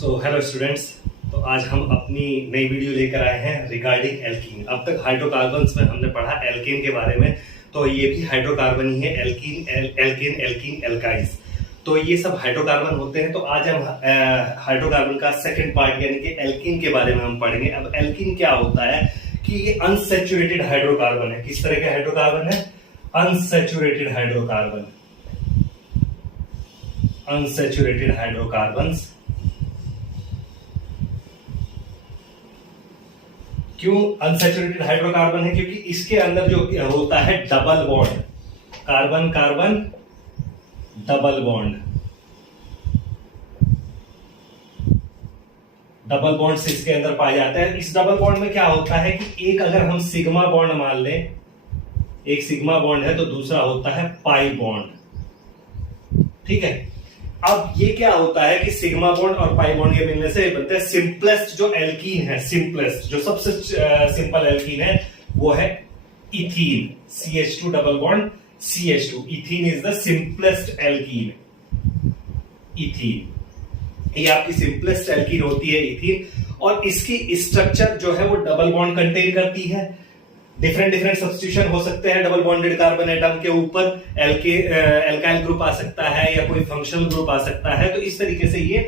Hello students. तो आज हम अपनी नई वीडियो लेकर आए हैं रिगार्डिंग एल्कीन। अब तक हाइड्रोकार्बन्स में हमने पढ़ा एल्केन के बारे में, तो ये भी हाइड्रोकार्बन ही है, एल्कीन, एल्केन, एल्कीन, एल्काइल्स। तो ये सब हाइड्रोकार्बन होते हैं। तो आज हम हाइड्रोकार्बन का सेकंड पार्ट यानी कि एल्कीन के बारे में हम पढ़ेंगे। अब एल्कीन क्या होता है कि ये अनसैचुरेटेड हाइड्रोकार्बन है। किस तरह के हाइड्रोकार्बन है? Unsaturated hydrocarbon. Unsaturated hydrocarbons. क्यों अनसैचुरेटेड हाइड्रोकार्बन है? क्योंकि इसके अंदर जो होता है double bond, carbon carbon double bond. Double bond इसके अंदर पाए जाते हैं। इस डबल बॉन्ड में क्या होता है कि एक अगर हम सिग्मा बॉन्ड मान लें, एक सिग्मा बॉन्ड है तो दूसरा होता है पाई बॉन्ड। ठीक है। अब ये क्या होता है कि सिग्मा बॉन्ड और पाई बॉन्ड के मिलने से बनते हैं सिंपलेस्ट जो एल्कीन है, सिंपलेस्ट जो सबसे सिंपल एल्कीन है वो है ethene. CH2 double bond CH2। Ethene is the simplest alkene. Ethene ये आपकी सिंपलेस्ट एल्कीन होती है, इथीन। और इसकी स्ट्रक्चर जो है वो डबल बॉन्ड कंटेन करती है। डिफरेंट सब्स्टिट्यूशन हो सकते हैं डबल बॉन्डेड कार्बन एटम के ऊपर। एल्काइल ग्रुप आ सकता है या कोई फंक्शनल ग्रुप आ सकता है। तो इस तरीके से ये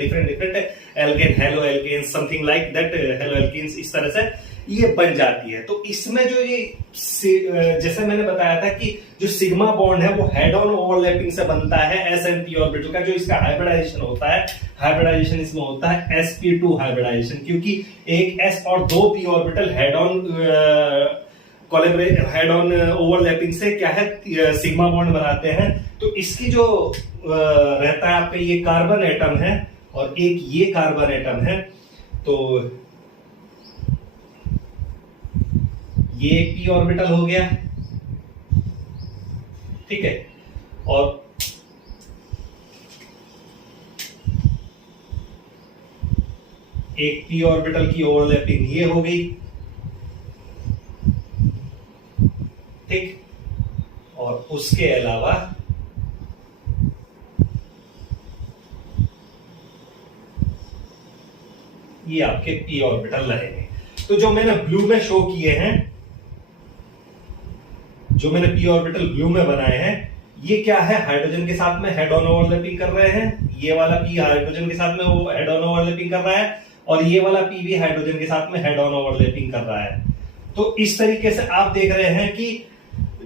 different alkene, halo alkene, something like that, halo alkenes, इस तरह से ये बन जाती है। तो इसमें जो ये जैसे मैंने बताया था कि जो सिग्मा बॉन्ड है वो हेड ऑन ओवरलैपिंग से बनता है s and p ऑर्बिटल का। जो इसका हाइब्रिडाइजेशन होता है, हाइब्रिडाइजेशन इसमें होता है sp2 हाइब्रिडाइजेशन, क्योंकि एक s और दो p orbital head on overlapping से क्या है सिग्मा बॉन्ड बनाते हैं। तो इसकी जो रहता है आपका ये कार्बन एटम है और एक ये कार्बन एटम है। तो ये एक p ऑर्बिटल हो गया, ठीक है। और एक p ऑर्बिटल की ओवरलैपिंग ये हो गई, ठीक। और उसके अलावा ये आपके p ऑर्बिटल रहेंगे। तो जो मैंने ब्लू में शो किए हैं, जो मैंने p ऑर्बिटल ब्लू में बनाए हैं, ये क्या है? हाइड्रोजन के साथ में हेड ऑन ओवरलैपिंग कर रहे हैं। ये वाला p हाइड्रोजन के साथ में वो हेड ऑन ओवरलैपिंग कर रहा है और ये वाला p भी हाइड्रोजन के साथ में हेड ऑन ओवरलैपिंग कर रहा है। तो इस तरीके से आप देख रहे हैं कि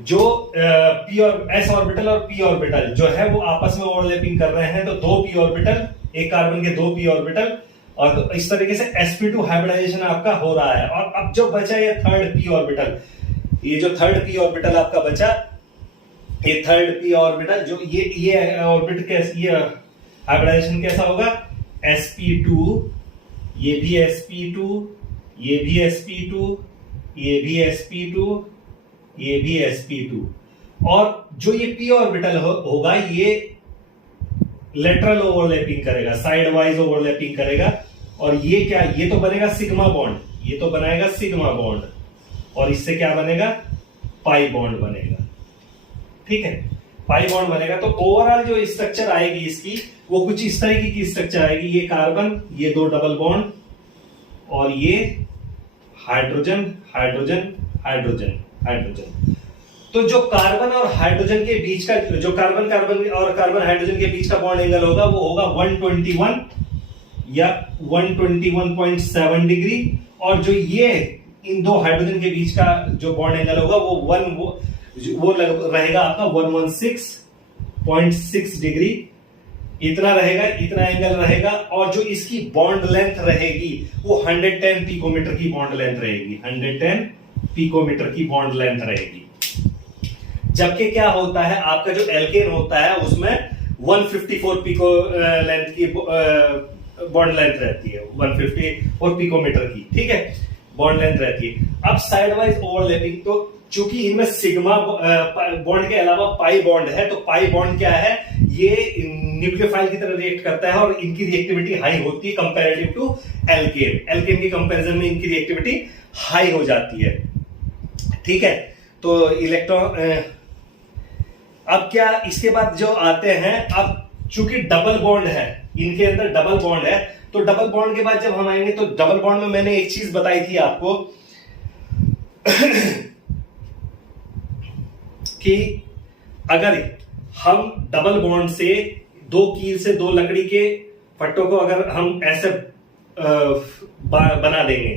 जो p और s ऑर्बिटल और p ऑर्बिटल जो है वो आपस में ओवरलैपिंग कर रहे हैं। तो दो p ऑर्बिटल, एक कार्बन के दो p ऑर्बिटल, और तो इस तरीके से sp2 हाइब्रिडाइजेशन आपका हो रहा है। और अब जो बचा ये थर्ड p ऑर्बिटल, ये जो थर्ड p ऑर्बिटल आपका बचा, ये थर्ड p ऑर्बिटल जो ये ऑर्बिट कैसे, ये हाइब्रिडाइजेशन कैसा होगा? sp2, ये भी sp2, ये भी sp2, ये भी sp2, ये भी sp2। और जो ये p ऑर्बिटल होगा ये लेटरल ओवरलैपिंग करेगा, साइड वाइज ओवरलैपिंग करेगा। और ये क्या? ये तो बनेगा सिग्मा बॉन्ड, ये तो बनाएगा सिग्मा बॉन्ड, और इससे क्या बनेगा? पाई बॉन्ड बनेगा, ठीक है। पाई बॉन्ड बनेगा। तो ओवरऑल जो स्ट्रक्चर आएगी इसकी वो कुछ इस तरीके की स्ट्रक्चर आएगी। ये कार्बन, ये दो डबल बॉन्ड, और ये हाइड्रोजन हाइड्रोजन हाइड्रोजन हाइड्रोजन। तो जो कार्बन और हाइड्रोजन के बीच का, जो कार्बन कार्बन और कार्बन हाइड्रोजन के बीच का बॉन्ड एंगल होगा वो होगा 121 या 121.7 डिग्री। और जो ये इन दो हाइड्रोजन के बीच का जो बॉन्ड एंगल होगा वो रहेगा आपका 116.6 डिग्री। इतना रहेगा, इतना एंगल रहेगा। और जो इसकी बॉन्ड लेंथ रहेगी वो 110 पिकोमीटर की बॉन्ड लेंथ रहेगी, 110 पिकोमीटर की बॉन्ड लेंथ रहेगी। जबकि क्या होता है आपका जो एल्केन होता है उसमें 154 पिको लेंथ की बॉन्ड लेंथ रहती है, 154 पिकोमीटर की, ठीक है, बॉन्ड लेंथ रहती है। अब साइड वाइज ओवरलैपिंग, तो चूंकि इनमें सिग्मा बॉन्ड के अलावा पाई बॉन्ड है, तो पाई बॉन्ड क्या है? ये न्यूक्लियोफाइल की तरह रिएक्ट करता है और इनकी रिएक्टिविटी हाई होती है कंपैरेटिव टू एल्केन। एल्केन के कंपैरिजन में इनकी रिएक्टिविटी हाई हो जाती है, ठीक है। तो इलेक्ट्रॉन अब क्या इसके बाद जो आते हैं, अब चूंकि डबल बॉन्ड है, इनके अंदर डबल बॉन्ड है। तो डबल बॉन्ड के बाद जब हम आएंगे तो डबल बॉन्ड में मैंने एक चीज बताई थी आपको कि अगर हम डबल बॉन्ड से दो कील से दो लकड़ी के फट्टों को अगर हम ऐसे बना देंगे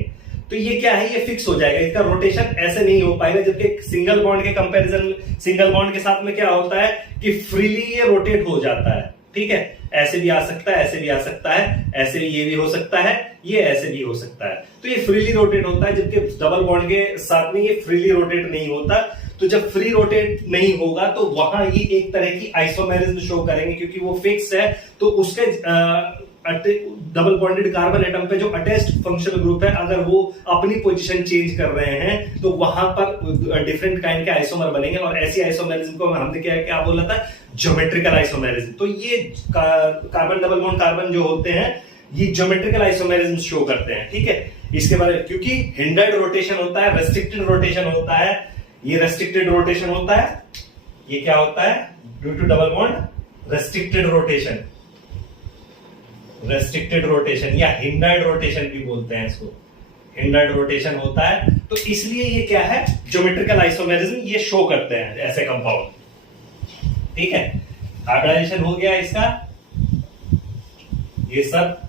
तो ये क्या है, ये फिक्स हो जाएगा, इसका रोटेशन ऐसे नहीं हो पाएगा। जबकि सिंगल बॉन्ड के कंपैरिजन, सिंगल बॉन्ड के साथ में क्या होता है कि फ्रीली ये रोटेट हो जाता है। ठीक है, ऐसे भी आ सकता है, ऐसे भी आ सकता है, ऐसे भी ये भी हो सकता है, ये ऐसे भी हो सकता है। तो ये फ्रीली रोटेट होता है, जबकि डबल बॉन्ड के साथ में ये फ्रीली रोटेट नहीं होता। तो जब फ्री रोटेट नहीं होगा तो वहां ये एक तरह की आइसोमेरिज्म शो करेंगे, क्योंकि वो फिक्स है। तो उसके डबल बॉन्डेड कार्बन एटम पे जो अटैच्ड फंक्शनल ग्रुप है, अगर वो अपनी पोजीशन चेंज कर रहे हैं तो वहां पर डिफरेंट काइंड के आइसोमर बनेंगे। और ऐसी आइसोमेरिज्म को हमने क्या बोला था, ज्योमेट्रिकल आइसोमेरिज्म। तो ये कार्बन डबल बॉन्ड कार्बन जो होते हैं ये ज्योमेट्रिकल आइसोमेरिज्म शो करते हैं। ठीक है, इसके बारे में, क्योंकि हिंडर्ड रोटेशन होता है, रेस्ट्रिक्टेड रोटेशन होता है, ये रेस्ट्रिक्टेड रोटेशन होता है, ये क्या होता है due to double bond restricted rotation, restricted rotation या हिंडर्ड रोटेशन भी बोलते हैं इसको, हिंडर्ड रोटेशन होता है। तो इसलिए ये क्या है, ज्योमेट्रिकल आइसोमेरिज्म ये शो करते हैं ऐसे कंपाउंड। ठीक है, हाइब्रिडाइजेशन हो गया इसका, ये सब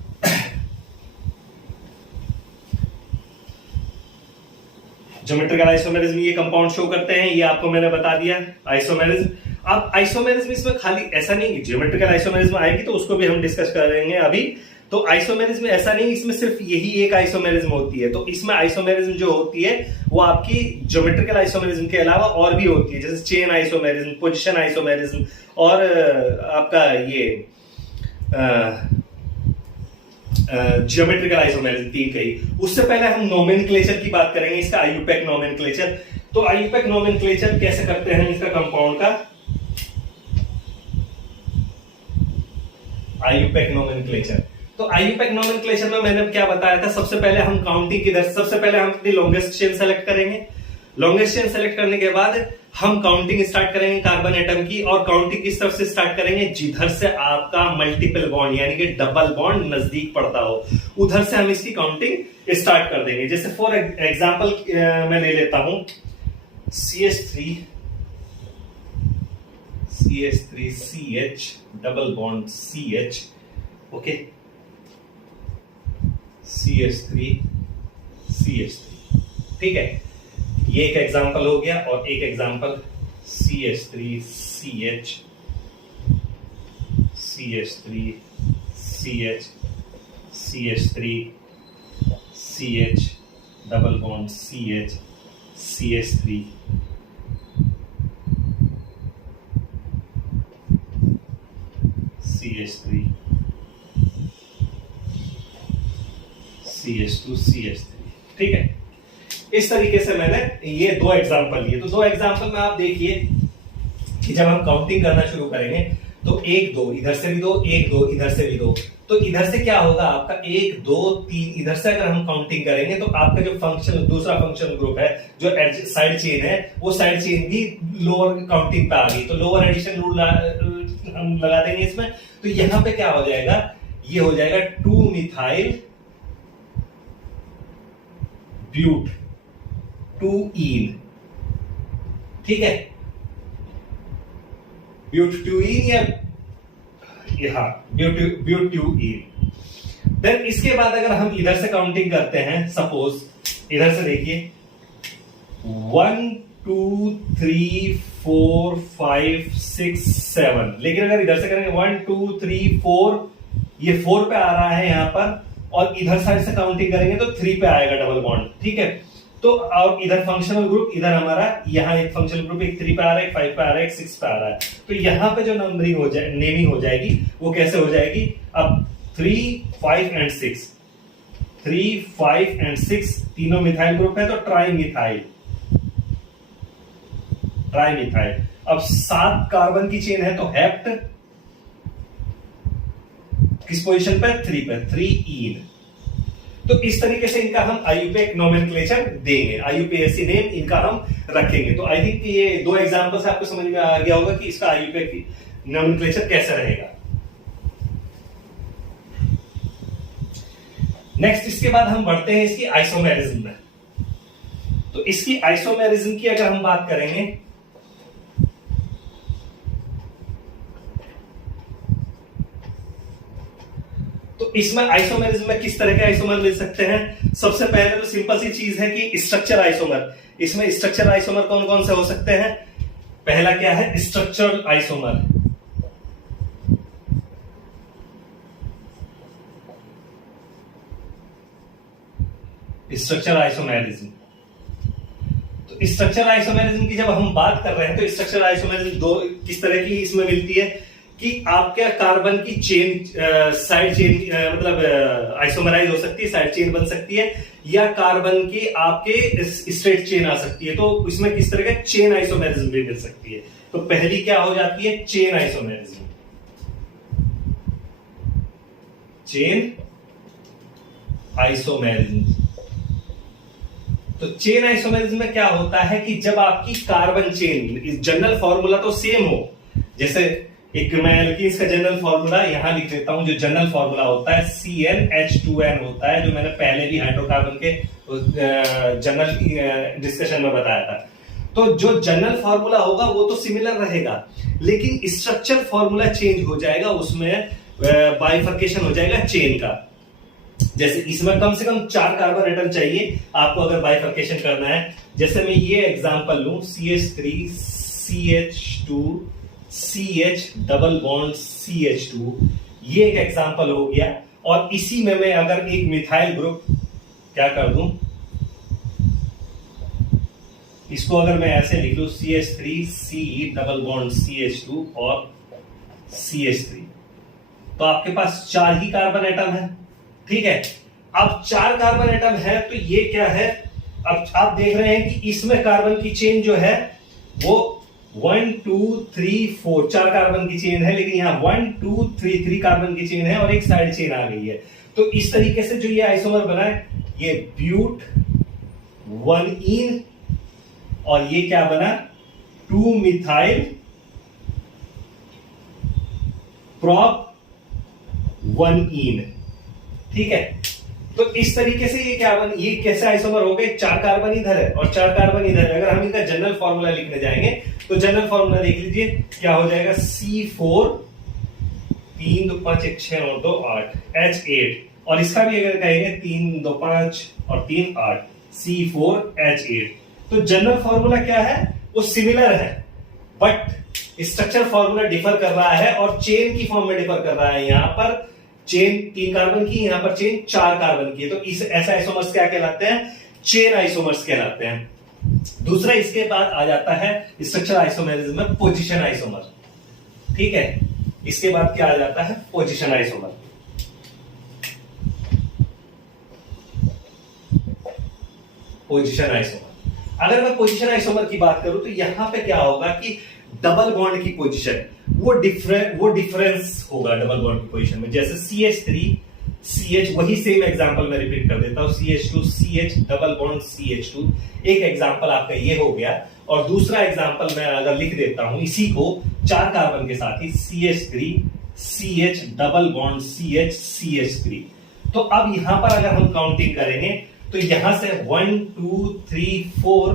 ज्योमेट्रिकल आइसोमेरिज्म ये कंपाउंड शो करते हैं, ये आपको मैंने बता दिया आइसोमेरिज्म। अब आइसोमेरिज्म इसमें खाली ऐसा नहीं कि ज्योमेट्रिकल आइसोमेरिज्म आएगी तो उसको भी हम डिस्कस करेंगे अभी। तो आइसोमेरिज्म ऐसा नहीं, इसमें सिर्फ यही एक आइसोमेरिज्म होती है। तो इसमें आइसोमेरिज्म जो होती है वो आपकी ज्योमेट्रिकल आइसोमेरिज्म के अलावा और भी होती है, जैसे चेन आइसोमेरिज्म, पोजीशन आइसोमेरिज्म और आपका ये ज्योमेट्रिकल आइसोमेरिज्म, तीन कही। उससे पहले हम नोमेनक्लेचर की बात करेंगे, इसका आईयूपैक नोमेनक्लेचर। तो आईयूपैक नोमेनक्लेचर कैसे करते हैं इसका कंपाउंड का, आईयूपैक नोमेनक्लेचर। तो आईयूपैक नोमेनक्लेचर में मैंने क्या बताया था, सबसे पहले हम काउंटिंग की दर, सबसे पहले हम अपनी लॉन्गेस्ट चेन सेलेक्ट करेंगे। लॉन्गेस्ट चेन सेलेक्ट करने के बाद हम काउंटिंग स्टार्ट करेंगे कार्बन एटम की, और काउंटिंग किस तरफ से स्टार्ट करेंगे, जिधर से आपका मल्टीपल बॉन्ड यानी कि डबल बॉन्ड नजदीक पड़ता हो, उधर से हम इसकी काउंटिंग स्टार्ट कर देंगे। जैसे फॉर एग्जांपल मैं ले लेता हूं CH3 CH double bond CH, okay, CH3 CH3, ठीक है, ये एक एग्जांपल हो गया। और एक example CH3 CH CH3 CH CH3 CH double bond CH CH3 CH3 CH2 CH3, ठीक है। इस तरीके से मैंने ये दो एग्जांपल लिए। तो दो एग्जांपल में आप देखिए कि जब हम काउंटिंग करना शुरू करेंगे तो 1 2 इधर से भी 2, 1 2 इधर से भी 2, तो इधर से क्या होगा आपका 1 2 3, इधर से अगर हम काउंटिंग करेंगे तो आपका जो फंक्शन, दूसरा फंक्शन ग्रुप है जो साइड चेन है, वो साइड चेन भी लोअर काउंटिंग पे आ गई। तो लोअर एडिशन रूल हम लगा देंगे इसमें। तो यहां पे क्या हो जाएगा, ये हो जाएगा 2 मिथाइल ब्यूट 2 ईन, ठीक है, ब्यूट-2-ईन या यहां ब्यूट-2-ईन। देन इसके बाद अगर हम इधर से काउंटिंग करते हैं, सपोज इधर से देखिए 1 2 3 4 5 6 7, लेकिन अगर इधर से करेंगे 1 2 3 4, ये 4 पे आ रहा है यहां पर, और इधर साइड से काउंटिंग करेंगे तो 3 पे आएगा डबल बॉन्ड, ठीक है। तो और इधर फंक्शनल ग्रुप, इधर हमारा यहाँ एक फंक्शनल ग्रुप, एक 3 पे आ रहा है, एक 5 पे आ रहा है, एक 6 पे आ रहा है। तो यहाँ पे जो नंबरिंग हो जाए, नेमिंग हो जाएगी, वो कैसे हो जाएगी, अब 3 5 एंड 6, 3 5 एंड 6 तीनों मिथाइल ग्रुप है तो ट्राई मिथाइल। अब 7 कार्बन की चेन है तो हेप्ट, किस पोजीशन पे, 3 पे, 3 ईन। तो इस तरीके से इनका हम आईयूपैक नोमेनक्लेचर देंगे, आईयूपीएसी नेम इनका हम रखेंगे। तो आई थिंक ये दो एग्जांपल से आपको समझ में आ गया होगा कि इसका आईयूपैक नोमेनक्लेचर कैसे रहेगा। नेक्स्ट इसके बाद हम बढ़ते हैं इसकी आइसोमेरिज्म में। तो इसकी आइसोमेरिज्म की अगर हम बात करेंगे, तो इसमें आइसोमेरिज्म में किस तरह के आइसोमर मिल सकते हैं? सबसे पहले तो सिंपल सी चीज है कि स्ट्रक्चर आइसोमर। इसमें स्ट्रक्चर आइसोमर कौन कौन से हो सकते हैं? पहला क्या है? Structural isomer. Structure isomerism. तो स्ट्रक्चर आइसोमेरिज्म की जब हम बात कर रहे हैं तो स्ट्रक्चर आइसोमेरिज्म दो किस तरह की इसमें मिलती है कि आपके कार्बन की चेन, साइड चेन मतलब आइसोमराइज हो सकती है, साइड चेन बन सकती है, या कार्बन की आपके स्ट्रेट चेन आ सकती है। तो इसमें किस तरह का चेन आइसोमेरिज्म भी मिल सकती है। तो पहली क्या हो जाती है? Chain isomerism. Chain isomerism. तो चेन आइसोमेरिज्म में क्या होता है कि जब आपकी कार्बन चेन, जनरल फॉर्मूला तो सेम हो, जैसे एक मैं एल्कीन्स का जनरल फॉर्मूला यहां लिख देता हूं। जो जनरल फॉर्मूला होता है CnH2n होता है, जो मैंने पहले भी हाइड्रोकार्बन के जनरल डिस्कशन में बताया था। तो जो जनरल फॉर्मूला होगा वो तो सिमिलर रहेगा, लेकिन स्ट्रक्चर फॉर्मूला चेंज हो जाएगा, उसमें बाइफर्केशन हो जाएगा चेन का। जैसे इसमें कम से कम 4 कार्बन एटम चाहिए आपको अगर बाइफर्केशन करना है। जैसे मैं ये एग्जांपल लूं, CH3 CH2 CH double bond CH2, ये एक एग्जांपल हो गया। और इसी में मैं अगर एक मिथाइल ग्रुप क्या कर दूं, इसको अगर मैं ऐसे लिख लूं CH3 C double bond CH2 और CH3, तो आपके पास 4 ही कार्बन एटम है। ठीक है, अब 4 कार्बन एटम है तो ये क्या है? अब आप देख रहे हैं कि इसमें कार्बन की चेन जो है वो 1 2 3 4 4 कार्बन की चेन है, लेकिन यहां 1 2 3 कार्बन की चेन है और एक साइड चेन आ गई है। तो इस तरीके से जो ये आइसोमर बना है, ये ब्यूट 1इन, और ये क्या बना? 2 मिथाइल प्रॉप 1इन। ठीक है, तो इस तरीके से ये क्या बन, ये कैसे आइसोमर हो गए? 4 कार्बन इधर है और 4 कार्बन इधर है। अगर हम इनका जनरल फॉर्मूला लिखने जाएंगे तो जनरल फॉर्मूला देख लीजिए क्या हो जाएगा? C4 3 2 5 1 6 9 2 8 H8, और इसका भी अगर कहेंगे 3 2 5 और 3 8 C4H8। तो जनरल फॉर्मूला क्या है? वो सिमिलर है, बट स्ट्रक्चर फॉर्मूला डिफर कर रहा है और चेन की फॉर्म में डिफर कर रहा है। यहां पर चेन 3 कार्बन की, यहां पर चेन 4 कार्बन की है। तो इस ऐसा आइसोमर्स क्या कहलाते हैं? चेन आइसोमर्स कहलाते हैं। दूसरा इसके बाद आ जाता है स्ट्रक्चर आइसोमेरिज्म में पोजीशन आइसोमर। ठीक है, इसके बाद क्या आ जाता है? Position isomer. पोजीशन आइसोमर, अगर मैं पोजीशन आइसोमर की बात करूं तो यहां पे क्या होगा कि डबल बॉन्ड की पोजीशन वो डिफरेंस होगा डबल बॉन्ड की पोजीशन में। जैसे CH3 CH, वही सेम एग्जांपल मैं रिपीट कर देता हूं, CH2 CH double bond CH2, एक एग्जांपल आपका ये हो गया। और दूसरा एग्जांपल मैं अगर लिख देता हूं इसी को 4 कार्बन के साथ ही, CH3 CH double bond CH CH3। तो अब यहां पर अगर हम काउंटिंग करेंगे तो यहां से 1 2 3 4,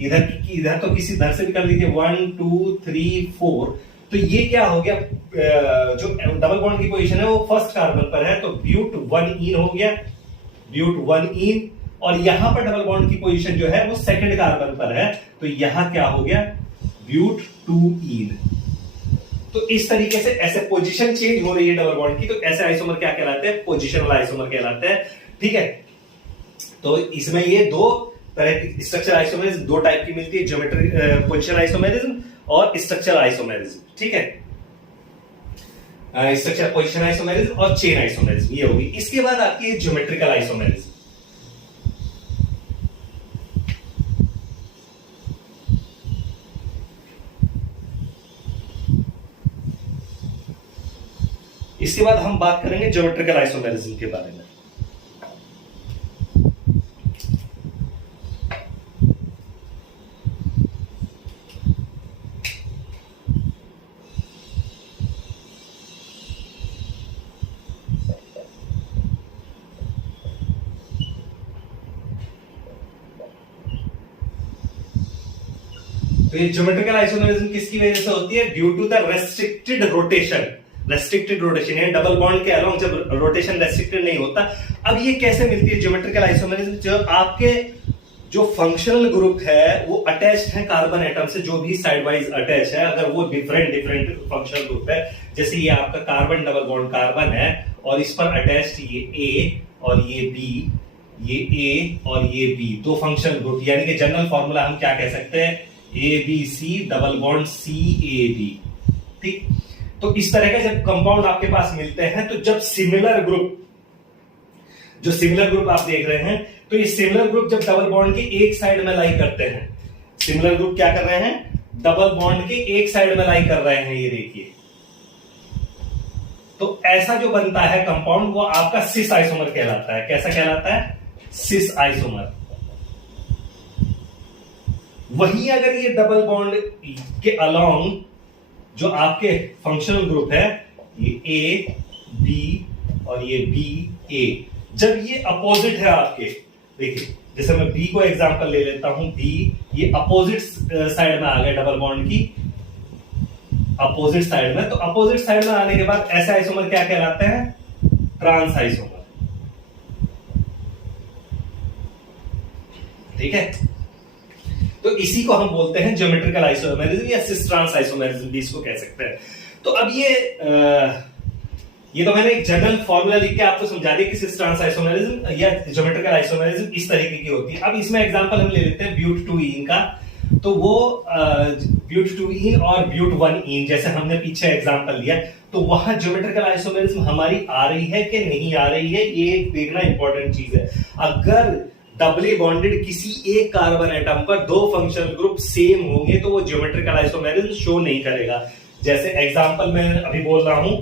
इधर तो किसी इधर से भी कर लीजिए, 1 2 3 4। तो ये क्या हो गया? जो डबल बॉन्ड की पोजीशन है वो फर्स्ट कार्बन पर है, तो ब्यूट 1इन हो गया, ब्यूट 1इन। और यहां पर डबल बॉन्ड की पोजीशन जो है वो सेकंड कार्बन पर है, तो यहां क्या हो गया? ब्यूट 2इन। तो इस तरीके से ऐसे पोजीशन चेंज हो रही है डबल बॉन्ड की, तो ऐसे आइसोमर क्या कहलाते हैं? पोजिशनल आइसोमर कहलाते हैं। ठीक है, तो इसमें ये दो तरह की स्ट्रक्चर आइसोमेरिज्म, 2 टाइप की मिलती है, ज्योमेट्रिक पोजीशन आइसोमेरिज्म और स्ट्रक्चर आइसोमेरिज्म। ठीक है, स्ट्रक्चर पोजीशन आइसोमेरिज्म और चेन आइसोमेरिज्म ये होगी। इसके बाद आती है ज्योमेट्रिकल आइसोमेरिज्म। इसके बाद हम बात करेंगे ज्योमेट्रिकल आइसोमेरिज्म के बारे में। तो ये ज्योमेट्रिकल आइसोमेरिज्म किसकी वजह से होती है? Due to the restricted rotation. Restricted rotation यानी डबल बॉन्ड के अलोंग जब रोटेशन रेस्ट्रिक्टेड नहीं होता। अब ये कैसे मिलती है ज्योमेट्रिकल आइसोमेरिज्म? जब आपके जो फंक्शनल ग्रुप है वो अटैच्ड है कार्बन एटम से, जो भी साइड वाइज अटैच है, अगर वो डिफरेंट फंक्शनल ग्रुप है, जैसे ये आपका कार्बन डबल बॉन्ड कार्बन है और इस पर अटैच्ड ये ए और ये बी, ये ए और ये बी, दो फंक्शनल ग्रुप, यानी कि जनरल फॉर्मूला हम क्या कह सकते हैं? A B C double bond C A B. ठीक, तो इस तरह के जब कंपाउंड आपके पास मिलते हैं, तो जब सिमिलर ग्रुप, जो सिमिलर ग्रुप आप देख रहे हैं, तो ये सिमिलर ग्रुप जब डबल बॉन्ड के एक साइड में लाई करते हैं, सिमिलर ग्रुप क्या कर रहे हैं? डबल बॉन्ड के एक साइड में लाई कर रहे हैं, ये देखिए। तो ऐसा जो बनता है कंपाउंड वो आपका सिस आइसोमर कहलाता है। कैसा कहलाता है? Cis isomer. वहीं अगर ये डबल बॉन्ड के अलोंग जो आपके फंक्शनल ग्रुप है, ये ए बी और ये बी ए, जब ये अपोजिट है आपके, देखिए जैसे मैं बी को एग्जांपल ले लेता हूं, बी ये अपोजिट साइड में आ गया डबल बॉन्ड की अपोजिट साइड में, तो अपोजिट साइड में आने के बाद ऐसे आइसोमर क्या कहलाते हैं? Trans isomer. ठीक है, तो इसी को हम बोलते हैं ज्योमेट्रिकल आइसोमेरिज्म या सिस ट्रांस आइसोमेरिज्म भी इसको कह सकते हैं। तो अब ये तो मैंने एक जनरल फॉर्मूला लिख के आपको समझा दिया कि सिस ट्रांस आइसोमेरिज्म या ज्योमेट्रिकल आइसोमेरिज्म इस तरीके की होती है। अब इसमें एग्जांपल हम ले लेते हैं ब्यूट-2-ईन का। तो वो ब्यूट-2-ईन और ब्यूट-1-ईन, जैसे हमने पीछे एग्जांपल लिया, तो वहां ज्योमेट्रिकल आइसोमेरिज्म हमारी आ रही है कि नहीं आ रही है, ये देखना इंपॉर्टेंट चीज है। अगर डबली बॉन्डेड किसी एक कार्बन एटम पर दो फंक्शनल ग्रुप सेम होंगे तो वो ज्योमेट्रिकल आइसोमेरिज्म शो नहीं करेगा। जैसे एग्जांपल मैं अभी बोल रहा हूं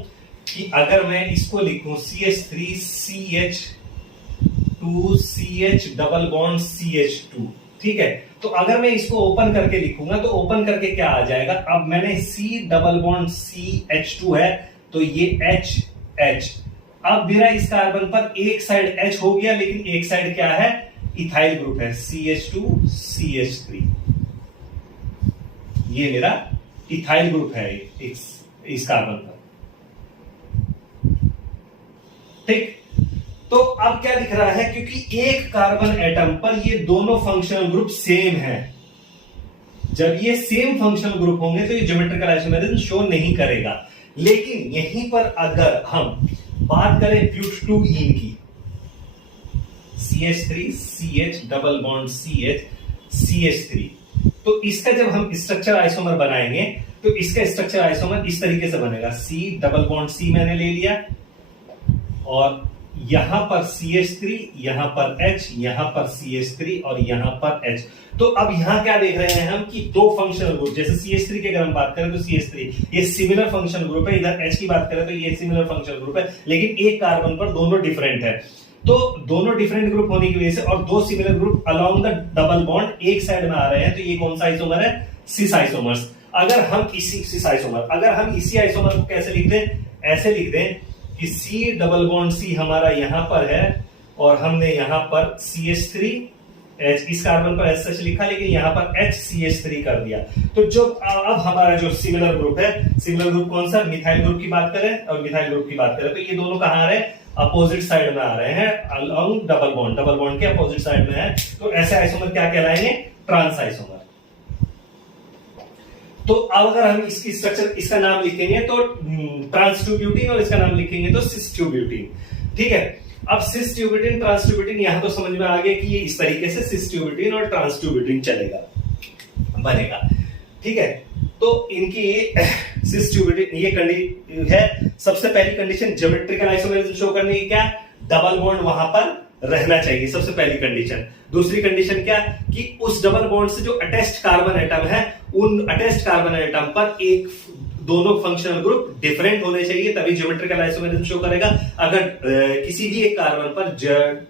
कि अगर मैं इसको लिखूं CH3CH2CH डबल बॉन्ड CH2, ठीक है, तो अगर मैं इसको ओपन करके लिखूंगा तो ओपन करके क्या आ जाएगा? अब मैंने C डबल बॉन्ड CH2 है तो ये H। अब मेरा इस कार्बन पर एक साइड H हो गया, लेकिन एक साइड क्या है? इथाइल ग्रुप है CH2CH3। ये मेरा इथाइल ग्रुप है इस कार्बन पर। ठीक, तो अब क्या दिख रहा है? क्योंकि एक कार्बन एटम पर ये दोनों फंक्शनल ग्रुप सेम है। जब ये सेम फंक्शनल ग्रुप होंगे तो ये ज्योमेट्रिकल आइसोमेरिज्म शो नहीं करेगा। लेकिन यहीं पर अगर हम बात करें ब्यूट-2-ईन की, CH3CH डबल बॉन्ड CH3, तो इसका जब हम स्ट्रक्चर आइसोमर बनाएंगे तो इसका स्ट्रक्चर आइसोमर इस तरीके से बनेगा। C डबल बॉन्ड C मैंने ले लिया और यहां पर CH3, यहां पर H, यहां पर CH3 और यहां पर H। तो अब यहां क्या देख रहे हैं हम कि दो फंक्शनल ग्रुप, जैसे CH3 की अगर हम बात करें तो CH3 ये सिमिलर फंक्शनल ग्रुप है, इधर H की बात करें तो ये सिमिलर फंक्शनल ग्रुप है, लेकिन एक कार्बन पर दोनों डिफरेंट है। तो दोनों डिफरेंट ग्रुप होने की वजह से और दो similar group along the double bond एक साइड में आ रहे हैं, तो ये कौन सा आइसोमर है? सिस आइसोमर्स। अगर हम इसी आइसोमर को कैसे लिख दें? ऐसे लिख दें कि C डबल बॉन्ड C हमारा यहां पर है और हमने यहां पर CH3H इस कार्बन पर ऐसा लिखा, लेकिन यहां पर HCH3 कर दिया। तो जो अब हमारा जो सिमिलर ग्रुप है, सिमिलर ग्रुप कौन सा? मिथाइल ग्रुप की बात करें और मिथाइल ग्रुप की बात करें तो ये दोनों कहां आ रहे हैं? अपोजिट साइड में आ रहे हैं, अलोंग डबल बॉन्ड के अपोजिट साइड में है। तो ऐसे आइसोमर क्या कहलाएंगे? Trans isomer. तो अब अगर हम इसकी स्ट्रक्चर, इसका नाम लिखेंगे तो ट्रांस-2-ब्यूटीन और इसका नाम लिखेंगे तो सिस-2-ब्यूटीन। ठीक है, अब सिस-2-ब्यूटीन, ट्रांस-2-ब्यूटीन यहां तो समझ में आ गया कि ये इस तरीके से सिस-2-ब्यूटीन और ट्रांस-2-ब्यूटीन चलेगा, बनेगा। ठीक है, तो इनकी सिस-2-ब्यूटीन ये कंडीशन है। सबसे पहली कंडीशन ज्योमेट्रिकल आइसोमेरिज्म शो करने की क्या? डबल बॉन्ड वहां पर रहना चाहिए, सबसे पहली कंडीशन। दूसरी कंडीशन क्या? कि उस डबल बॉन्ड से जो अटैच्ड कार्बन एटम है, उन अटैच्ड कार्बन एटम पर एक दोनों फंक्शनल ग्रुप डिफरेंट होने चाहिए, तभी ज्योमेट्रिकल आइसोमेरिज्म शो करेगा। अगर किसी भी एक कार्बन पर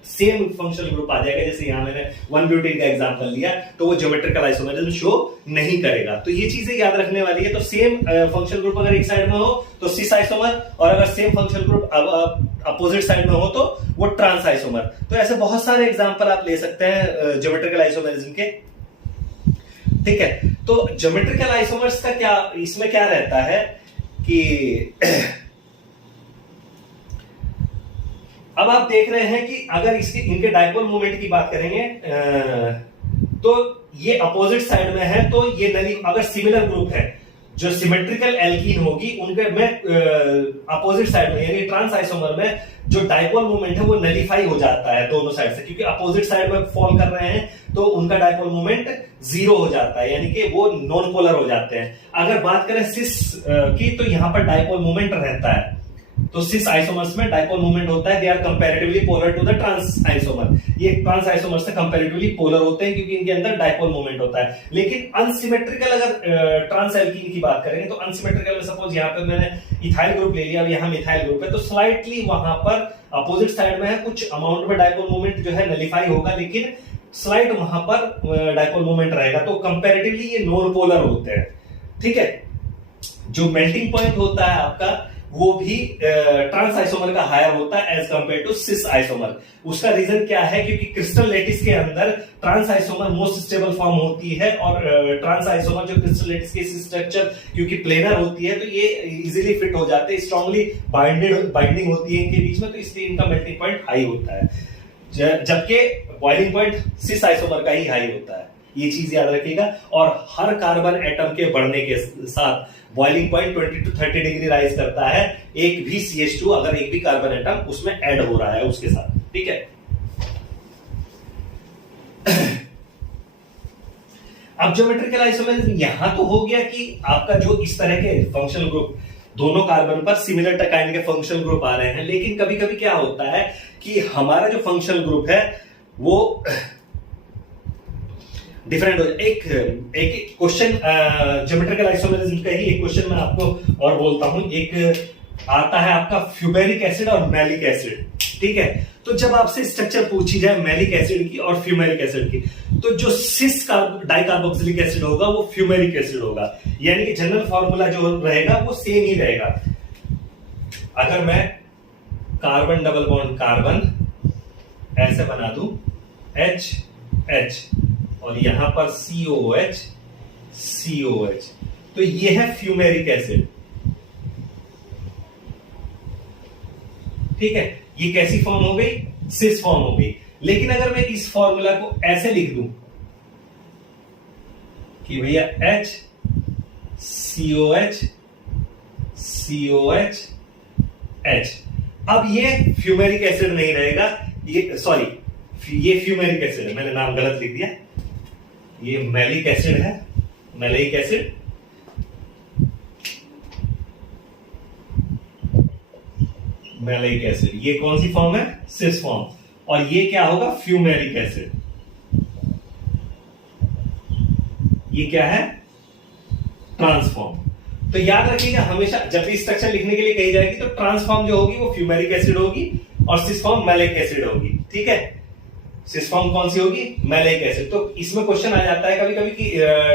सेम फंक्शनल ग्रुप आ जाएगा, जैसे यहां मैंने 1-ब्यूटीन का एग्जांपल लिया, तो वो ज्योमेट्रिकल आइसोमेरिज्म शो नहीं करेगा। तो ये चीजें याद रखने वाली है। तो सेम फंक्शनल ग्रुप अगर एक साइड में हो तो सिस आइसोमर, और अगर same functional group opposite side में हो तो वो ट्रांस आइसोमर। तो ऐसे बहुत सारे एग्जांपल आप ले सकते हैं ज्योमेट्रिकल आइसोमेरिज्म के। ठीक है। तो ज्योमेट्रिकल आइसोमर्स का क्या, इसमें क्या रहता है कि अब आप देख रहे हैं कि अगर इसके इनके डायपोल मोमेंट की बात करेंगे तो ये अपोजिट साइड में है, तो ये अगर सिमिलर ग्रुप है, जो सिमेट्रिकल एल्कीन होगी उनके में अपोजिट साइड में यानी ट्रांस आइसोमर में जो डायपोल मोमेंट है वो नलिफाई हो जाता है दोनों साइड से, क्योंकि अपोजिट साइड में फॉल कर रहे हैं तो उनका डायपोल मोमेंट जीरो हो जाता है, यानी कि वो नॉन पोलर हो जाते हैं। अगर बात करें सिस की तो यहां पर डायपोल मोमेंट रहता है, तो सिस आइसोमर्स में डायपोल मोमेंट होता है, they are comparatively polar to the trans isomer. ये ट्रांस आइसोमर से कंपैरेटिवली पोलर होते हैं क्योंकि इनके अंदर डायपोल मोमेंट होता है। लेकिन अनसिमेट्रिकल अगर ट्रांस एल्कीन की बात करेंगे तो अनसिमेट्रिकल में सपोज यहाँ पे मैंने इथाइल ग्रुप ले लिया, अब यहाँ मिथाइल ग्रुप है, तो स्लाइटली वहां पर अपोजिट साइड में है, कुछ अमाउंट में डायपोल मोमेंट जो है नलिफाई होगा, लेकिन स्लाइट वहां पर डायपोल मोमेंट रहेगा, तो कंपैरेटिवली ये नॉन पोलर होते हैं। ठीक है। जो मेल्टिंग पॉइंट होता है आपका वो भी ट्रांस आइसोमर का हायर होता है as compare to cis isomer. उसका रीजन क्या है, क्योंकि क्रिस्टल लेटिस के अंदर trans isomer most stable form होती है, और ट्रांस आइसोमर जो क्रिस्टल लेटिस की स्ट्रक्चर क्योंकि प्लेनर होती है तो ये इजीली फिट हो जाते हैं, स्ट्रांगली बाइंडिंग होती है इनके बीच में, तो इसलिए इनका मेल्टिंग पॉइंट हाई होता है, जबकि बॉइलिंग पॉइंट सिस आइसोमर का ही हाई होता है। ये चीज याद रखिएगा। और हर कार्बन एटम के बढ़ने के साथ boiling point 20 to 30 degree rise करता है, एक भी CH2 अगर एक भी कार्बन एटम उसमें ऐड हो रहा है उसके साथ। ठीक है। अब ज्योमेट्रिकल आइसोमर यहां तो हो गया कि आपका जो इस तरह के फंक्शनल ग्रुप दोनों कार्बन पर सिमिलर काइंड के फंक्शनल ग्रुप आ रहे हैं, लेकिन कभी कभी क्या होता है कि हमारा जो फंक्शनल ग्रुप है वो डिफरेंट हो जाए। एक क्वेश्चन ज्योमेट्रिकल आइसोमरिज्म का ही एक क्वेश्चन मैं आपको और बोलता हूं। एक आता है आपका फ्यूमेरिक एसिड और मैलिक एसिड। ठीक है। तो जब आपसे स्ट्रक्चर पूछी जाए मैलिक एसिड की और फ्यूमेरिक एसिड की, तो जो सिस डाइकार्बोक्सिलिक एसिड होगा वो फ्यूमेरिक एसिड होगा, यानी कि जनरल फॉर्मूला जो रहेगा वो सेम ही रहेगा। अगर मैं कार्बन डबल बॉन्ड कार्बन ऐसे बना दूं H और यहां पर COOH, तो ये है फ्यूमेरिक एसिड। ठीक है। ये कैसी फॉर्म हो गई, सिस फॉर्म हो गई। लेकिन अगर मैं इस फॉर्मूला को ऐसे लिख दूं कि भैया H, अब ये फ्यूमेरिक एसिड नहीं रहेगा, ये सॉरी ये फ्यूमेरिक एसिड है, मैंने नाम गलत लिख दिया, ये मैलिक एसिड है, मैलिक एसिड। मैलिक एसिड ये कौन सी फॉर्म है, सिस फॉर्म, और ये क्या होगा, फ्यूमेरिक एसिड। ये क्या है, ट्रांसफॉर्म। तो याद रखिएगा हमेशा जब भी स्ट्रक्चर लिखने के लिए कही जाएगी तो ट्रांसफॉर्म जो होगी वो फ्यूमेरिक एसिड होगी और सिस फॉर्म मैलिक एसिड होगी। ठीक है। सिस फॉर्म कौन सी होगी, मैलिक एसिड। तो इसमें क्वेश्चन आ जाता है कभी कभी कि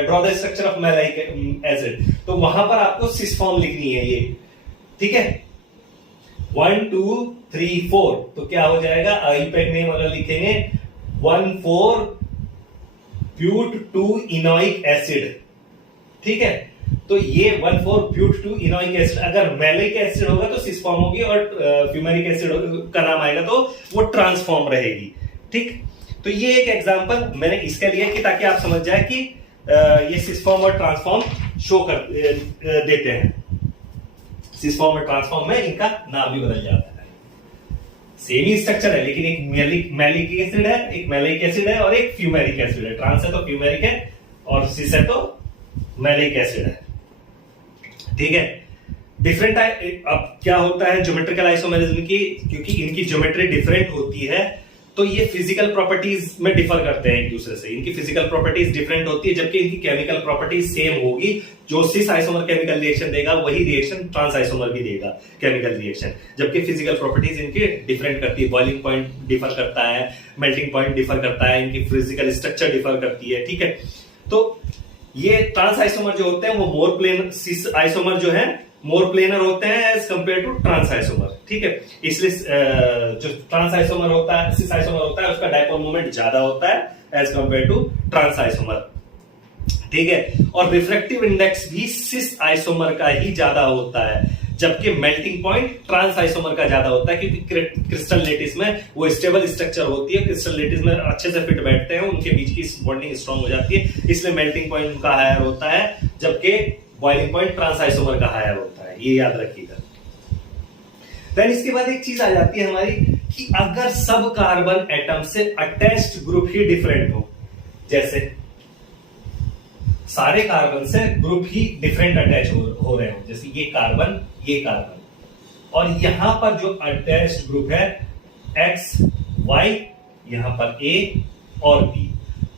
draw the structure of malic acid, तो वहां पर आपको सिस फॉर्म लिखनी है ये। ठीक है। 1 2 3 4 तो क्या हो जाएगा, आईपैक नेम अगर लिखेंगे 1,4 ब्यूट 2 इनोइक एसिड। ठीक है। तो ये 1,4 ब्यूट 2 इनोइक एसिड अगर मैलिक एसिड होगा तो सिस फॉर्म होगी, और फ्यूमेरिक एसिड का नाम आएगा तो वो ट्रांसफॉर्म रहेगी। ठीक। तो ये एक एग्जांपल मैंने इसका लिया कि ताकि आप समझ जाए कि ये सिस फॉर्म और ट्रांसफॉर्म शो कर देते हैं। सिस फॉर्म और ट्रांसफॉर्म में इनका नाम भी बदल जाता है, सेम ही स्ट्रक्चर है, लेकिन एक मैलिक एसिड है, एक मैलिक एसिड है और एक फ्यूमेरिक एसिड है। ट्रांस है तो फ्यूमेरिक है और सिस है तो मैलिक एसिड है। ठीक है। डिफरेंट अब क्या होता है ज्योमेट्रिकल आइसोमेरिज्म की, क्योंकि इनकी ज्योमेट्री डिफरेंट होती है तो ये फिजिकल प्रॉपर्टीज में डिफर करते हैं एक दूसरे से। इनकी फिजिकल प्रॉपर्टीज डिफरेंट होती है जबकि इनकी केमिकल प्रॉपर्टीज सेम होगी। जो सिस आइसोमर केमिकल रिएक्शन देगा वही रिएक्शन ट्रांस आइसोमर भी देगा केमिकल रिएक्शन, जबकि फिजिकल प्रॉपर्टीज इनकी डिफरेंट करती है। बॉइलिंग पॉइंट डिफर करता है, मेल्टिंग पॉइंट डिफर करता है, इनकी फिजिकल स्ट्रक्चर डिफर करती है। ठीक है। तो ये ट्रांस आइसोमर जो होते हैं वो मोर प्लेन, सिस आइसोमर जो है मोर प्लेनर होते हैं as compare to trans isomer. ठीक है। इसलिए जो ट्रांस आइसोमर होता है, सिस आइसोमर होता है, उसका डायपोल मोमेंट ज्यादा होता है as compare to trans isomer. ठीक है। और रिफ्रैक्टिव इंडेक्स भी सिस आइसोमर का ही ज्यादा होता है, जबकि मेल्टिंग पॉइंट ट्रांस आइसोमर का ज्यादा होता है, क्योंकि क्रिस्टल लेटिस में वो स्टेबल स्ट्रक्चर होती है, क्रिस्टल लेटिस में अच्छे से फिट बैठते हैं, उनके बीच की बॉन्डिंग स्ट्रांग हो जाती है, इसलिए मेल्टिंग पॉइंट उनका हायर होता है, जबकि बॉइलिंग पॉइंट ट्रांस आइसोमर का हायर होता है। ये याद रखिएगा। देन इसके बाद एक चीज आ जाती है हमारी कि अगर सब कार्बन एटम से अटैच्ड ग्रुप ही डिफरेंट हो, जैसे सारे कार्बन से ग्रुप ही डिफरेंट अटैच हो रहे हो, जैसे ये कार्बन और यहां पर जो अटैच्ड ग्रुप है एक्स वाई, यहां पर ए और बी।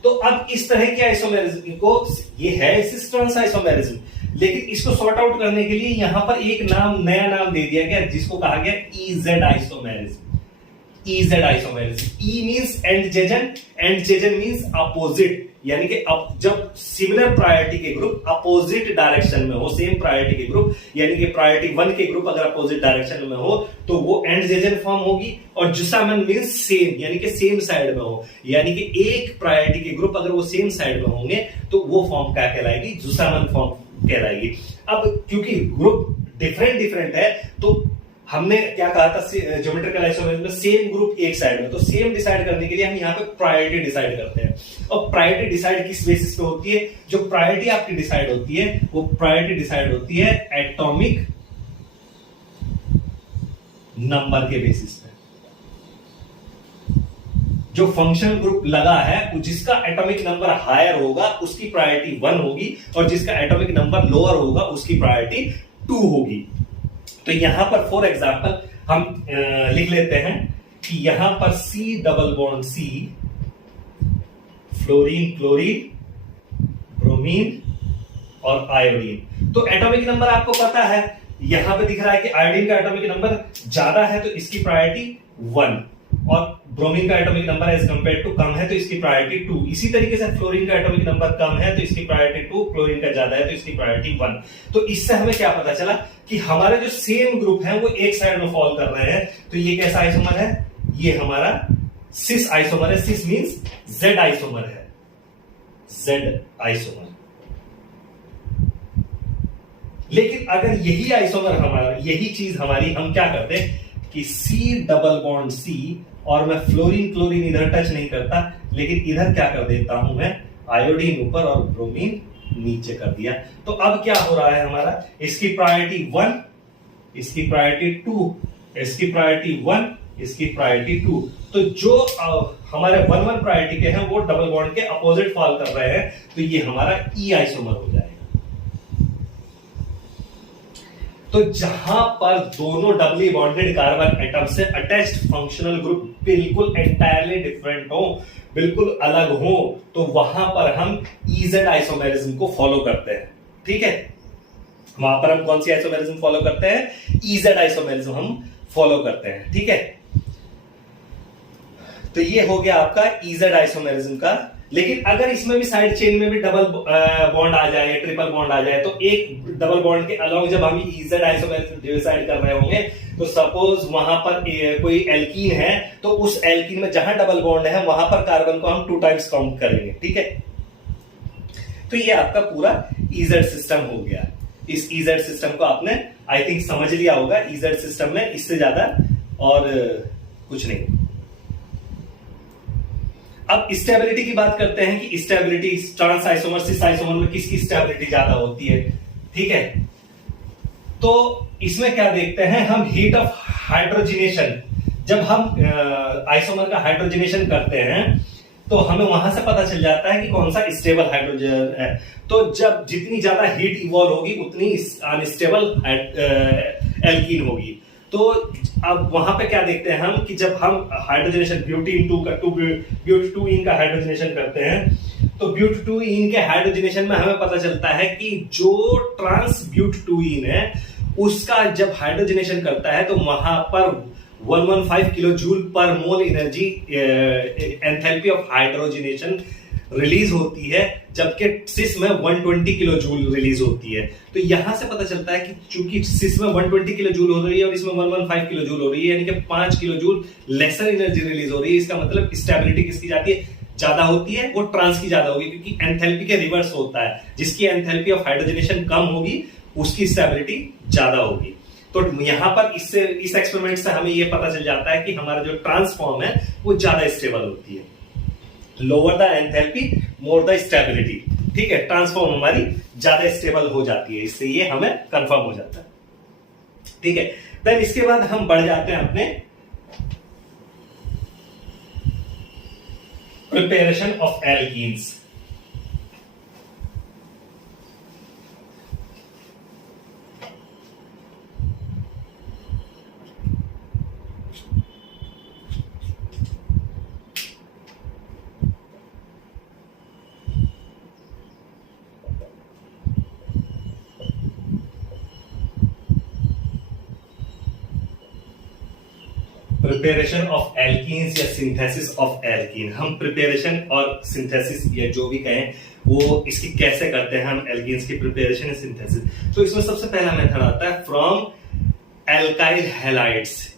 तो अब इस तरह के आइसोमेरिज्म को, ये है सिस ट्रांस आइसोमेरिज्म, लेकिन इसको सॉर्ट आउट करने के लिए यहां पर एक नया नाम दे दिया गया, जिसको कहा गया इजेड आइसोमेरिज्म। इजेड आइसोमेरिज्म, ई मींस एंडजेजन मींस अपोजिट, यानी कि अब जब सिमिलर प्रायोरिटी के ग्रुप अपोजिट डायरेक्शन में हो, सेम प्रायोरिटी के ग्रुप, यानी कि प्रायोरिटी 1 के ग्रुप अगर अपोजिट डायरेक्शन में हो तो वो एंडजेजन फॉर्म होगी, और जुसामन मींस सेम, यानी कि सेम साइड में हो, यानी कि एक प्रायोरिटी के ग्रुप अगर वो सेम साइड में होंगे तो वो फॉर्म क्या कहलाएगी, जुसामन फॉर्म कहलाएगी। अब क्योंकि ग्रुप डिफरेंट है, तो हमने क्या कहा था ज्योमेट्रिकल आइसोमेरिज्म में, सेम ग्रुप एक साइड में, तो सेम डिसाइड करने के लिए हम यहाँ पे प्रायोरिटी डिसाइड करते हैं। और प्रायोरिटी डिसाइड किस बेसिस पे होती है? जो प्रायोरिटी आपकी डिसाइड होती है वो प्रायोरिटी डिसाइड होती है एटॉमिक नंबर के बेसिस पे। जो फंक्शन ग्रुप लगा है जिसका एटॉमिक नंबर हायर होगा उसकी प्रायोरिटी 1 होगी, और जिसका एटॉमिक नंबर लोअर होगा उसकी प्रायोरिटी 2 होगी। तो यहां पर फॉर एग्जांपल हम लिख लेते हैं कि यहां पर C double bond C, fluorine chlorine bromine और आयोडीन। तो एटॉमिक नंबर आपको पता है, यहां पे दिख रहा है कि आयोडीन का एटॉमिक नंबर ज्यादा है तो इसकी प्रायोरिटी 1, और ब्रोमीन का atomic number as compare to कम है तो इसकी प्रायोरिटी 2। इसी तरीके से फ्लोरीन का एटॉमिक नंबर कम है तो इसकी प्रायोरिटी 2, क्लोरीन का ज्यादा है तो इसकी प्रायोरिटी 1। तो इससे हमें क्या पता चला कि हमारे जो सेम ग्रुप हैं वो एक साइड में फॉल कर रहे हैं। तो ये कैसा आइसोमर है? ये हमारा सिस आइसोमर है। सिस मींस जेड आइसोमर है, जेड आइसोमर। लेकिन अगर यही आइसोमर हमारा, यही चीज हमारी, हम क्या करते हैं कि C डबल बॉन्ड C, और मैं फ्लोरीन क्लोरीन इधर टच नहीं करता, लेकिन इधर क्या कर देता हूं मैं, आयोडीन ऊपर और ब्रोमीन नीचे कर दिया। तो अब क्या हो रहा है हमारा, इसकी प्रायोरिटी 1, इसकी प्रायोरिटी 2, इसकी प्रायोरिटी 1, इसकी प्रायोरिटी 2। तो जो हमारे 1-1 प्रायोरिटी के हैं वो डबल बॉन्ड के अपोजिट फॉल कर रहे हैं, तो ये हमारा ई आइसोमर हो जाएगा। तो जहां पर दोनों डबली बॉन्डेड कार्बन एटम से अटैच्ड फंक्शनल ग्रुप बिल्कुल एंटायरली डिफरेंट हो, बिल्कुल अलग हो, तो वहां पर हम इजेड आइसोमेरिज्म को फॉलो करते हैं। ठीक है, वहां पर हम कौन सी आइसोमेरिज्म फॉलो करते हैं? इजेड आइसोमेरिज्म हम फॉलो करते हैं। ठीक है, तो ये हो गया आपका इजेड आइसोमेरिज्म का। लेकिन अगर इसमें भी साइड चेन में भी डबल बॉन्ड आ जाए, ट्रिपल बॉन्ड आ जाए, तो एक डबल बॉन्ड के अलोंग जब हम इजेड आइसोमेरिज्म डिसाइड कर रहे होंगे, तो सपोज वहां पर कोई एल्कीन है, तो उस एल्कीन में जहां डबल बॉन्ड है वहां पर कार्बन को हम 2 टाइम्स काउंट करेंगे। ठीक है, तो ये आपका पूरा इजेड सिस्टम हो गया। इस इजेड सिस्टम को आपने आई थिंक समझ लिया होगा। इजेड सिस्टम में इससे ज्यादा और कुछ नहीं। अब स्टेबिलिटी की बात करते हैं कि stability trans isomer cis isomer में किसकी स्टेबिलिटी ज्यादा होती है। ठीक है, तो इसमें क्या देखते हैं हम, हीट ऑफ हाइड्रोजिनेशन। जब हम आइसोमर का हाइड्रोजिनेशन करते हैं तो हमें वहां से पता चल जाता है कि कौन सा स्टेबल हाइड्रोजन है। तो जब जितनी ज्यादा हीट इवॉल्व होगी उतनी अनस्टेबल एल्कीन होगी। तो अब वहां पे क्या देखते हैं हम कि जब हम हाइड्रोजनेशन ब्यूटीन 2 का हाइड्रोजनेशन करते हैं, तो ब्यूट-2-इन के हाइड्रोजनेशन में हमें पता चलता है कि जो ट्रांस ब्यूट-2-इन है उसका जब हाइड्रोजनेशन करता है तो वहां पर 115 किलो जूल पर मोल energy enthalpy of hydrogenation release होती है, जबकि सिस में 120 किलो जूल रिलीज होती है। तो यहां से पता चलता है कि चूंकि सिस में 120 किलो जूल हो रही है और इसमें 115 किलो जूल हो रही है, यानी कि 5 kilo joule lesser energy release हो रही है। इसका मतलब स्टेबिलिटी किसकी जाती है? ज्यादा होती है वो ट्रांस की ज्यादा होगी, क्योंकि एंथैल्पी के रिवर्स होता है, जिसकी एंथैल्पी ऑफ हाइड्रोजनेशन कम होगी उसकी स्टेबिलिटी ज्यादा होगी। तो यहां पर इससे इस एक्सपेरिमेंट से हमें यह पता चल जाता है कि हमारा जो ट्रांसफॉर्म है वो ज्यादा स्टेबल होती है। Lower the enthalpy more the stability, ठीक है, ट्रांसफॉर्म हमारी ज्यादा स्टेबल हो जाती है, इससे ये हमें कंफर्म हो जाता है, ठीक है। देन इसके बाद हम बढ़ जाते हैं अपने preparation of alkenes. Preparation of alkenes या सिंथेसिस ऑफ एल्कीन। हम प्रिपरेशन और सिंथेसिस या जो भी कहें वो इसकी कैसे करते हैं हम एल्कीन्स की प्रिपरेशन या सिंथेसिस। तो इसमें सबसे पहला मेथड आता है फ्रॉम एल्काइल हैलाइड्स,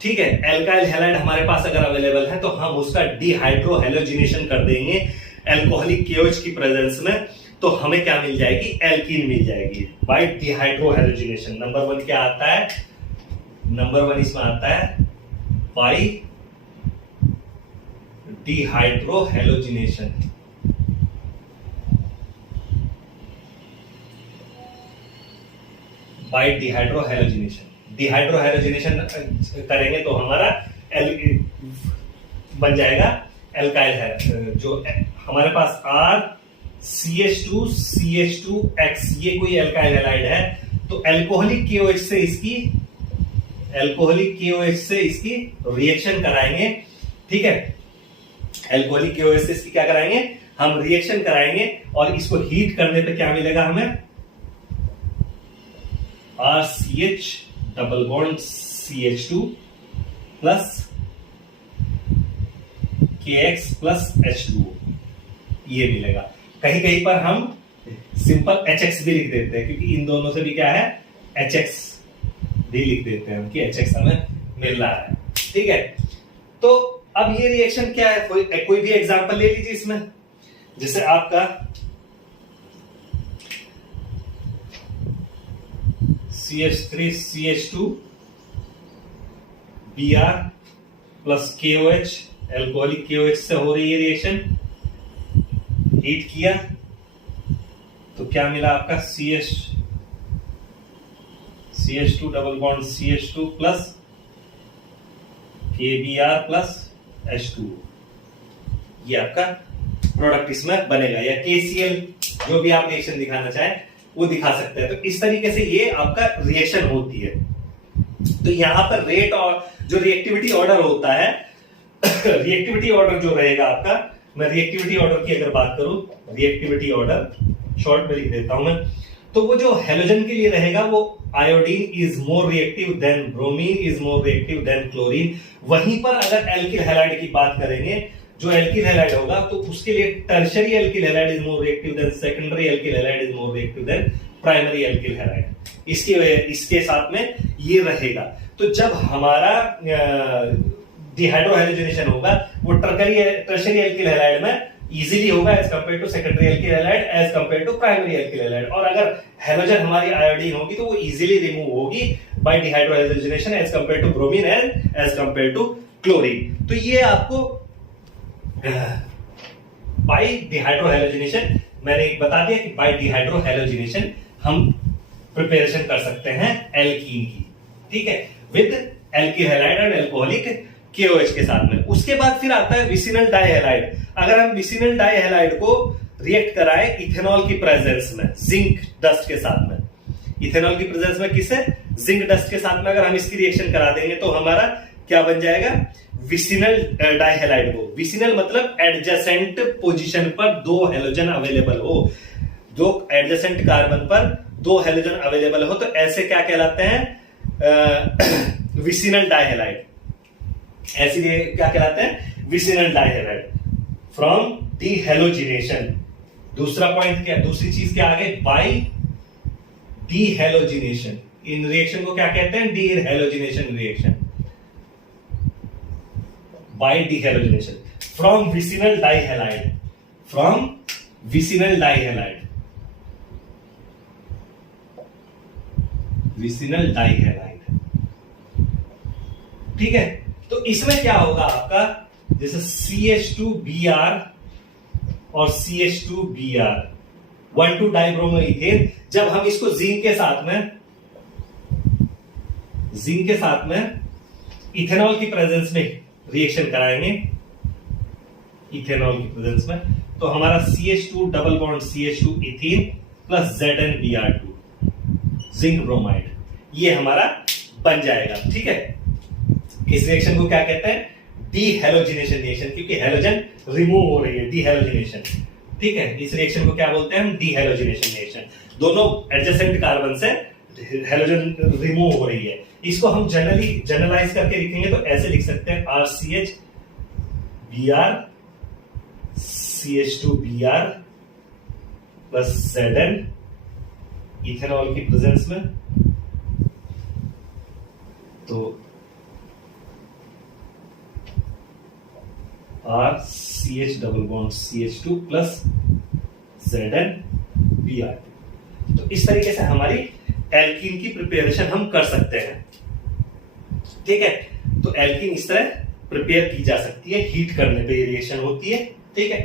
ठीक है। एल्काइल हैलाइड हमारे पास अगर अवेलेबल है तो हम उसका डिहाइड्रो हैलोजिनेशन कर देंगे एल्कोहलिक KOH की प्रेजेंस में, तो हमें क्या मिल जाएगी, एल्कीन मिल जाएगी बाय डिहाइड्रो हैलोजिनेशन। नंबर 1 क्या आता है, नंबर 1 इसमें आता है by dehydro halogenation. By dehydro halogenation, dehydro halogenation करेंगे तो हमारा बन जाएगा एल्काइल है, जो हमारे पास RCH2CH2X, ये कोई एल्काइल हैलाइड है, तो एल्कोहलिक KOH से इसकी रिएक्शन कराएंगे, ठीक है। एल्कोहलिक KOH से इसकी क्या कराएंगे, हम रिएक्शन कराएंगे और इसको हीट करने पे क्या मिलेगा हमें, RCH double bond CH2 plus KX plus H2O, ये मिलेगा। कहीं कहीं पर हम सिंपल HX भी लिख देते हैं, क्योंकि इन दोनों से भी क्या है, HX भी लिख देते हैं कि HX हमें मिल रहा है, ठीक है। तो अब ये रिएक्शन क्या है, कोई भी एग्जांपल ले लीजिए इसमें, जैसे आपका CH3CH2 Br plus KOH, alcoholic KOH से हो रही है रिएक्शन, हीट किया तो क्या मिला आपका CH2 double bond CH2 plus KBr plus H2O, ये आपका प्रोडक्ट इसमें बनेगा, या KCl, जो भी आप रिएक्शन दिखाना चाहें वो दिखा सकते हैं। तो इस तरीके से ये आपका रिएक्शन होती है। तो यहां पर रेट और जो रिएक्टिविटी ऑर्डर होता है, रिएक्टिविटी ऑर्डर जो रहेगा आपका, मैं रिएक्टिविटी ऑर्डर की अगर बात करूं, रिएक्टिविटी ऑर्डर शॉर्ट में लिख देता हूं मैं, तो वो जो हेलोजन के लिए रहेगा वो iodine is more reactive than bromine is more reactive than chlorine. वहीं पर अगर एल्किल हैलाइड की बात करेंगे, जो एल्किल हैलाइड होगा तो उसके लिए tertiary alkyl halide is more reactive than secondary alkyl halide is more reactive than primary alkyl halide. इसके साथ में ये रहेगा। तो जब हमारा डिहाइड्रो हैलोजिनेशन होगा वो टर्शरी एल्किल हैलाइड में इजीली होगा as compare to secondary alkyl halide, as compare to primary alkyl halide. और अगर हैलोजन हमारी आयोडीन होगी तो वो इजीली रिमूव होगी by dehydro halogenation as compare to bromine and as compare to chlorine. तो ये आपको बाय डिहाइड्रो हैलोजिनेशन मैंने बता दिया कि बाय डिहाइड्रो हैलोजिनेशन हम प्रिपरेशन कर सकते हैं एल्कीन की, ठीक है, विद एल्किल हैलाइड और एल्कोहलिक KOH के साथ में। उसके बाद फिर आता है विसिनल डाइहैलाइड। अगर हम विसिनल डाइहैलाइड को रिएक्ट कराएं इथेनॉल की प्रेजेंस में, जिंक डस्ट के साथ में, इथेनॉल की प्रेजेंस में किससे, जिंक डस्ट के साथ में अगर हम इसकी रिएक्शन करा देंगे तो हमारा क्या बन जाएगा, विसिनल डाइहैलाइड को। विसिनल मतलब एडजेसेंट पोजीशन पर दो हैलोजन अवेलेबल हो, दो एडजेसेंट कार्बन पर दो हैलोजन अवेलेबल हो, तो ऐसे क्या कहलाते हैं, विसिनल डाइहैलाइड। ऐसे क्या कहलाते हैं, विसिनल डाइहैलाइड फ्रॉम डीहैलोजिनेशन। दूसरा पॉइंट क्या, दूसरी चीज क्या आ गई, बाय डीहैलोजिनेशन। इन रिएक्शन को क्या कहते हैं, dehalogenation reaction. By dehalogenation from vicinal dihalide, from vicinal dihalide, vicinal dihalide. ठीक है, तो इसमें क्या होगा आपका, जैसे CH2Br और CH2Br 1,2 डाइब्रोमोइथेन, जब हम इसको जिंक के साथ में इथेनॉल की प्रेजेंस में रिएक्शन कराएंगे, इथेनॉल की प्रेजेंस में, तो हमारा CH2 double bond CH2 ethene plus ZnBr2 zinc bromide, ये हमारा बन जाएगा। ठीक है, इस रिएक्शन को क्या कहते हैं, डीहेलोजिनेशन रिएक्शन, क्योंकि हेलोजन रिमूव हो रही है, डीहेलोजिनेशन। ठीक है, इस रिएक्शन को क्या बोलते हैं हम, डीहेलोजिनेशन रिएक्शन। दोनों एडजेसेंट कार्बन से हेलोजन रिमूव हो रही है। इसको हम जनरलाइज करके लिखेंगे तो ऐसे लिख सकते हैं RCH Br CH2Br plus Zn ethanol की प्रेजेंस में, तो RCH double bond CH2 plus ZnBr। तो इस तरीके से हमारी एल्कीन की प्रिपरेशन हम कर सकते हैं। ठीक है, तो एल्कीन इस तरह प्रिपेयर की जा सकती है, हीट करने पे रिएक्शन होती है। ठीक है,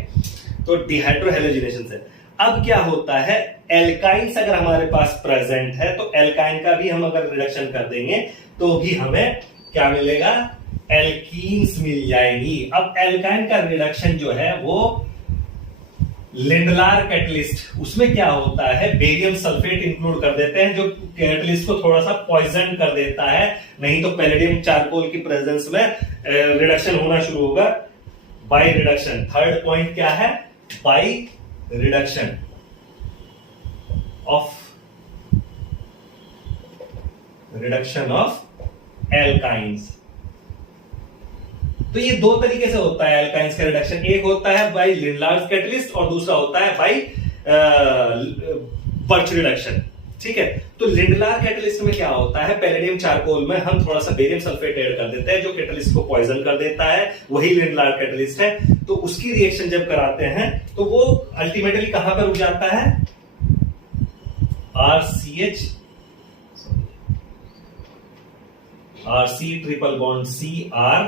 तो डिहाइड्रोहेलोजिनेशन से अब क्या होता है, एल्काइंस अगर हमारे पास प्रेजेंट है तो एल्काइन का भी हम अगर रिडक्शन कर देंगे तो भी हमें क्या मिलेगा, एल्कीन्स मिल जाएंगी। अब एल्काइन का रिडक्शन जो है वो लिंडलार कैटलिस्ट, उसमें क्या होता है, बेरियम सल्फेट इंक्लूड कर देते हैं जो कैटलिस्ट को थोड़ा सा पॉइजन कर देता है, नहीं तो पैलेडियम चारकोल की प्रेजेंस में रिडक्शन होना शुरू होगा बाय रिडक्शन। थर्ड पॉइंट क्या है, बाय रिडक्शन ऑफ एल्काइंस। तो ये दो तरीके से होता है एल्काइंस का रिडक्शन, एक होता है बाय लिंडलार्स कैटलिस्ट और दूसरा होता है बाय बर्च रिडक्शन। ठीक है, तो लिंडलार कैटलिस्ट में क्या होता है, पैलेडियम चारकोल में हम थोड़ा सा बेरियम सल्फेट ऐड कर देते हैं जो कैटलिस्ट को पॉइजन कर देता है, वही लिंडलार कैटलिस्ट है। तो उसकी रिएक्शन जब कराते हैं तो वो अल्टीमेटली कहां पर रुक जाता है, RC triple bond CR,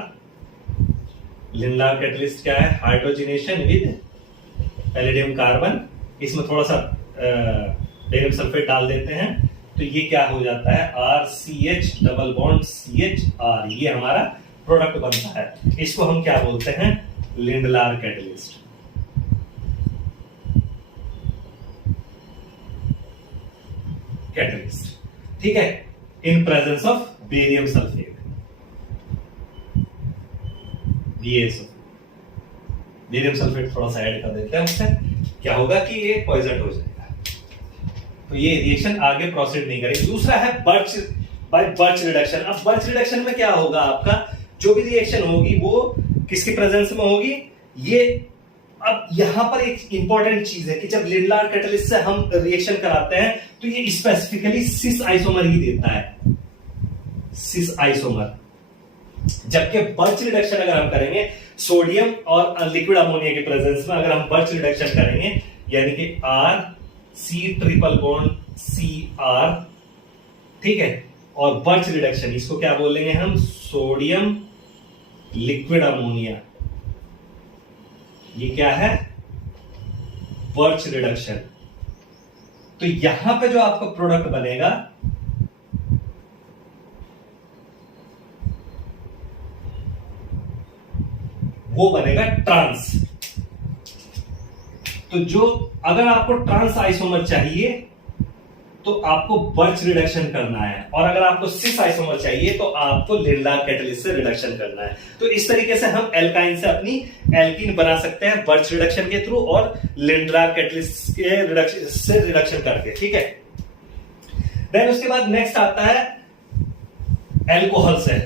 Lindlar catalyst क्या है, हाइड्रोजनेशन विद पैलेडियम कार्बन, इसमें थोड़ा सा बेरियम सल्फेट डाल देते हैं तो ये क्या हो जाता है, RCH डबल बॉन्ड CHR, ये हमारा प्रोडक्ट बनता है। इसको हम क्या बोलते हैं, लिंडलार कैटलिस्ट। ठीक है, in presence of barium sulphate, barium sulphate थोड़ा सा ऐड कर देते हैं, उससे क्या होगा कि ये पॉइजन हो जाएगा, तो ये रिएक्शन आगे प्रोसीड नहीं करेगी। दूसरा है बर्च रिडक्शन। अब बर्च रिडक्शन में क्या होगा, आपका जो भी रिएक्शन होगी वो किसके प्रेजेंस में होगी, ये अब यहां पर एक इंपॉर्टेंट चीज है कि जब लिंडलार कैटलिस्ट से हम रिएक्शन कराते हैं तो ये स्पेसिफिकली सिस आइसोमर ही देता है, सिस आइसोमर। जबकि बर्च रिडक्शन अगर हम करेंगे सोडियम और लिक्विड अमोनिया के प्रेजेंस में, अगर हम बर्च रिडक्शन करेंगे यानी कि RC ट्रिपल बॉन्ड CR, ठीक है, और बर्च रिडक्शन इसको क्या बोलेंगे हम, सोडियम लिक्विड अमोनिया, ये क्या है, बर्च रिडक्शन। तो यहां पे जो आपका प्रोडक्ट बनेगा वो बनेगा ट्रांस। तो जो अगर आपको ट्रांस आइसोमर चाहिए तो आपको बर्च रिडक्शन करना है, और अगर आपको सिस आइसोमर चाहिए तो आपको लिंडलार कैटलिस्ट से रिडक्शन करना है। तो इस तरीके से हम एल्काइन से अपनी एल्कीन बना सकते हैं बर्च रिडक्शन के थ्रू और लिंडलार कैटलिस्ट के रिडक्शन करके। ठीक है, देन उसके बाद नेक्स्ट आता है एल्कोहल से।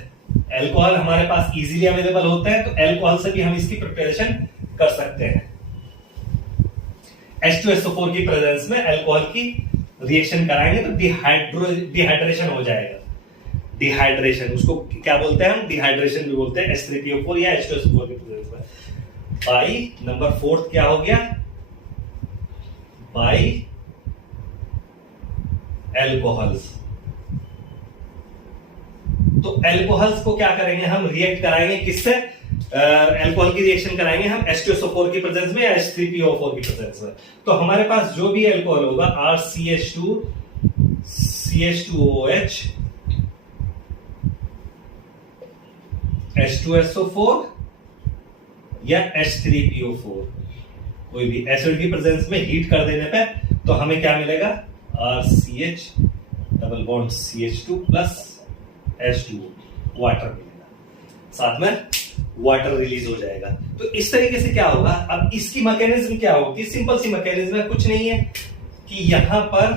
एल्कोहल हमारे पास इजीली अवेलेबल होते हैं, तो एल्कोहल से भी हम इसकी प्रिपरेशन कर सकते हैं। H2SO4 की प्रेजेंस में एल्कोहल की रिएक्शन कराएंगे तो डिहाइड्रेशन हो जाएगा। डिहाइड्रेशन, उसको क्या बोलते हैं हम, डिहाइड्रेशन भी बोलते हैं H3PO4 या H2SO4 के प्रेजेंस में। बाई नंबर 4 क्या हो गया, बाई एल्कोहल्स। तो एल्कोहल्स को क्या करेंगे हम, रिएक्ट कराएंगे किससे, एल्कोहल की रिएक्शन कराएंगे हम H2SO4 की प्रेजेंस में या H3PO4 की प्रेजेंस में। तो हमारे पास जो भी एल्कोहल होगा RCH2 CH2OH H2SO4 या H3PO4, कोई भी एसिड की प्रेजेंस में हीट कर देने पे तो हमें क्या मिलेगा, RCH double bond CH2 plus H2O, water मिलेगा, साथ में वाटर रिलीज हो जाएगा। तो इस तरीके से क्या होगा, अब इसकी मैकेनिज्म क्या होगी, सिंपल सी मैकेनिज्म है, कुछ नहीं है कि यहां पर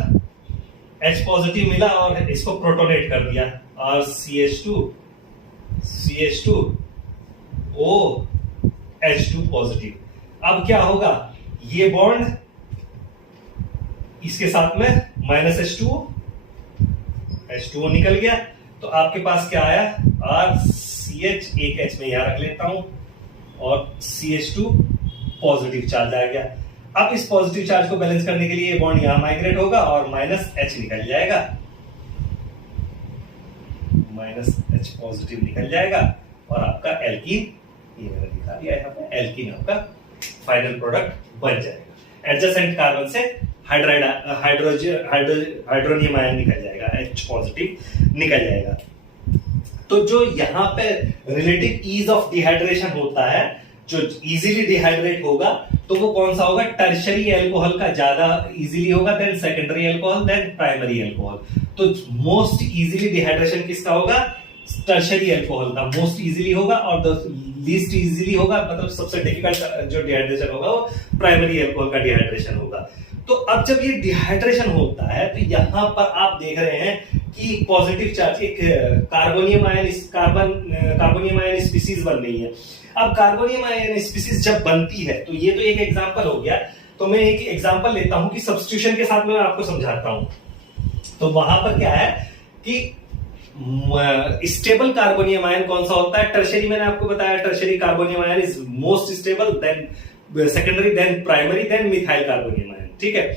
H पॉजिटिव मिला और इसको प्रोटोनेट कर दिया, RCH2 CH2 O H2 positive. अब क्या होगा, ये बॉन्ड इसके साथ में माइनस H2O निकल गया, तो आपके पास क्या आया, RCH, एक H में यहां रख लेता हूं, और CH2 पॉजिटिव चार्ज आ गया। अब इस पॉजिटिव चार्ज को बैलेंस करने के लिए बॉन्ड यहां माइग्रेट होगा और माइनस H निकल जाएगा, माइनस H पॉजिटिव निकल जाएगा, और आपका एल्कीन, ये मैंने दिखा दिया यहाँ पे, एल्कीन आपका फाइनल प्रोडक्ट बन जाएगा। एडजेसेंट कार्बन से हाइड्रोनियम आयन निकल जाएगा, H पॉजिटिव निकल जाएगा। तो जो यहाँ पे रिलेटिव ईज ऑफ डिहाइड्रेशन होता है, जो इजीली डिहाइड्रेट होगा, तो वो कौन सा होगा, टर्शरी एल्कोहल का ज्यादा इजीली होगा then secondary alcohol then primary alcohol. तो मोस्ट इजीली डिहाइड्रेशन किसका होगा, टर्शरी एल्कोहल का मोस्ट इजीली होगा, और लीस्ट इजीली होगा, मतलब सबसे डिफिकल्ट जो डिहाइड्रेशन होगा वो प्राइमरी एल्कोहल का डिहाइड्रेशन होगा। तो अब जब ये डिहाइड्रेशन होता है तो यहां पर आप देख रहे हैं कि पॉजिटिव चार्ज, एक कार्बोनियम आयन स्पीसीज बन रही है। अब कार्बोनियम आयन स्पीसीज जब बनती है, तो ये तो एक एग्जांपल हो गया, तो मैं एक एग्जांपल लेता हूं कि सब्स्टिट्यूशन के साथ में मैं आपको समझाता हूं। तो वहां पर क्या है कि स्टेबल कार्बोनियम आयन कौन सा होता है, टर्शरी, मैंने आपको बताया tertiary carbonium ion is most stable, then secondary, then primary, then methyl carbonium ion, ठीक है।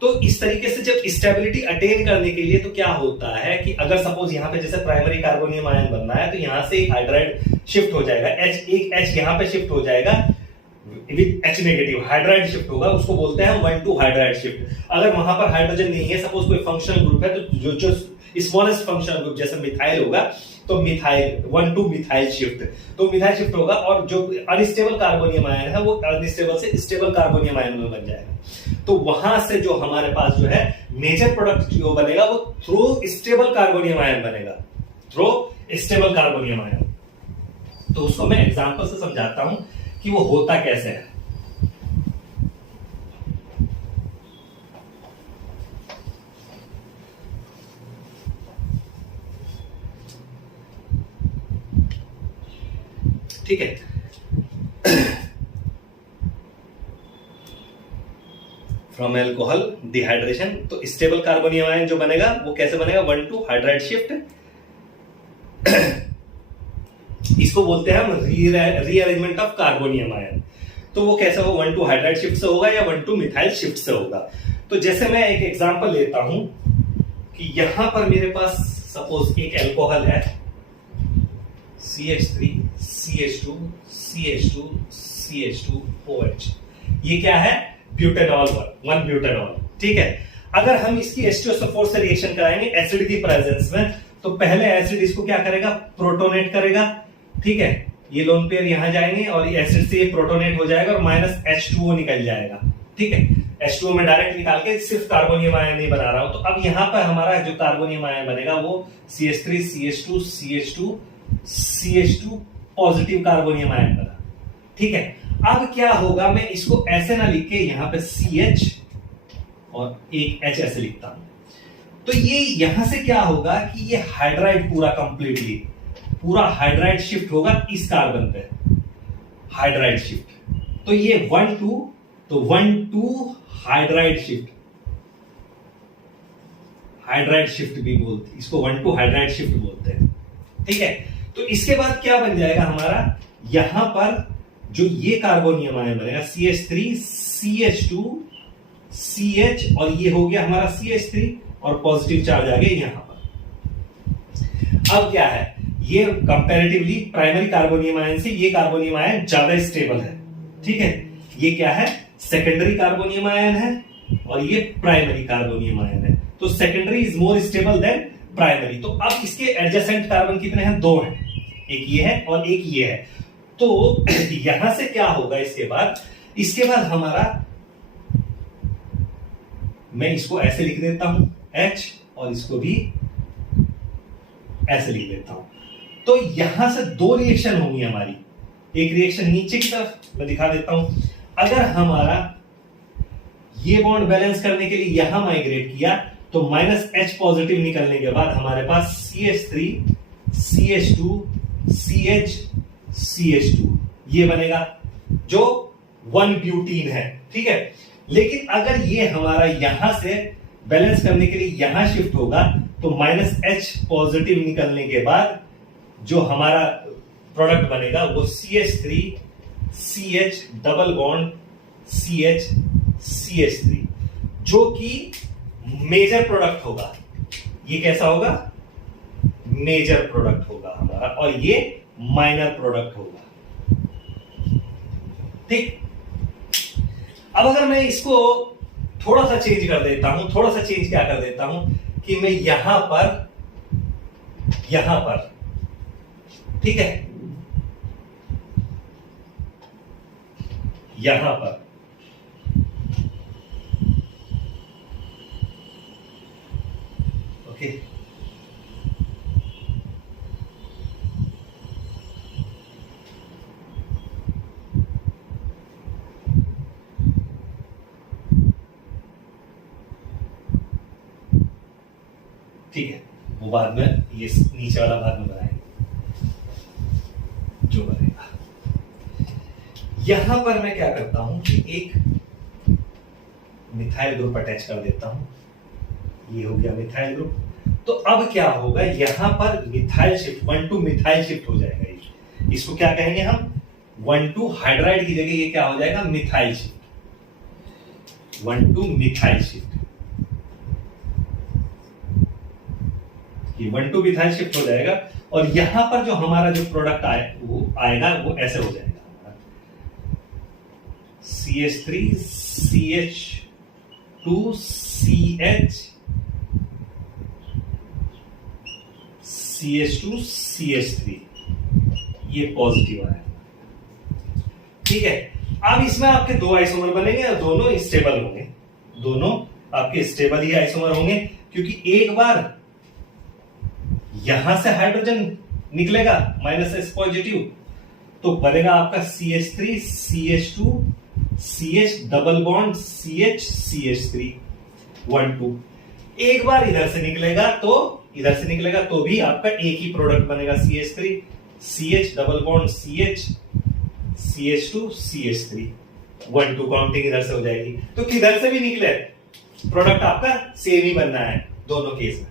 तो इस तरीके से जब स्टेबिलिटी अटेन करने के लिए तो क्या होता है कि अगर सपोज यहाँ पे जैसे प्राइमरी कार्बोनियम आयन बनना है, तो यहां से एक हाइड्राइड शिफ्ट हो जाएगा, एक H यहाँ पे शिफ्ट हो जाएगा with H negative, hydride shift होगा, उसको बोलते हैं 1,2 हाइड्राइड शिफ्ट। अगर वहां पर हाइड्रोजन नहीं है, सपोज कोई फंक्शनल ग्रुप है, तो जो स्मॉलेस्ट फंक्शनल ग्रुप जैसे मिथाइल होगा, तो मिथाइल 1,2 मिथाइल शिफ्ट, तो मिथाइल शिफ्ट होगा, और जो अनस्टेबल कार्बोनियम आयन है वो अनस्टेबल से स्टेबल कार्बोनियम आयन में बन जाएगा। तो वहां से जो हमारे पास जो है मेजर प्रोडक्ट जो बनेगा वो थ्रू स्टेबल कार्बोनियम आयन बनेगा, थ्रू स्टेबल कार्बोनियम आयन। तो उसको मैं एग्जांपल से समझाता हूं कि वो होता कैसे है। ठीक है, फ्रॉम एल्कोहल डिहाइड्रेशन, तो स्टेबल कार्बोनियम आयन जो बनेगा वो कैसे बनेगा, 1,2 हाइड्राइड शिफ्ट, इसको बोलते हैं हम रीअरेंजमेंट ऑफ कार्बोनियम आयन। तो वो कैसे होगा, 1,2 हाइड्राइड शिफ्ट से होगा या 1,2 मिथाइल शिफ्ट से होगा। तो जैसे मैं एक एग्जांपल लेता हूं कि यहां पर मेरे पास सपोज एक एल्कोहल है, CH3 CH2 CH2 CH2OH, ये क्या है, ब्यूटेनॉल, 1 ब्यूटेनॉल, ठीक है। अगर हम इसकी H2SO4 से रिएक्शन कराएंगे एसिड की प्रेजेंस में, तो पहले एसिड इसको क्या करेगा, प्रोटोनेट करेगा, ठीक है। ये लोन पेयर यहां जाएंगे और ये एसिड से ये प्रोटोनेट हो जाएगा और माइनस H2O निकल जाएगा, ठीक है। H2O में डायरेक्ट निकाल के सिर्फ कार्बोनियम आयन नहीं बना रहा हूं। तो अब यहां पर हमारा जो कार्बोनियम आयन बनेगा वो CH3 CH2 CH2 CH2 positive carbonium ion बना, ठीक है। अब क्या होगा, मैं इसको ऐसे ना लिख के यहां पे CH और एक H ऐसे लिखता हूं। तो ये यहां से क्या होगा कि ये हाइड्राइड पूरा हाइड्राइड शिफ्ट होगा इस कार्बन पे, हाइड्राइड शिफ्ट। तो ये 1,2, तो 1,2 हाइड्राइड शिफ्ट, हाइड्राइड शिफ्ट भी बोलते हैं इसको, 1,2 हाइड्राइड शिफ्ट बोलते हैं। ठीक है, तो इसके बाद क्या बन जाएगा हमारा, यहां पर जो ये कार्बोनियम आयन बनेगा CH3 CH2 CH, और ये हो गया हमारा CH3 और पॉजिटिव चार्ज आ गया यहां पर। अब क्या है, ये कंपैरेटिवली प्राइमरी कार्बोनियम आयन से ये कार्बोनियम आयन ज्यादा स्टेबल है। ठीक है, ये क्या है, सेकेंडरी कार्बोनियम आयन है और ये प्राइमरी कार्बोनियम आयन है। तो secondary is more stable then primary. तो अब इसके एडजेसेंट कार्बन कितने हैं, 2 हैं, एक ये है और एक ये है। तो यहां से क्या होगा, इसके बाद हमारा, मैं इसको ऐसे लिख देता हूं H और इसको भी ऐसे लिख देता हूं। तो यहां से 2 रिएक्शन होंगी हमारी, एक रिएक्शन नीचे की तरफ मैं दिखा देता हूं। अगर हमारा ये बॉन्ड बैलेंस करने के लिए यहां माइग्रेट किया तो -H पॉजिटिव निकलने के बाद हमारे पास CH3 CH2 CH CH2 ये बनेगा जो 1 ब्यूटीन है। ठीक है, लेकिन अगर ये हमारा यहां से बैलेंस करने के लिए यहां शिफ्ट होगा तो -H पॉजिटिव निकलने के बाद जो हमारा प्रोडक्ट बनेगा वो CH3 CH double bond CH CH3, जो कि मेजर प्रोडक्ट होगा। ये कैसा होगा, मेजर प्रोडक्ट होगा हमारा, और ये माइनर प्रोडक्ट होगा। ठीक, अब अगर मैं इसको थोड़ा सा चेंज कर देता हूं, थोड़ा सा चेंज क्या कर देता हूं कि मैं यहां पर, ठीक है, यहां पर ओके, ठीक है, वो बाद में ये नीचे वाला भाग में बनाएंगे जो बनेगा। यहां पर मैं क्या करता हूं कि एक मिथाइल ग्रुप अटैच कर देता हूं, ये हो गया मिथाइल ग्रुप। तो अब क्या होगा, यहां पर मिथाइल शिफ्ट 1,2 मिथाइल शिफ्ट हो जाएगा। इसको क्या कहेंगे हम, 1,2 हाइड्राइड की जगह ये क्या हो जाएगा, methyl shift, 1,2 methyl shift. 1,2 methyl shift हो जाएगा और यहां पर जो हमारा जो प्रोडक्ट आएगा वो ऐसे हो जाएगा, CH3 CH2 CH CH2 CH3, ये पॉजिटिव आया। ठीक है, अब इसमें आपके 2 आइसोमर बनेंगे और दोनों स्टेबल होंगे, दोनों आपके स्टेबल ही आइसोमर होंगे, क्योंकि एक बार यहां से हाइड्रोजन निकलेगा -S पॉजिटिव तो बनेगा आपका CH3 CH2 CH double bond CH CH3 1,2। एक बार इधर से निकलेगा तो भी आपका एक ही प्रोडक्ट बनेगा, CH3 CH double bond CH CH2 CH3 1,2। Counting इधर से हो जाएगी, तो किधर से भी निकले प्रोडक्ट आपका सेम ही बनना है दोनों केस में।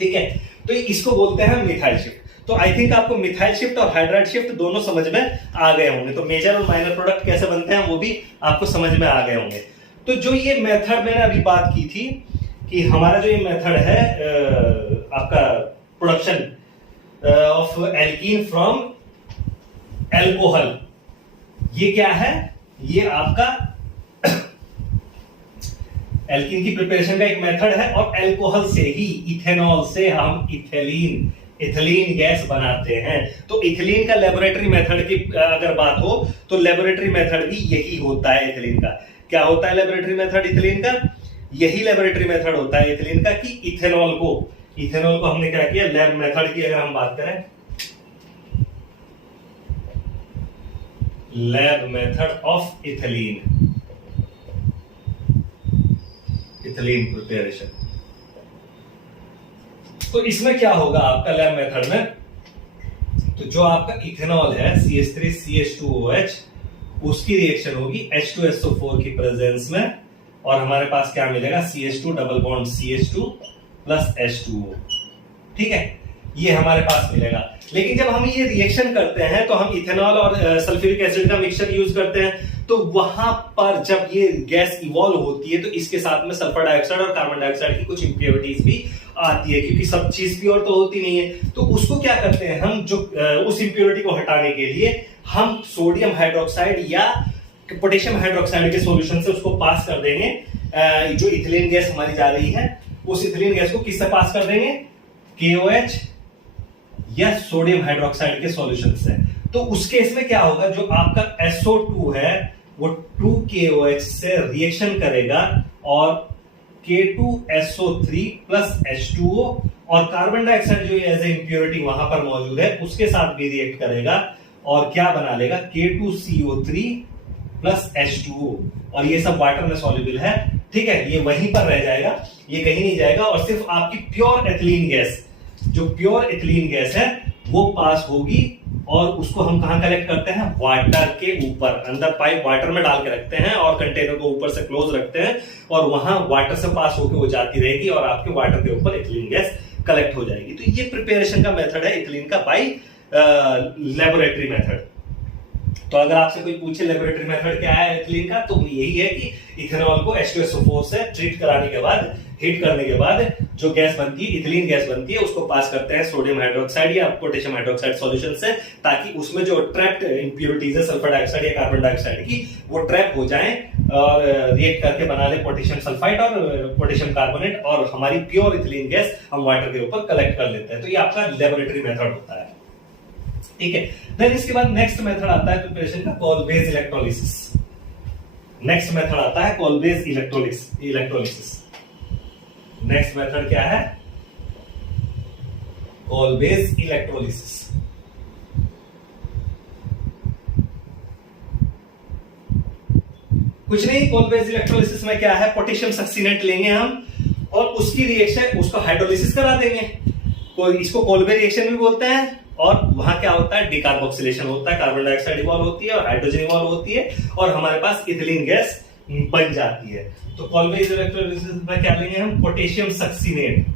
ठीक है, तो इसको बोलते हैं मिथाइल शिफ्ट। तो आई थिंक आपको मिथाइल शिफ्ट और हाइड्राइड शिफ्ट दोनों समझ में आ गए होंगे। तो मेजर और माइनर प्रोडक्ट कैसे बनते हैं वो भी आपको समझ में आ गए होंगे। तो जो ये मेथड मैंने अभी बात की थी कि हमारा जो ये मेथड है आपका production of alkene from alcohol, ये क्या है, ये आपका एल्कीन की प्रिपरेशन का एक मेथड है और एल्कोहल से ही, इथेनॉल से हम इथिलीन गैस बनाते हैं। तो इथिलीन का लेबोरेटरी मेथड की अगर बात हो तो लेबोरेटरी मेथड भी यही होता है इथिलीन का। क्या होता है लेबोरेटरी मेथड इथिलीन का, यही लेबोरेटरी मेथड होता है इथिलीन का कि इथेनॉल को हमने क्या किया, लैब मेथड की अगर हम बात करें, lab method of ethylene preparation. तो इसमें क्या होगा आपका लैब मेथड में, तो जो आपका इथेनॉल है CH3 CH2OH, उसकी रिएक्शन होगी H2SO4 की प्रेजेंस में और हमारे पास क्या मिलेगा, CH2 double bond CH2 plus H2O। ठीक है, ये हमारे पास मिलेगा। लेकिन जब हम ये रिएक्शन करते हैं तो हम इथेनॉल और सल्फ्यूरिक एसिड का मिक्सचर यूज करते हैं, तो वहां पर जब ये गैस इवॉल्व होती है तो इसके साथ में सल्फर डाइऑक्साइड और कार्बन डाइऑक्साइड की कुछ इंप्योरिटीज भी आती है, क्योंकि सब चीज प्योर तो होती नहीं है। तो उसको क्या करते हैं हम, जो उस इंप्योरिटी को हटाने के लिए हम सोडियम हाइड्रोक्साइड या पोटेशियम हाइड्रोक्साइड के सॉल्यूशन से उसको पास कर देंगे। जो इथिलीन गैस हमारी जा रही है, उस इथिलीन गैस को किससे पास कर देंगे, KOH या सोडियम हाइड्रोक्साइड के सॉल्यूशन से। तो उस केस में क्या होगा, जो आपका SO2 है वो 2KOH से रिएक्शन करेगा और K2SO3 प्लस H2O और कार्बन डाइऑक्साइड जो एज ए इंप्योरिटी वहां पर मौजूद है उसके साथ भी रिएक्ट करेगा और क्या बना लेगा, K2CO3 प्लस H2O। और ये सब वाटर में सॉल्युबल है। ठीक है, ये वहीं पर रह जाएगा, ये कहीं नहीं जाएगा और सिर्फ आपकी प्योर एथिलीन गैस, जो प्योर एथिलीन गैस है वो पास होगी। और उसको हम कहां कलेक्ट करते हैं, वाटर के ऊपर, अंदर पाइप वाटर में डाल के रखते हैं और कंटेनर को ऊपर से क्लोज रखते हैं और वहां वाटर से पास होकर वो जाती रहेगी और आपके वाटर के ऊपर एथिलीन गैस कलेक्ट हो जाएगी। तो ये प्रिपरेशन का मेथड है एथिलीन का बाय लेबोरेटरी मेथड। तो अगर आपसे कोई पूछे लेबोरेटरी मेथड क्या है एथिलीन का, तो यही है कि इथेनॉल को H2SO4 से ट्रीट कराने के बाद, हीट करने के बाद जो गैस बनती है, इथिलीन गैस बनती है, उसको पास करते हैं सोडियम हाइड्रोक्साइड या पोटेशियम हाइड्रोक्साइड सॉल्यूशन से, ताकि उसमें जो ट्रैप्ड इंप्योरिटीज है सल्फर डाइऑक्साइड या कार्बन डाइऑक्साइड की, वो ट्रैप हो जाएं और रिएक्ट करके बना ले पोटेशियम सल्फाइड और पोटेशियम कार्बोनेट और हमारी प्योर इथिलीन गैस हम वाटर के ऊपर कलेक्ट कर लेते हैं। तो ये आपका लेबोरेटरी मेथड होता है। ठीक है, देन इसके बाद नेक्स्ट मेथड आता है प्रिपरेशन का, कॉल-बेस इलेक्ट्रोलिसिस। नेक्स्ट मेथड आता है कॉल-बेस इलेक्ट्रोलिसिस। नेक्स्ट मेथड क्या है, कॉल-बेस इलेक्ट्रोलिसिस। कुछ नहीं, कॉल-बेस इलेक्ट्रोलिसिस में क्या है, पोटेशियम सक्सीनेट लेंगे हम और उसकी रिएक्शन, उसको हाइड्रोलिसिस करा देंगे। इसको कॉल-बेस रिएक्शन भी बोलते हैं। और वहां क्या होता है, डिकार्बोक्सिलेशन होता है, कार्बन डाइऑक्साइड इवॉल्व होती है और हाइड्रोजन इवॉल्व होती है और हमारे पास इथिलीन गैस बन जाती है। तो कॉल-बेस इलेक्ट्रोलिसिस में क्या लेंगे हम, पोटेशियम सक्सीनेट,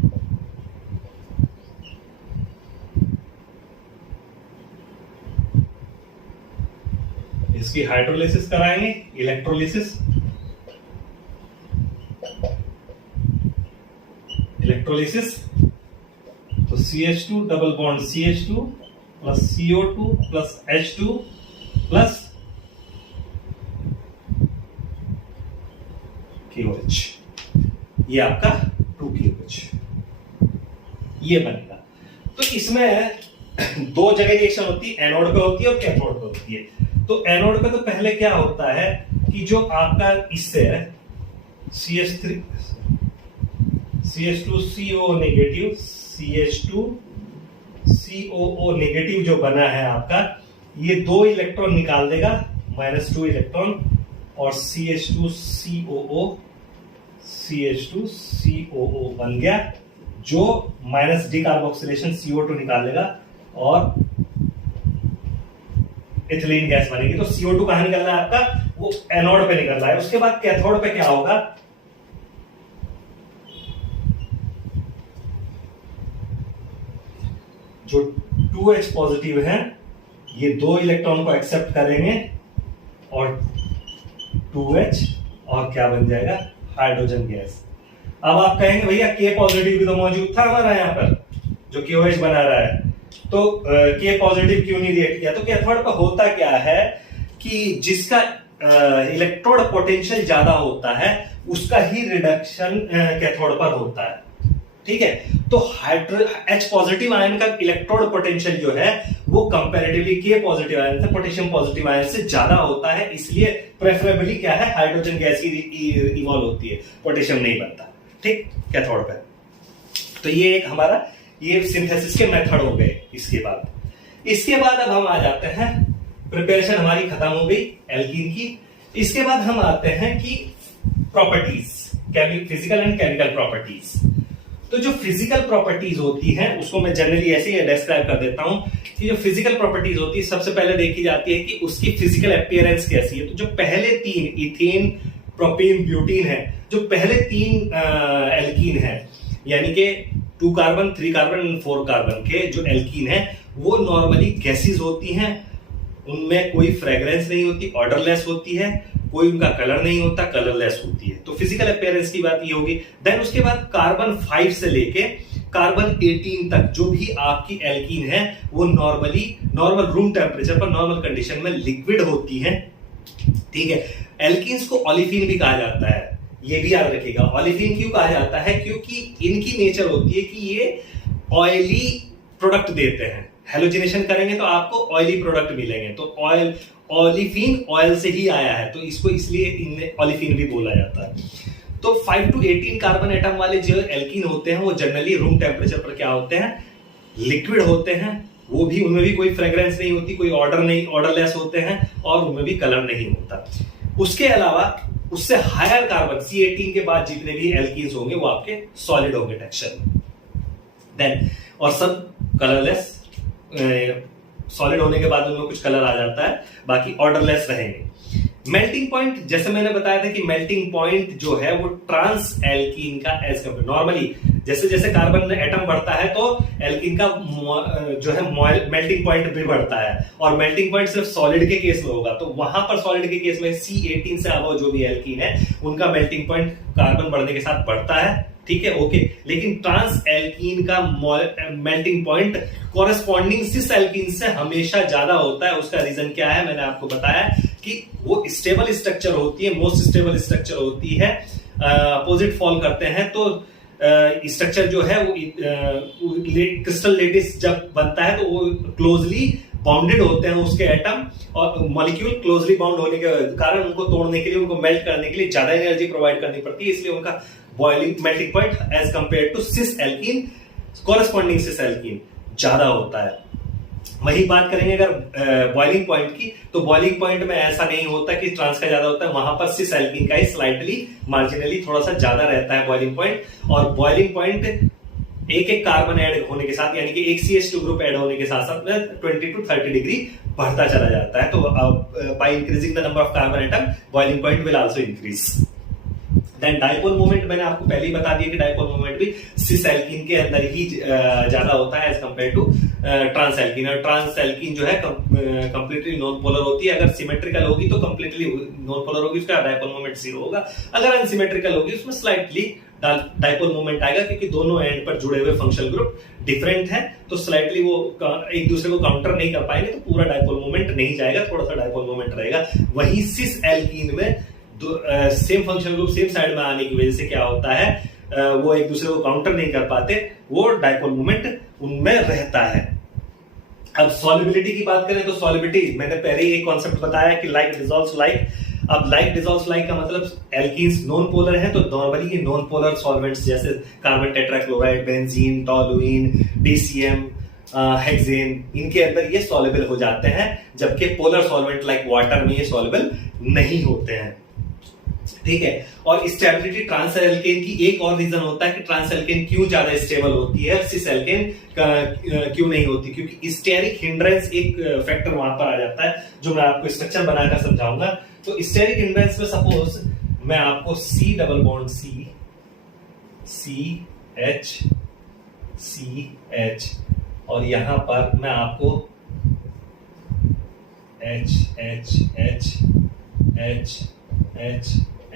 इसकी हाइड्रोलिसिस कराएंगे, इलेक्ट्रोलिसिस, तो CH2 double bond CH2 plus CO2 plus H2 plus KOH, ये आपका 2KOH ये बनेगा। तो इसमें दो जगह रिएक्शन होती है, एनोड पे होती है और कैथोड पे होती है। तो एनोड पे तो पहले क्या होता है कि जो आपका इससे CH2CO नेगेटिव, CH2COO नेगेटिव जो बना है आपका, ये 2 इलेक्ट्रॉन निकाल देगा, -2 इलेक्ट्रॉन, और CH2COO बन गया, जो माइनस डिकार्बोक्सिलेशन CO2 निकालेगा और इथिलीन गैस बनेगी। तो CO2 कहां निकल रहा है आपका, वो एनोड पे निकल रहा है। उसके बाद कैथोड पे क्या होगा, जो 2H पॉजिटिव है ये 2 इलेक्ट्रॉन को एक्सेप्ट करेंगे और 2H और क्या बन जाएगा, हाइड्रोजन गैस। अब आप कहेंगे भैया K पॉजिटिव भी तो मौजूद था हमारा यहाँ पर, जो KOH बना रहा है, तो K पॉजिटिव क्यों नहीं रिएक्ट किया। तो कैथोड पर होता क्या है कि जिसका इलेक्ट्रोड पोटेंशियल ज्यादा होता है उसका ही रिडक्शन कैथोड पर होता है। ठीक है, तो H पॉजिटिव आयन का इलेक्ट्रोड पोटेंशियल जो है वो कंपैरेटिवली K पॉजिटिव आयन से, पोटेशियम पॉजिटिव आयन से ज्यादा होता है, इसलिए प्रेफरेबली क्या है, हाइड्रोजन गैस ही इवॉल्व होती है, पोटेशियम नहीं बनता। ठीक, कैथोड पे। तो ये एक हमारा ये सिंथेसिस के मेथड हो गए। इसके बाद अब हम आ जाते हैं, प्रिपरेशन हमारी खत्म हो गई एल्कीन की। इसके बाद हम आते हैं कि properties, physical and chemical properties. तो जो फिजिकल प्रॉपर्टीज होती हैं उसको मैं जनरली ऐसे ही डिस्क्राइब कर देता हूं कि जो फिजिकल प्रॉपर्टीज होती है सबसे पहले देखी जाती है कि उसकी फिजिकल अपीयरेंस कैसी है। तो जो पहले 3 इथेन, प्रोपेन ब्यूटीन है, जो पहले 3 एल्कीन है, यानी कि 2 कार्बन 3 कार्बन 4 कार्बन के जो एल्कीन है वो नॉर्मली गैसेस होती हैं, उनमें कोई फ्रेग्रेंस नहीं होती, ऑर्डरलेस होती है, कोई उनका कलर नहीं होता, कलरलेस होती है। तो फिजिकल अपीयरेंस की बात ये होगी। देन उसके बाद कार्बन 5 से लेके कार्बन 18 तक जो भी आपकी एल्कीन है वो नॉर्मल रूम टेम्परेचर पर नॉर्मल कंडीशन में लिक्विड होती है, ठीक है। एल्कीन्स को ओलिफिन भी कहा जाता है, ये भी याद रखिएगा। ओलिफिन क्यों कहा जाता है? क्योंकि इनकी नेचर होती है कि ये ऑयली प्रोडक्ट देते हैं, हेलोजिनेशन करेंगे तो आपको ऑयली प्रोडक्ट मिलेंगे, तो ओलिफिन ऑयल से ही आया है, तो इसको इसलिए इनमें ओलिफिन भी बोला जाता है। तो 5 to 18 कार्बन एटम वाले जो एल्कीन होते हैं वो जनरली रूम टेम्परेचर पर क्या होते हैं? लिक्विड होते हैं, वो भी उनमें भी कोई फ्रेग्रेंस नहीं होती, कोई ऑर्डरलेस होते हैं और उनमें भी कलर नहीं होता। उसके अलावा उससे हायर कार्बन C18 के बाद जितने भी एल्कीन्स होंगे वो आपके सॉलिड होंगे टेक्सचर में, देन और सब कलरलेस, सॉलिड होने के बाद उनमें कुछ कलर आ जाता है, बाकी ऑर्डरलेस रहेंगे। मेल्टिंग पॉइंट, जैसे मैंने बताया था कि मेल्टिंग पॉइंट जो है वो ट्रांस एल्कीन का एज कंपेयर, नॉर्मली जैसे जैसे कार्बन एटम बढ़ता है तो एल्कीन का जो है मेल्टिंग पॉइंट भी बढ़ता है, और मेल्टिंग पॉइंट सिर्फ सॉलिड के केस में होगा, तो वहां पर सॉलिड के केस में C18 से अबव जो भी एल्कीन है उनका मेल्टिंग पॉइंट कार्बन बढ़ने के साथ बढ़ता है, ठीक है, ओके। लेकिन ट्रांस एल्कीन का melting point corresponding cis alkene से हमेशा ज्यादा होता है। उसका रीजन क्या है? मैंने आपको बताया कि वो स्टेबल स्ट्रक्चर होती है, मोस्ट स्टेबल स्ट्रक्चर होती है, अपोजिट फॉल करते हैं तो स्ट्रक्चर जो है वो क्रिस्टल लेटिस जब बनता है तो वो क्लोजली बाउंडेड होते हैं उसके एटम, और मॉलिक्यूल क्लोजली बाउंड होने के कारण उनको तोड़ने के लिए, उनको मेल्ट करने के लिए ज्यादा एनर्जी प्रोवाइड करनी पड़ती है, इसलिए उनका boiling melting point as compare to cis alkene, corresponding cis alkene ज्यादा होता है। वही बात करेंगे अगर बॉइलिंग पॉइंट की, तो बॉइलिंग पॉइंट में ऐसा नहीं होता कि ट्रांस का ज्यादा होता है, वहां पर सिस एल्कीन का ही स्लाइटली मार्जिनली थोड़ा सा ज्यादा रहता है बॉइलिंग पॉइंट। और बॉइलिंग पॉइंट एक एक कार्बन ऐड होने के साथ, यानी कि एक CH2 ग्रुप ऐड होने के साथ साथ 20 to 30 डिग्री बढ़ता चला जाता है। तो by increasing the number of carbon atom boiling point will also increase. Then dipole moment, मैंने आपको पहले ही बता दिया कि डाइपोल मोमेंट भी सिस एल्कीन के अंदर ही ज्यादा होता है as compare to trans alkene. और ट्रांस एल्कीन जो है कंप्लीटली नॉन पोलर होती है, अगर सिमेट्रिकल होगी तो कंप्लीटली नॉन पोलर होगी, उसका डाइपोल मोमेंट 0 होगा। अगर अनसिमेट्रिकल होगी उसमें स्लाइटली डाइपोल मोमेंट आएगा, क्योंकि दोनों एंड पर जुड़े हुए फंक्शनल ग्रुप डिफरेंट है, तो स्लाइटली वो एक दूसरे को काउंटर नहीं कर पाएंगे, तो पूरा डाइपोल मोमेंट नहीं जाएगा, थोड़ा सा डाइपोल मोमेंट रहेगा। वही सिस एल्कीन में same functional group same side में आने की वजह से क्या होता है, वो एक दूसरे को काउंटर नहीं कर पाते, वो डाइपोल मोमेंट उनमें रहता है। अब सॉल्युबिलिटी की बात करें तो सॉल्युबिलिटी मैंने पहले ही एक कॉन्सेप्ट बताया कि लाइक डिसॉल्व्स लाइक। अब लाइक डिसॉल्व्स लाइक का मतलब एल्कीन्स नॉन पोलर है, तो नॉर्मली ये नॉन पोलर सॉल्वेंट्स जैसे carbon tetrachloride, benzene, toluene, DCM, hexane, इनके अंदर ये सॉल्युबल हो जाते हैं, जबकि पोलर सॉल्वेंट लाइक वाटर में ये सॉल्युबल नहीं होते हैं, ठीक है। और स्टेबिलिटी ट्रांस एल्केन की एक और रीजन होता है कि ट्रांस एल्केन क्यों ज्यादा स्टेबल होती है, सिस एल्केन क्यों नहीं होती, क्योंकि स्टेरिक हिंड्रेंस एक फैक्टर वहां पर आ जाता है, जो मैं आपको स्ट्रक्चर बनाकर समझाऊंगा। तो स्टेरिक हिंड्रेंस में सपोज मैं आपको C डबल बॉन्ड CH और यहां पर मैं आपको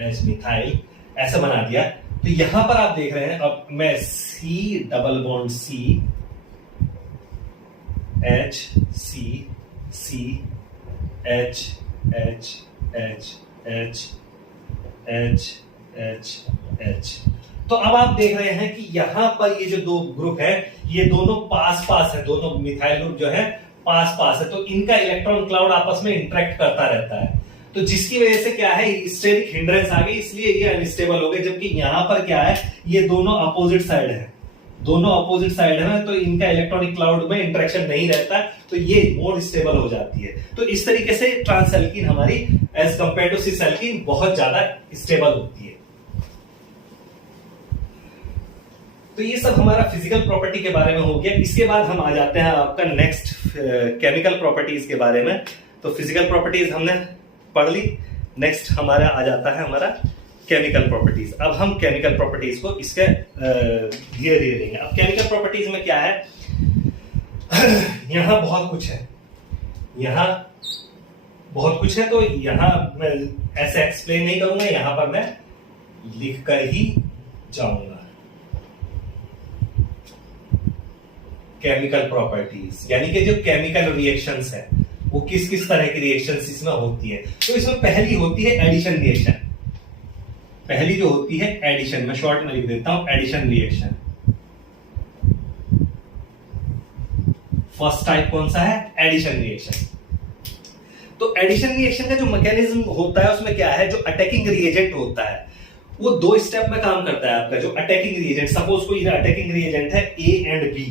H मिथाइल ऐसा बना दिया, तो यहां पर आप देख रहे हैं, अब मैं C डबल बॉन्ड H, तो अब आप देख रहे हैं कि यहां पर ये जो दो ग्रुप है ये दोनों पास पास है, दोनों मिथाइल ग्रुप जो है पास पास है, तो इनका इलेक्ट्रॉन क्लाउड आपस में इंटरेक्ट करता रहता है, तो जिसकी वजह से क्या है, स्टेरिक हिंड्रेंस आ गई, इसलिए ये अनस्टेबल हो गए। जबकि यहां पर क्या है, ये दोनों अपोजिट साइड है, दोनों अपोजिट साइड है, तो इनका इलेक्ट्रॉनिक क्लाउड में इंटरेक्शन नहीं रहता, तो ये मोर स्टेबल हो जाती है। तो इस तरीके से ट्रांस एल्कीन हमारी as compare to cis alkene बहुत ज्यादा स्टेबल होती है। तो ये सब हमारा फिजिकल प्रॉपर्टी के बारे में हो गया। इसके बाद हम आ जाते हैं आपका नेक्स्ट केमिकल प्रॉपर्टीज के बारे में। तो फिजिकल प्रॉपर्टीज हमने पढ़ ली, नेक्स्ट हमारा आ जाता है हमारा केमिकल प्रॉपर्टीज। अब हम केमिकल प्रॉपर्टीज को इसके धीरे धीरे देंगे। अब केमिकल प्रॉपर्टीज में क्या है, यहां बहुत कुछ है, यहां बहुत कुछ है, तो यहां मैं ऐसे एक्सप्लेन नहीं करूंगा, यहां पर मैं लिख कर ही जाऊंगा। केमिकल प्रॉपर्टीज यानी कि जो केमिकल रिएक्शंस है वो किस किस तरह की रिएक्शंस इसमें होती है। तो इसमें पहली होती है एडिशन रिएक्शन। पहली जो होती है एडिशन, मैं शॉर्ट में लिख देता हूं एडिशन रिएक्शन। फर्स्ट टाइप कौन सा है, एडिशन रिएक्शन। तो एडिशन रिएक्शन का जो मैकेनिज्म होता है उसमें क्या है, जो अटैकिंग रिएजेंट होता है वो दो स्टेप में काम करता है। आपका जो अटैकिंग रिएजेंट, सपोज कोई अटैकिंग रिएजेंट है ए एंड बी,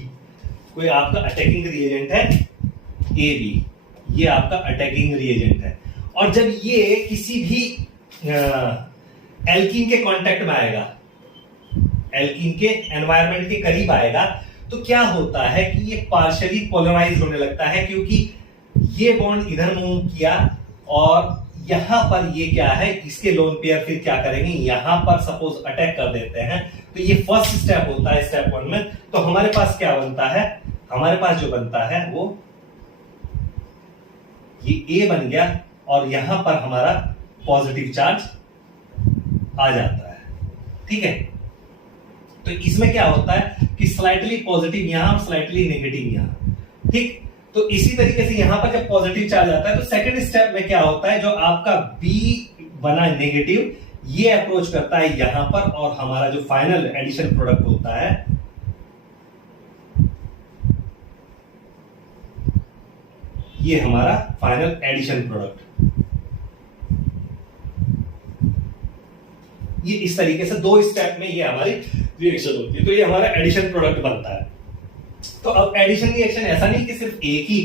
कोई आपका अटैकिंग रिएजेंट है ए बी, ये आपका अटैकिंग रिएजेंट है। और जब ये किसी भी एल्कीन के कांटेक्ट में आएगा, एल्कीन के एनवायरनमेंट के करीब आएगा, तो क्या होता है कि ये पार्शियली पोलराइज होने लगता है, क्योंकि ये बॉन्ड इधर मूव किया और यहां पर ये क्या है, इसके लोन पेयर फिर क्या करेंगे, यहां पर सपोज अटैक कर देते हैं। तो ये फर्स्ट स्टेप होता है स्टेप 1 में। तो हमारे पास क्या बनता है, हमारे पास जो बनता है वो ये ए बन गया और यहां पर हमारा पॉजिटिव चार्ज आ जाता है। ठीक है, तो इसमें क्या होता है कि स्लाइटली पॉजिटिव यहां और स्लाइटली नेगेटिव यहां। ठीक, तो इसी तरीके से यहां पर जब पॉजिटिव चार्ज आता है तो सेकंड स्टेप में क्या होता है, जो आपका बी बना नेगेटिव, ये अप्रोच करता है यहां पर और हमारा जो फाइनल एडिशन प्रोडक्ट होता है ये हमारा फाइनल एडिशन प्रोडक्ट, ये इस तरीके से दो स्टेप में ये हमारी रिएक्शन होती है। तो ये हमारा एडिशन प्रोडक्ट बनता है। तो अब एडिशन रिएक्शन ऐसा नहीं कि सिर्फ एक ही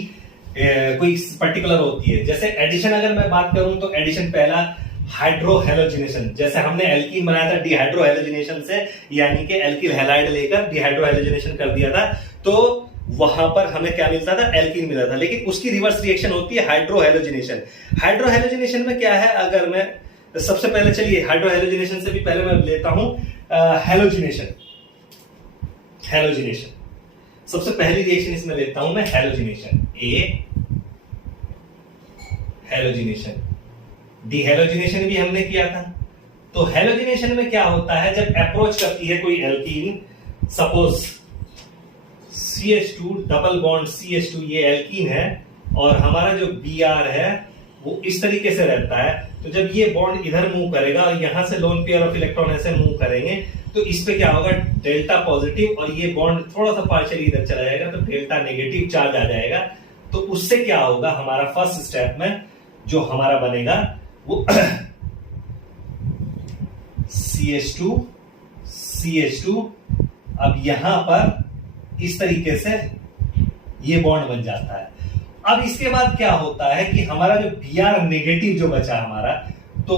कोई पर्टिकुलर होती है। जैसे एडिशन अगर मैं बात करूं तो एडिशन पहला हाइड्रोहेलोजिनेशन, जैसे हमने एल्कीन बनाया था डिहाइड्रोहेलोजिनेशन से, यानी कि एल्किल हैलाइड लेकर डिहाइड्रोहेलोजिनेशन कर दिया था, तो वहां पर हमें क्या मिलता था, एल्कीन मिलता था। लेकिन उसकी रिवर्स रिएक्शन होती है हाइड्रोहेलोजिनेशन। हाइड्रोहेलोजिनेशन में क्या है, अगर मैं सबसे पहले चलिए हाइड्रोहेलोजिनेशन से भी पहले मैं लेता हूं हेलोजिनेशन। हेलोजिनेशन सबसे पहली रिएक्शन इसमें लेता हूं मैं, हेलोजिनेशन, ए हेलोजिनेशन। डिहेलोजिनेशन भी हमने किया था। तो हेलोजिनेशन में क्या होता है, जब अप्रोच करती है कोई alkene, suppose CH2 double bond CH2 ये एल्कीन है और हमारा जो Br है वो इस तरीके से रहता है। तो जब ये बॉन्ड इधर मूव करेगा और यहां से लोन पेयर ऑफ इलेक्ट्रॉन ऐसे मूव करेंगे, तो इस पे क्या होगा, डेल्टा पॉजिटिव, और ये बॉन्ड थोड़ा सा पार्शियली इधर चला जाएगा तो डेल्टा नेगेटिव चार्ज आ जाएगा। तो उससे क्या होगा, हमारा फर्स्ट स्टेप में जो हमारा बनेगा वो CH2 CH2, अब यहां पर इस तरीके से ये बॉन्ड बन जाता है। अब इसके बाद क्या होता है कि हमारा जो Br नेगेटिव जो बचा हमारा, तो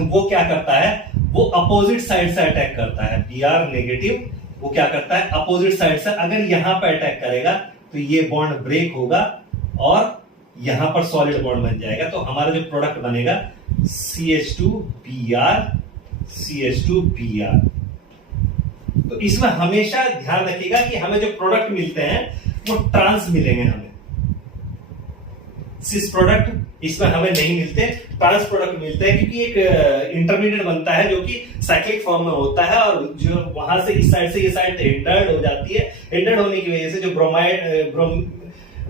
वो क्या करता है, वो अपोजिट साइड से अटैक करता है। Br नेगेटिव वो क्या करता है, अपोजिट साइड से अगर यहां पर अटैक करेगा तो ये बॉन्ड ब्रेक होगा और यहां पर सॉलिड बॉन्ड बन जाएगा। तो हमारा जो प्रोडक्ट बनेगा CH2Br CH2Br। तो इसमें हमेशा ध्यान रखिएगा कि हमें जो प्रोडक्ट मिलते हैं वो ट्रांस मिलेंगे, हमें सिस प्रोडक्ट इसमें हमें नहीं मिलते, ट्रांस प्रोडक्ट मिलते हैं, क्योंकि एक इंटरमीडिएट बनता है जो कि साइक्लिक फॉर्म में होता है और जो वहां से इस साइड से ये साइड हिंडर्ड हो जाती है। हिंडर्ड होने की वजह से जो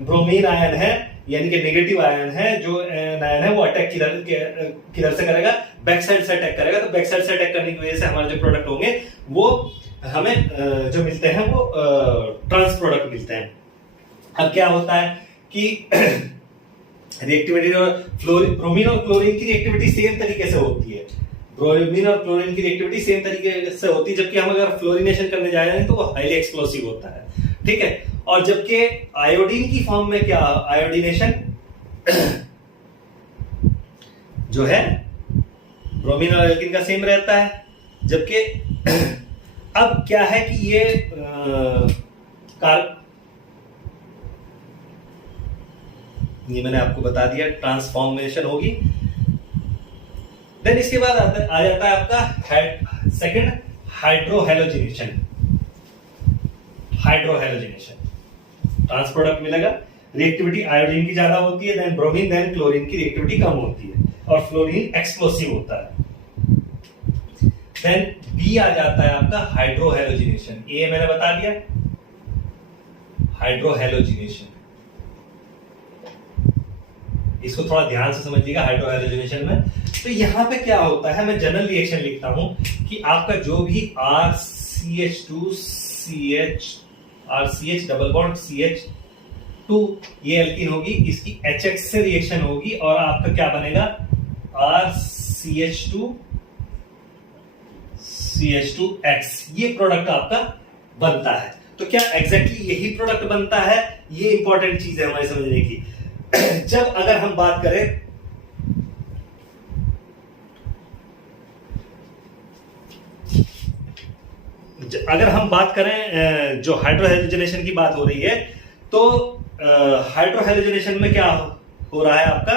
ब्रोमीन आयन है, यानी कि नेगेटिव आयन है, जो आयन है वो अटैक किधर से करेगा, बैक साइड से अटैक करेगा। तो बैक साइड से अटैक करने की वजह से हमारे जो प्रोडक्ट होंगे वो हमें जो मिलते हैं वो ट्रांस प्रोडक्ट मिलते हैं। अब क्या होता है कि रिएक्टिविटी और ब्रोमीन और क्लोरीन की रिएक्टिविटी सेम तरीके से होती है। ब्रोमीन और क्लोरीन की रिएक्टिविटी सेम तरीके से होती है, जबकि हम अगर फ्लोरिनेशन करने जा रहे हैं तो वो हाईली एक्सप्लोसिव होता है। ठीक है, और जबकि आयोडीन की फॉर्म में क्या, आयोडीनेशन जो है ब्रोमीन और एल्कीन का सेम रहता है। जबकि अब क्या है कि ये ये मैंने आपको बता दिया, ट्रांसफॉर्मेशन होगी देन इसके बाद आ जाता है आपका सेकंड हाइड्रोहेलोजिनेशन। हाइड्रोहेलोजिनेशन ट्रांसप्रोडक्ट मिलेगा, रिएक्टिविटी आयोडीन की ज्यादा होती है, देन ब्रोमीन, देन क्लोरीन की रिएक्टिविटी कम होती है और फ्लोरीन एक्सप्लोसिव होता है। देन बी आ जाता है आपका हाइड्रोहेलोजिनेशन। ए मैंने बता दिया हाइड्रोहेलोजिनेशन, इसको थोड़ा ध्यान से समझिएगा। हाइड्रोहेलोजिनेशन में तो यहां पे क्या होता है, मैं जनरल रिएक्शन लिखता हूं कि आपका जो भी RCH डबल बॉन्ड CH2 ये एल्कीन होगी, इसकी HX से रिएक्शन होगी और आपका क्या बनेगा RCH2CH2X, ये प्रोडक्ट आपका बनता है। तो क्या एग्जैक्टली यही प्रोडक्ट बनता है, ये इंपॉर्टेंट चीज है हमारे समझने की। जब अगर हम बात करें जो हाइड्रोहेलोजिनेशन की बात हो रही है, तो हाइड्रोहेलोजिनेशन में क्या हो रहा है आपका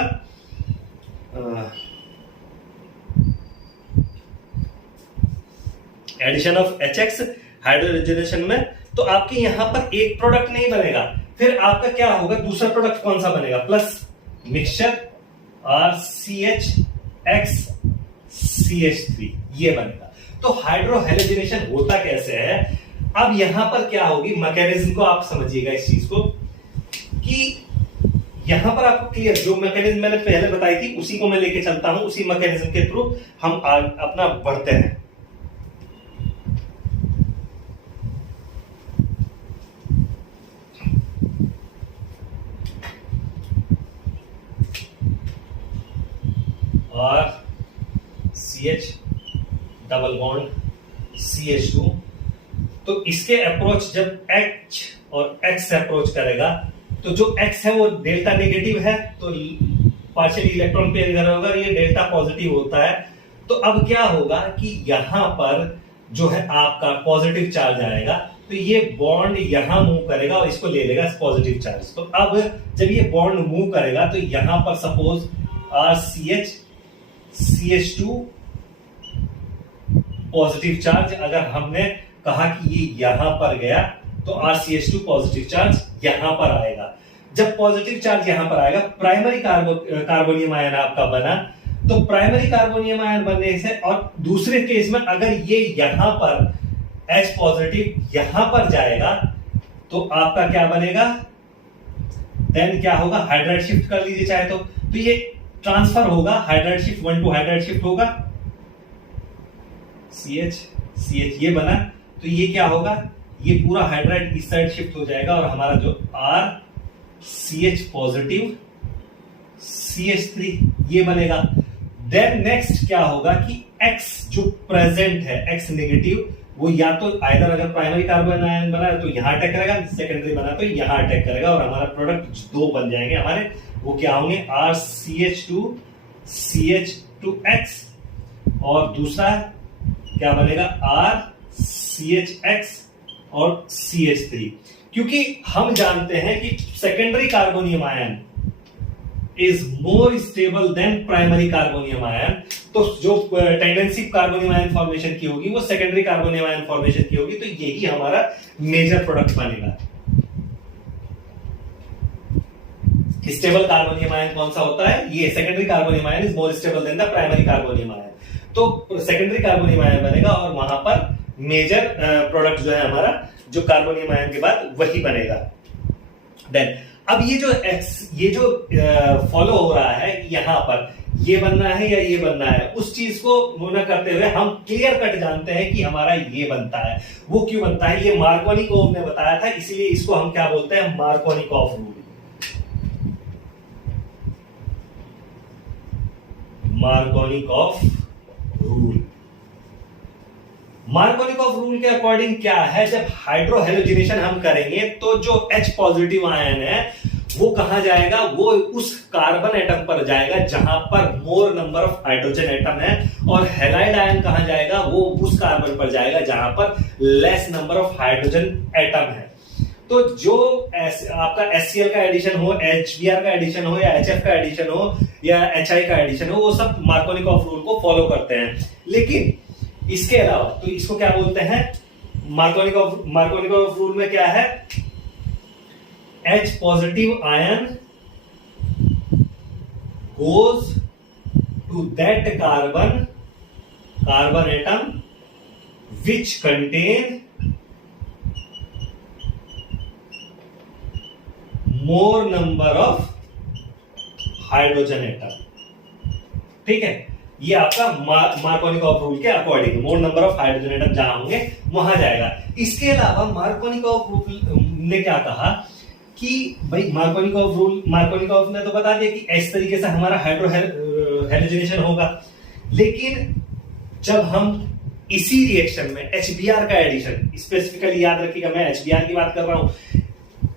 एडिशन ऑफ HX हाइड्रोजनेशन में, तो आपके यहां पर एक प्रोडक्ट नहीं बनेगा, फिर आपका क्या होगा, दूसरा प्रोडक्ट कौन सा बनेगा, प्लस मिक्सचर RCHX CH3 ये बनेगा। तो हाइड्रोहेलोजिनेशन होता कैसे है, अब यहां पर क्या होगी, मैकेनिज्म को आप समझिएगा इस चीज को कि यहां पर आपको क्लियर, जो मैकेनिज्म मैंने पहले बताई थी उसी को मैं लेके चलता हूं, उसी मैकेनिज्म के थ्रू हम अपना बढ़ते हैं। और CH डबल बॉन्ड CH2, तो इसके अप्रोच जब H और X अप्रोच करेगा, तो जो X है वो डेल्टा नेगेटिव है, तो पार्शियल इलेक्ट्रॉन पेयर इधर होगा, ये डेल्टा पॉजिटिव होता है। तो अब क्या होगा कि यहां पर जो है आपका पॉजिटिव चार्ज आएगा, तो ये बॉन्ड यहां मूव करेगा और इसको ले लेगा पॉजिटिव चार्ज। तो अब जब ये बॉन्ड मूव करेगा तो यहां पर suppose RCH CH2 positive charge, अगर हमने कहा कि ये यहां पर गया तो RCH2 पॉजिटिव चार्ज यहां पर आएगा। जब पॉजिटिव चार्ज यहां पर आएगा, प्राइमरी कार्बोनियम आयन आपका बना, तो प्राइमरी कार्बोनियम आयन बनने से, और दूसरे केस में अगर ये यहां पर H पॉजिटिव यहां पर जाएगा तो आपका क्या बनेगा, देन क्या होगा, हाइड्राइड शिफ्ट कर लीजिए चाहे तो ये ट्रांसफर होगा, hydride shift 1 two hydride shift होगा, CH ये बना, तो ये क्या होगा, ये पूरा हाइड्राइड इस साइड शिफ्ट हो जाएगा और हमारा जो RCH पॉजिटिव CH3 ये बनेगा। देन नेक्स्ट क्या होगा कि X जो प्रेजेंट है, X नेगेटिव, वो या तो आइदर अगर प्राइमरी कार्बन आयन बना है तो यहां अटैक करेगा, सेकेंडरी बना तो यहां अटैक करेगा और हमारा प्रोडक्ट दो बन जाएंगे हमारे, वो क्या होंगे RCH2 CH2X और दूसरा क्या बनेगा RCHX और CH3। क्योंकि हम जानते हैं कि secondary carbonium ion is more stable then primary carbonium ion, तो जो टेंडेंसी कार्बोनियम आयन फॉर्मेशन की होगी वो सेकेंडरी कार्बोनियम आयन फॉर्मेशन की होगी, तो यही हमारा मेजर प्रोडक्ट बनेगा। स्टेबल कार्बोनियम आयन कौन सा होता है, ये secondary carbonium ion is more stable then the primary carbonium ion, तो सेकेंडरी कार्बोनियम आयन बनेगा और वहां पर मेजर प्रोडक्ट जो है हमारा, जो कार्बोनियम आयन के बाद वही बनेगा। देन अब ये जो फॉलो हो रहा है, यहां पर ये बनना है या ये बनना है, उस चीज को न करते हुए हम क्लियर कट जानते हैं कि हमारा ये बनता है। वो क्यों बनता है, ये मार्कोनिकॉफ ने बताया था, इसीलिए इसको हम क्या बोलते हैं, Markovnikov rule. Markovnikov rule, Markovnikov rule के अकॉर्डिंग क्या है, जब हाइड्रोहेलोजिनेशन हम करेंगे तो जो H पॉजिटिव आयन है वो कहां जाएगा, वो उस कार्बन एटम पर जाएगा जहां पर मोर नंबर ऑफ हाइड्रोजन एटम है, और हैलाइड आयन कहां जाएगा, वो उस कार्बन पर जाएगा जहां पर less number of hydrogen atom है। तो जो आपका HCl का एडिशन हो, HBr का एडिशन हो, या HF का एडिशन हो, या HI का एडिशन हो, वो सब मार्कोनिकॉफ रूल को फॉलो करते हैं। लेकिन इसके अलावा तो इसको क्या बोलते हैं, मार्कोनिकॉफ रूल में क्या है, H positive ion goes to that carbon atom which contain more number of hydrogen atom. ठीक है, ये आपका मार्कोनिकॉफ रूल के according more number of hydrogen atom जहां होंगे वहां जाएगा। इसके अलावा मार्कोनिकॉफ रूल ने क्या कहा कि भाई मार्कोनिकॉफ ने तो बता दिया कि इस तरीके से हमारा हाइड्रोजनेशन होगा, लेकिन जब हम इसी रिएक्शन में HBr का एडिशन, स्पेसिफिकली याद रखिएगा मैं HBr की बात कर रहा हूं,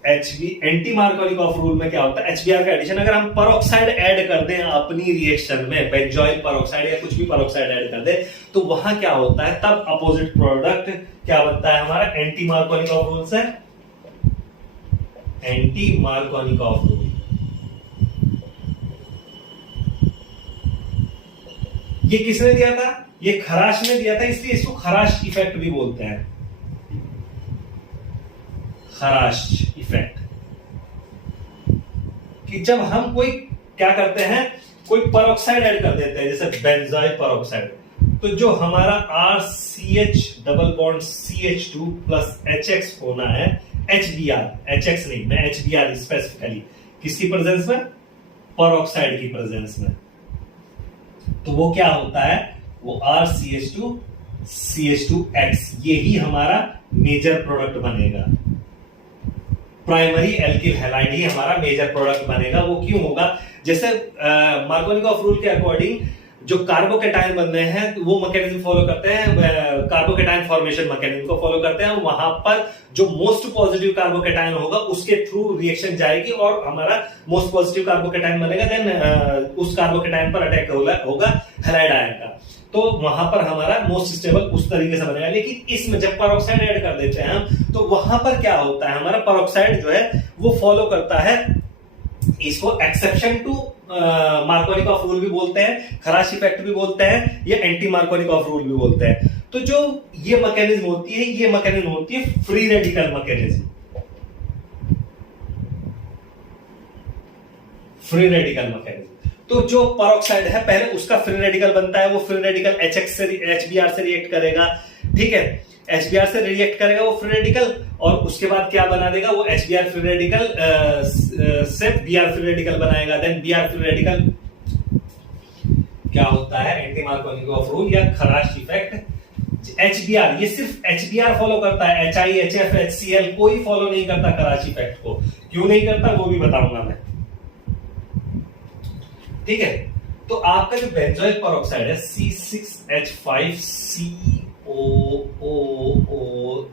एंटी मार्कोनिकॉफ रूल में क्या होता है, HBr का एडिशन अगर हम परऑक्साइड ऐड कर दें अपनी रिएक्शन में, बेंजोइल परऑक्साइड या कुछ भी परऑक्साइड ऐड कर दें, तो वहां क्या होता है, तब अपोजिट प्रोडक्ट क्या बनता है हमारा, एंटी मार्कोनिकॉफ रूल से एंटी मार्कोनिकॉफ रूल। ये किसने दिया था, ये खराश ने दिया था, इसलिए इसको खराश इफेक्ट भी बोलते हैं, खराश इफेक्ट। कि जब हम कोई क्या करते हैं, कोई परऑक्साइड ऐड कर देते हैं, जैसे बेंजोइल परऑक्साइड, तो जो हमारा RCH double bond CH2 plus HX होना है, HBr, HX नहीं, मैं HBr स्पेसिफिकली किसकी प्रेजेंस में, परऑक्साइड की प्रेजेंस में, तो वो क्या होता है, वो RCH2 CH2X, यही हमारा मेजर प्रोडक्ट बनेगा, प्राइमरी एल्किल हैलाइड ही हमारा मेजर प्रोडक्ट बनेगा। वो क्यों होगा, जैसे मार्कोनिकॉफ रूल के अकॉर्डिंग जो कार्बोकेटाइन बन रहे हैं वो मैकेनिज्म फॉलो करते हैं, कार्बोकेटाइन फॉर्मेशन मैकेनिज्म को फॉलो करते हैं, वहां पर जो मोस्ट पॉजिटिव कार्बोकेटाइन होगा उसके थ्रू रिएक्शन जाएगी और हमारा मोस्ट पॉजिटिव कार्बोकेटाइन बनेगा, देन उस कार्बोकेटाइन पर अटैक होगा हैलाइड आयन का, तो वहां पर हमारा मोस्ट स्टेबल उस तरीके से बनेगा। लेकिन इसमें जब परऑक्साइड ऐड कर देते हैं हम, तो वहां पर क्या होता है, हमारा परऑक्साइड जो है वो फॉलो करता है, इसको एक्सेप्शन टू मार्कोनिकॉफ रूल भी बोलते हैं, खराश इफेक्ट भी बोलते हैं, या एंटी मार्कोनिकॉफ रूल भी बोलते हैं। तो जो ये मैकेनिज्म होती है, ये मैकेनिज्म होती है free radical mechanism, free radical mechanism. तो जो परऑक्साइड है पहले उसका फ्री रेडिकल बनता है, वो फ्री रेडिकल HBr से रिएक्ट करेगा, ठीक है, HBr से रिएक्ट करेगा वो फ्री रेडिकल, और उसके बाद क्या बना देगा, वो HBr फ्री रेडिकल से Br फ्री रेडिकल बनाएगा, देन Br फ्री रेडिकल क्या होता है, एंटी मार्कोनिकॉफ रूल या खराश इफेक्ट। HBr, ये सिर्फ HBr फॉलो करता है, HI, HF, HCl कोई फॉलो नहीं करता खराश इफेक्ट को। क्यों नहीं करता वो भी बताऊंगा मैं, ठीक है। तो आपका जो बेंजोइल परऑक्साइड है C6H5CO,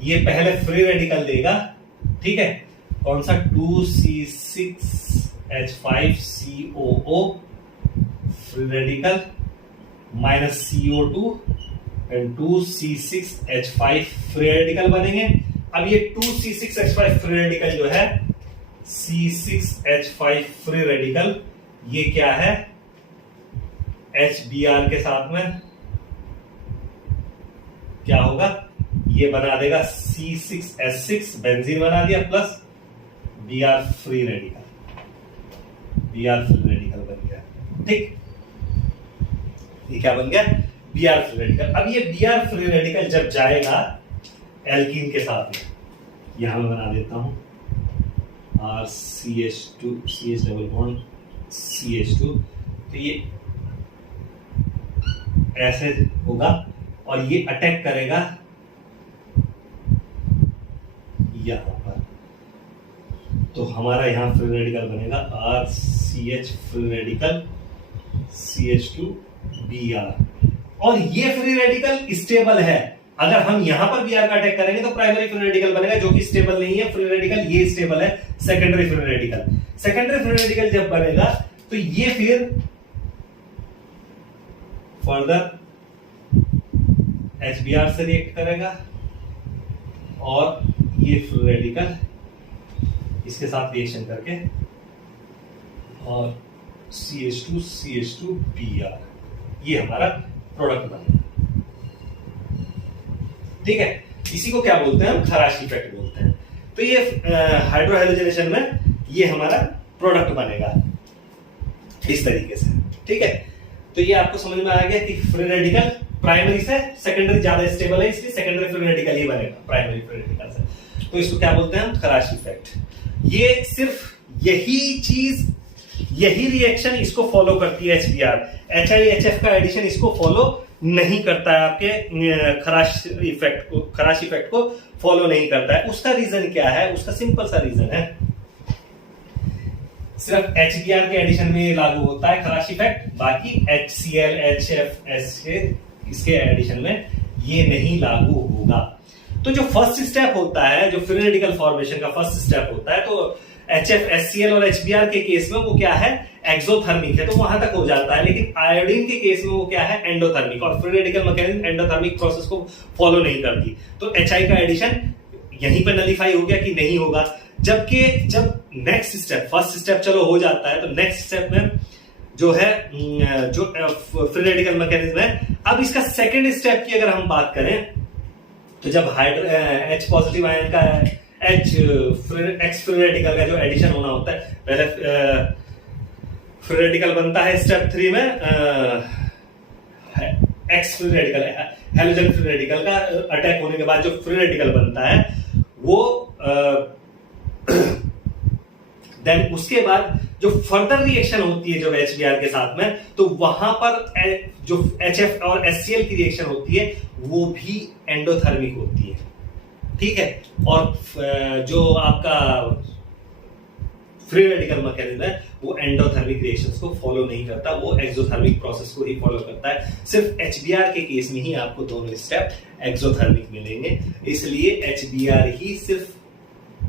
ये पहले फ्री रेडिकल देगा, ठीक है, कौन सा, 2C6H5COO free radical minus CO2 and 2C6H5 free radical बनेंगे। अब ये 2C6H5 फ्री रेडिकल जो है, C6H5 फ्री रेडिकल, ये क्या है, HBr के साथ में क्या होगा, ये बना देगा C6H6 बेंजीन बना दिया, plus Br free radical, Br free radical बन गया, ठीक, ये क्या बन गया, Br फ्री रेडिकल। अब ये Br फ्री रेडिकल जब जाएगा एल्कीन के साथ में, यहां मैं बना देता हूं RCH2 CH double bond CH2, तो ये ऐसे होगा और ये अटैक करेगा यहां पर, तो हमारा यहां फ्री रेडिकल बनेगा RCH फ्री रेडिकल CH2Br, और ये फ्री रेडिकल स्टेबल है। अगर हम यहां पर Br का अटैक करेंगे तो प्राइमरी फ्री रेडिकल बनेगा, जो कि स्टेबल नहीं है फ्री रेडिकल, ये स्टेबल है secondary free radical. Secondary free radical जब बनेगा तो ये फिर फर्दर HBr से रिएक्ट करेगा और ये फ्री रेडिकल इसके साथ रिएक्शन करके और CH2CH2Br ये हमारा प्रोडक्ट बनेगा। ठीक है, इसी को क्या बोलते हैं हम, खराश इफेक्ट बोलते हैं। तो ये हाइड्रोहेलोजेनेशन में ये हमारा प्रोडक्ट बनेगा इस तरीके से। ठीक है, तो ये आपको समझ में आ गया कि फ्री रेडिकल प्राइमरी से सेकेंडरी ज्यादा स्टेबल है, इसलिए सेकेंडरी फ्री रेडिकल ही बनेगा प्राइमरी फ्री रेडिकल से। तो इसको क्या बोलते हैं हम, खराश इफेक्ट। ये सिर्फ यही चीज, यही रिएक्शन इसको फॉलो करती है HBr। HIHF का एडिशन इसको फॉलो नहीं करता है, आपके खराश इफेक्ट को फॉलो नहीं करता है। उसका रीजन क्या है, उसका सिंपल सा रीजन है, सिर्फ HBr के एडिशन में लागू होता है खराश इफेक्ट, बाकी HCl, HF इसके एडिशन में ये नहीं लागू होगा। तो जो फर्स्ट स्टेप होता है, जो फ्री रेडिकल फॉर्मेशन का फर्स्ट स्टेप होता है, तो HF, HCl और HBr के केस में वो क्या है, एक्सोथर्मिक है, तो वहां तक हो जाता है। लेकिन आयोडीन के केस में वो क्या है, एंडोथर्मिक, और free radical mechanism endothermic process को फॉलो नहीं करती। तो HI का एडिशन यहीं पर नलीफाई हो गया कि नहीं होगा। जबकि जब नेक्स्ट स्टेप, फर्स्ट स्टेप चलो हो जाता है, तो नेक्स्ट स्टेप में जो है जो फ्री रेडिकल मैकेनिज्म है, अब इसका सेकेंड स्टेप की अगर हम बात करें, तो जब H पॉजिटिव आयन का एक्स फ्री रेडिकल का जो एडिशन होना होता है, पहले फ्री रेडिकल बनता है स्टेप 3 में, x free radical, halogen free radical का अटैक होने के बाद जो फ्री रेडिकल बनता है वो देन उसके बाद जो फर्दर रिएक्शन होती है जो HBr के साथ में, तो वहां पर जो HF और HCl की रिएक्शन होती है वो भी एंडोथर्मिक होती है। ठीक है, और जो आपका फ्री रेडिकल मैकेनिज्म है वो एंडोथर्मिक रिएक्शंस को फॉलो नहीं करता, वो एक्सोथर्मिक प्रोसेस को ही फॉलो करता है। सिर्फ HBr के केस में ही आपको दोनों स्टेप एक्सोथर्मिक मिलेंगे, इसलिए HBr ही सिर्फ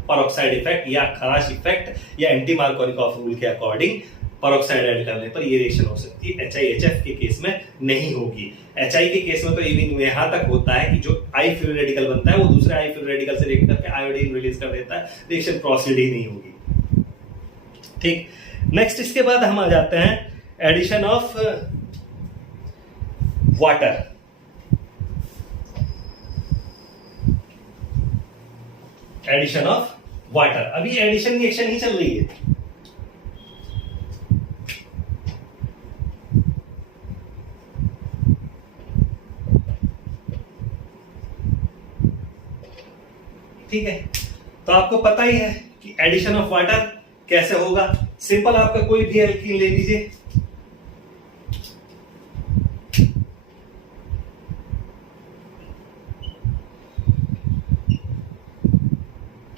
परऑक्साइड इफेक्ट या खराश इफेक्ट या एंटी मार्कोनिकॉफ रूल के अकॉर्डिंग परऑक्साइड ऐड करने पर ये रिएक्शन हो सकती है, HIHF के केस में नहीं होगी। HI के केस में तो इवन यहां तक होता है कि जो आई फ्री रेडिकल बनता है वो दूसरे आई फ्री रेडिकल से रिएक्ट करके आयोडीन रिलीज कर देता है, रिएक्शन प्रोसीड ही नहीं होगी। ठीक, नेक्स्ट इसके बाद हम आ जाते हैं addition of water. Addition of water, अभी एडिशन रिएक्शन ही चल रही है। ठीक है, तो आपको पता ही है कि एडिशन ऑफ वाटर कैसे होगा। सिंपल, आपका कोई भी एल्कीन ले लीजिए,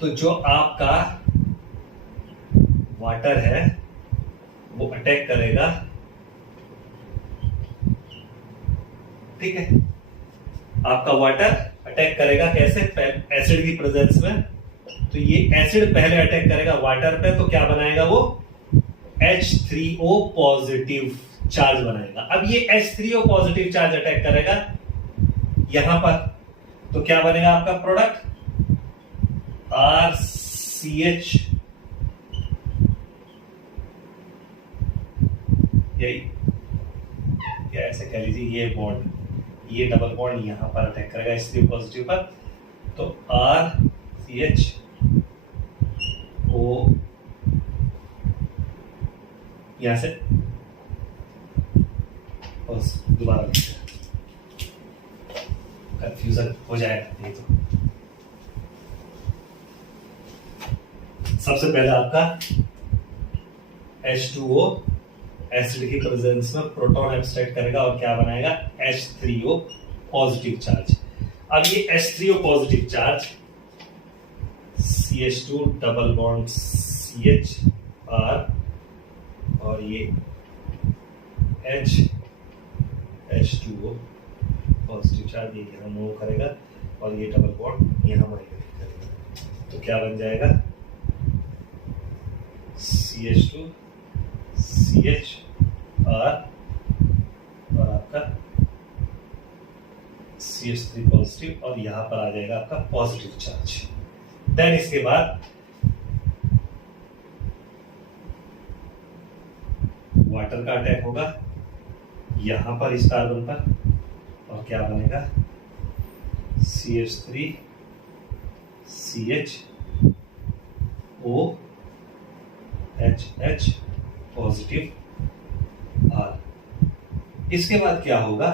तो जो आपका वाटर है वो अटैक करेगा। ठीक है, आपका वाटर अटैक करेगा कैसे, एसिड की प्रेजेंस में। तो ये एसिड पहले अटैक करेगा वाटर पे, तो क्या बनाएगा वो, H3O पॉजिटिव चार्ज बनाएगा। अब ये H3O पॉजिटिव चार्ज अटैक करेगा यहां पर, तो क्या बनेगा आपका प्रोडक्ट, RCH, यही क्या ऐसे कह लीजिए, ये बॉन्ड, ये डबल बॉन्ड यहां पर अटैक करेगा H3O पॉजिटिव पर, तो RCH O यहां से दोबारा कंफ्यूजन हो जाएगा। ये तो सबसे पहले आपका H2O एसिड की प्रेजेंस में प्रोटॉन एब्स्ट्रैक्ट करेगा और क्या बनाएगा, H3O पॉजिटिव चार्ज। अब ये H3O positive charge CH2 double bond CHR और ये H2O पॉजिटिव चार्ज ये यहां मूव करेगा और ये डबल बॉन्ड यहां माइग्रेट करेगा, तो क्या बन जाएगा, CH2 CHR और आपका CH3 पॉजिटिव और यहां पर आ जाएगा आपका पॉजिटिव चार्ज। देन इसके बाद वाटर का अटैक होगा यहां पर इस कार्बन पर और क्या बनेगा CH3 CH O H positive R। इसके बाद क्या होगा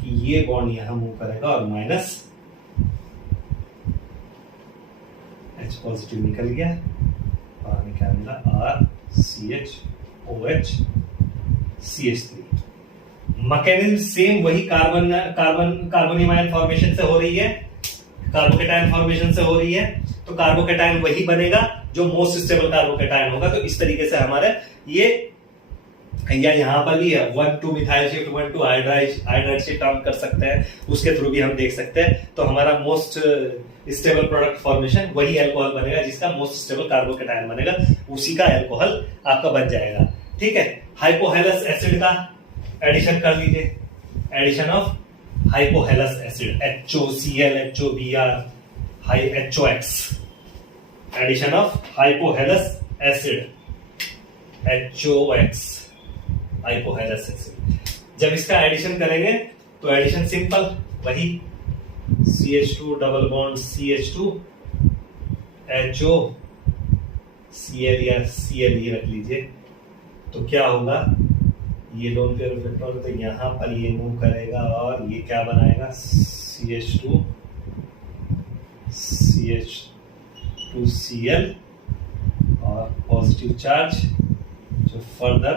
कि ये बॉन्ड यहां मूव करेगा और माइनस H पॉजिटिव निकल गया और हमें क्या मिला R CH OH CH3। Mechanism same वही कार्बोनियम आयन फॉर्मेशन से हो रही है, कार्बोकेटायन फॉर्मेशन से हो रही है, तो कार्बोकेटायन वही बनेगा जो मोस्ट स्टेबल कार्बोकेटायन होगा। तो इस तरीके से हमारे ये या यहाँ पर भी 1,2 मिथाइल शिफ्ट 1,2 हाइड्राइड शिफ्ट हम कर सकते हैं, उसके थ्रू भी हम देख सकते हैं। तो हमारा मोस्ट स्टेबल प्रोडक्ट फॉर्मेशन वही एल्कोहल बनेगा जिसका मोस्ट स्टेबल कार्बोकेटायन बनेगा, उसी का एल्कोहल आपका बन जाएगा। ठीक है, हाइपोहेलस एसिड का एडिशन कर लीजिए, addition of hypohalous acid HOCl HOBr HOX, addition of hypohalous acid HOX hypohalous acid. जब इसका एडिशन करेंगे तो एडिशन सिंपल वही CH2 double bond CH2 HO Cl या Cl रख लीजिए, तो क्या होगा ये लोन पेयर इलेक्ट्रॉन तो यहां पर ये मूव करेगा और ये क्या बनाएगा CH2 Cl और पॉजिटिव चार्ज जो फर्दर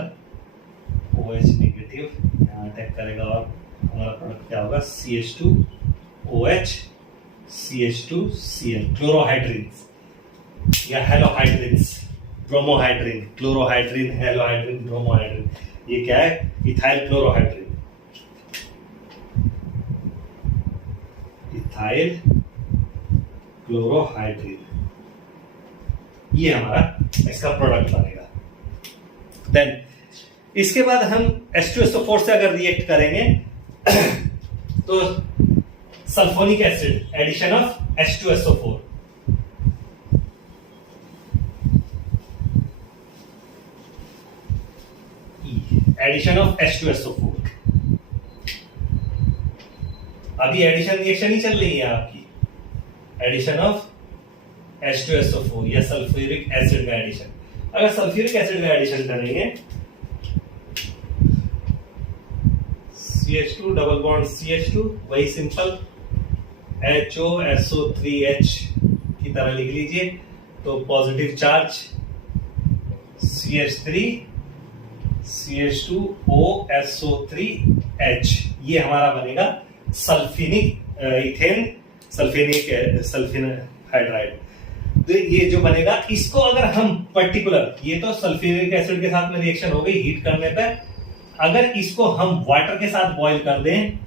OH नेगेटिव यहाँ अटैक करेगा और हमारा प्रोडक्ट क्या होगा CH2 OH CH2 Cl। क्लोरोहाइड्रिन या हेलोहाइड्रिन्स, ब्रोमोहाइड्रिन, क्लोरोहाइड्रिन, हेलोहाइड्रिन, ब्रोमोहाइड्रिन, ये क्या है इथाइल क्लोरोहाइड्रिन, इथाइल क्लोरोहाइड्रिन, ये हमारा इसका प्रोडक्ट बनेगा। देन इसके बाद हम H2SO4 से अगर रिएक्ट करेंगे तो sulphonic acid addition of H2SO4, addition of H2SO4। अभी एडिशन रिएक्शन ही चल रही है आपकी, एडिशन ऑफ H2SO4 या सल्फ्यूरिक एसिड का एडिशन। अगर सल्फ्यूरिक एसिड का एडिशन करेंगे CH2 डबल बॉन्ड CH2 वही सिंपल HOSO3H की तरह लिख लीजिए, तो पॉजिटिव चार्ज CH3 CH2OSO3H, ये हमारा बनेगा सल्फिनिक इथेन सल्फिन हाइड्राइड। तो ये जो बनेगा इसको अगर हम पर्टिकुलर, ये तो सल्फ्यूरिक एसिड के साथ में रिएक्शन हो गई हीट करने पे, अगर इसको हम वाटर के साथ बॉईल कर दें